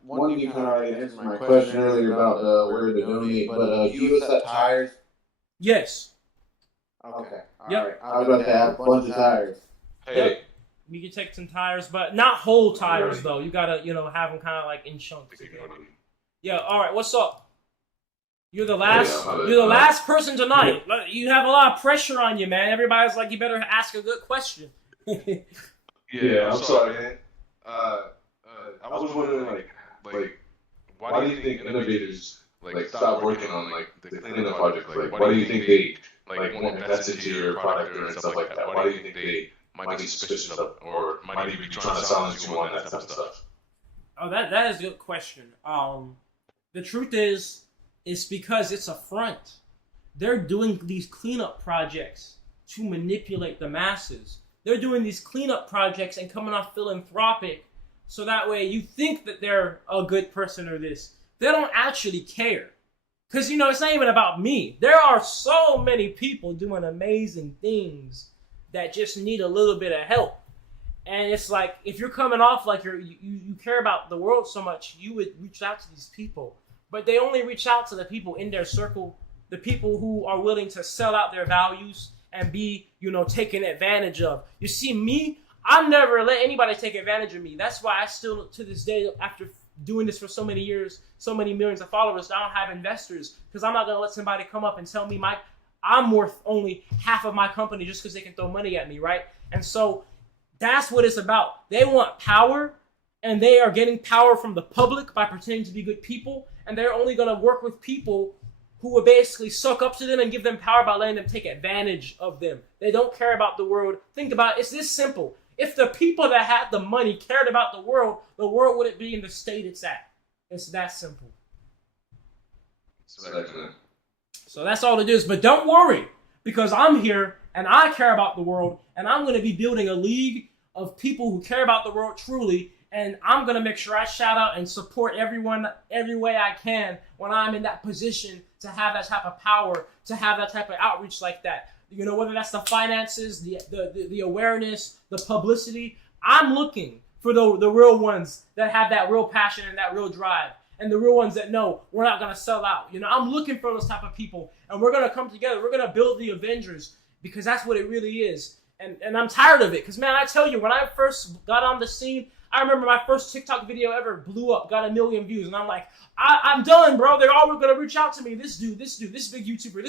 One of you kind of already answered my question earlier about where to donate, but do you accept tires? Yes. Okay. Yep. All right. I was about to have a bunch of tires. Yep. You can take some tires, but not whole tires though. You gotta, have them kind of like in chunks. Yeah. All right. What's up? You're the last. You're the last person tonight. You have a lot of pressure on you, man. Everybody's like, you better ask a good question. Yeah, I'm sorry, man. I was wondering, why do you think innovators stop working on the cleanup project? Why do you think they won't invest into your product and stuff like that? Why do you think they might be suspicious of, or might even be trying to silence you on that type of stuff? Oh, that is a good question. The truth is, it's because it's a front. They're doing these cleanup projects to manipulate the masses. They're doing these cleanup projects and coming off philanthropic, so that way you think that they're a good person or this. They don't actually care. Because, it's not even about me. There are so many people doing amazing things that just need a little bit of help. And it's like, if you're coming off like you care about the world so much, you would reach out to these people. But they only reach out to the people in their circle, the people who are willing to sell out their values and be, taken advantage of. You see, me, I never let anybody take advantage of me. That's why I still, to this day, after doing this for so many years, so many millions of followers, I don't have investors, because I'm not going to let somebody come up and tell me I'm worth only half of my company just because they can throw money at me, right? And so that's what it's about. They want power, and they are getting power from the public by pretending to be good people, and they're only going to work with people who will basically suck up to them and give them power by letting them take advantage of them. They don't care about the world. Think about it. It's this simple. If the people that had the money cared about the world wouldn't be in the state it's at. It's that simple. So that's all it is. But don't worry, because I'm here and I care about the world, and I'm going to be building a league of people who care about the world truly, and I'm going to make sure I shout out and support everyone every way I can when I'm in that position to have that type of power, to have that type of outreach like that. You know, whether that's the finances, the awareness, the publicity. I'm looking for the real ones that have that real passion and that real drive, and the real ones that know we're not going to sell out. You know, I'm looking for those type of people, and we're going to come together. We're going to build the Avengers, because that's what it really is. And I'm tired of it, because, man, I tell you, when I first got on the scene, I remember my first TikTok video ever blew up, got 1 million views, and I'm like, I'm done, bro. They're all going to reach out to me. This dude, this big YouTuber,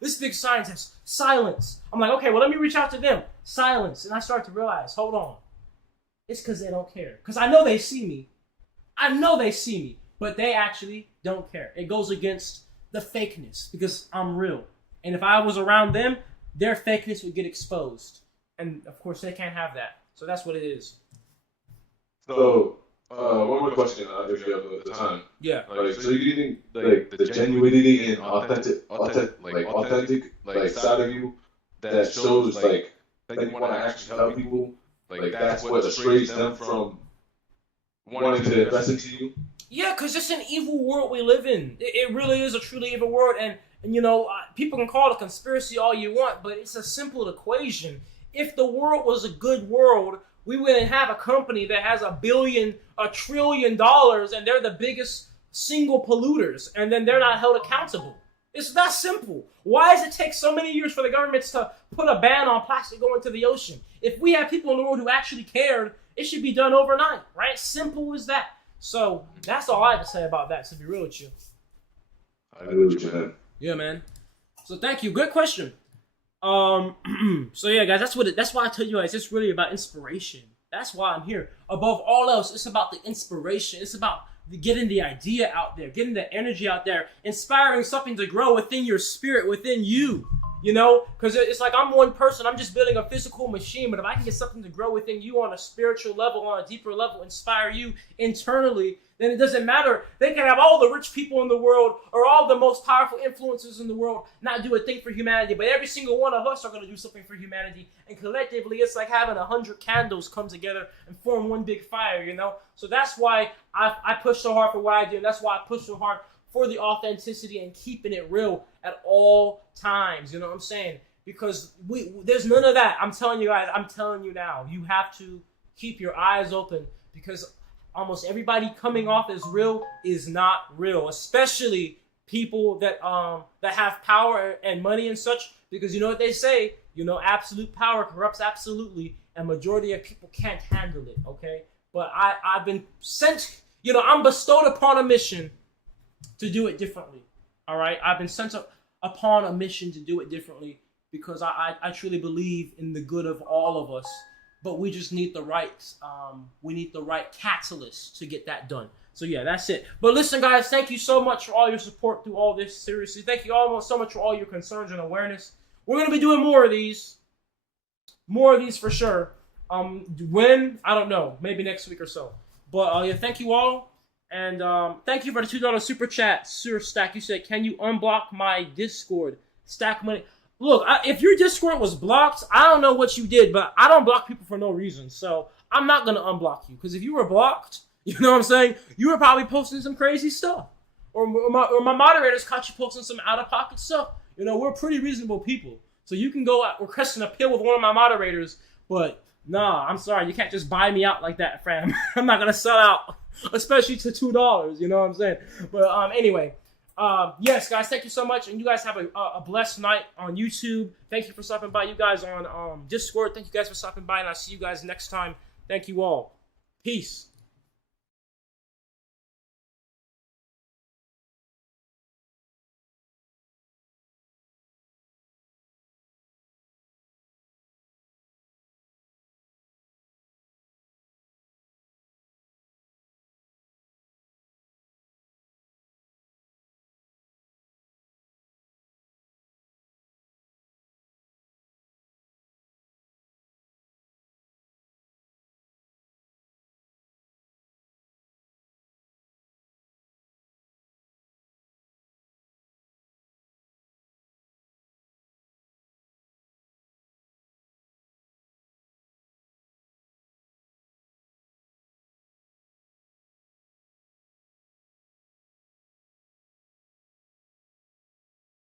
this big scientist. Silence. I'm like, okay, well, let me reach out to them. Silence. And I start to realize, hold on. It's because they don't care. Because I know they see me. But they actually don't care. It goes against the fakeness, because I'm real. And if I was around them, their fakeness would get exposed. And, of course, they can't have that. So that's what it is. So, one more question, if you have the time. Yeah. Like, so you think, like, the genuinity and authentic side of you that shows, like, that you want to actually help people, like, that's what strays them from wanting to invest into you? Yeah, because it's an evil world we live in. It really is a truly evil world. And you know, people can call it a conspiracy all you want, but it's a simple equation. If the world was a good world, we wouldn't have a company that has $1 trillion, and they're the biggest single polluters, and then they're not held accountable. It's that simple. Why does it take so many years for the governments to put a ban on plastic going to the ocean? If we have people in the world who actually cared, it should be done overnight, right? Simple as that. So that's all I have to say about that, to be real with you. I agree with you, man. Yeah, man. So thank you. Good question. So yeah, guys, that's why I tell you guys, it's really about inspiration. That's why I'm here. Above all else, it's about the inspiration. It's about getting the idea out there, getting the energy out there, inspiring something to grow within your spirit, within you. You know, because it's like I'm one person. I'm just building a physical machine. But if I can get something to grow within you on a spiritual level, on a deeper level, inspire you internally, then it doesn't matter. They can have all the rich people in the world or all the most powerful influencers in the world not do a thing for humanity. But every single one of us are going to do something for humanity. And collectively, it's like having 100 candles come together and form one big fire, you know? So that's why I push so hard for what I do. And that's why I push so hard for the authenticity and keeping it real at all times. You know what I'm saying? Because there's none of that. I'm telling you guys, I'm telling you now, you have to keep your eyes open, because almost everybody coming off as real is not real, especially people that have power and money and such, because you know what they say, you know, absolute power corrupts absolutely, and majority of people can't handle it, okay? But I've been sent, you know, I'm bestowed upon a mission to do it differently. All right, I've been sent upon a mission to do it differently, because I truly believe in the good of all of us, but we just need the right catalyst to get that done. So yeah, that's it. But listen, guys, thank you so much for all your support through all this. Seriously, thank you all so much for all your concerns and awareness. We're gonna be doing more of these for sure. When? I don't know. Maybe next week or so. But yeah, thank you all. And thank you for the $2 super chat, Sir Stack. You said, can you unblock my Discord? Stack Money. Look, if your Discord was blocked, I don't know what you did, but I don't block people for no reason. So I'm not going to unblock you. Because if you were blocked, you know what I'm saying? You were probably posting some crazy stuff. Or my moderators caught you posting some out-of-pocket stuff. You know, we're pretty reasonable people. So you can go out requesting a pill with one of my moderators. But nah, I'm sorry. You can't just buy me out like that, fam. I'm not going to sell out. Especially to $2, you know what I'm saying? But anyway, yes, guys, thank you so much, and you guys have a blessed night on YouTube. Thank you for stopping by, you guys on Discord. Thank you guys for stopping by, and I'll see you guys next time. Thank you all. Peace.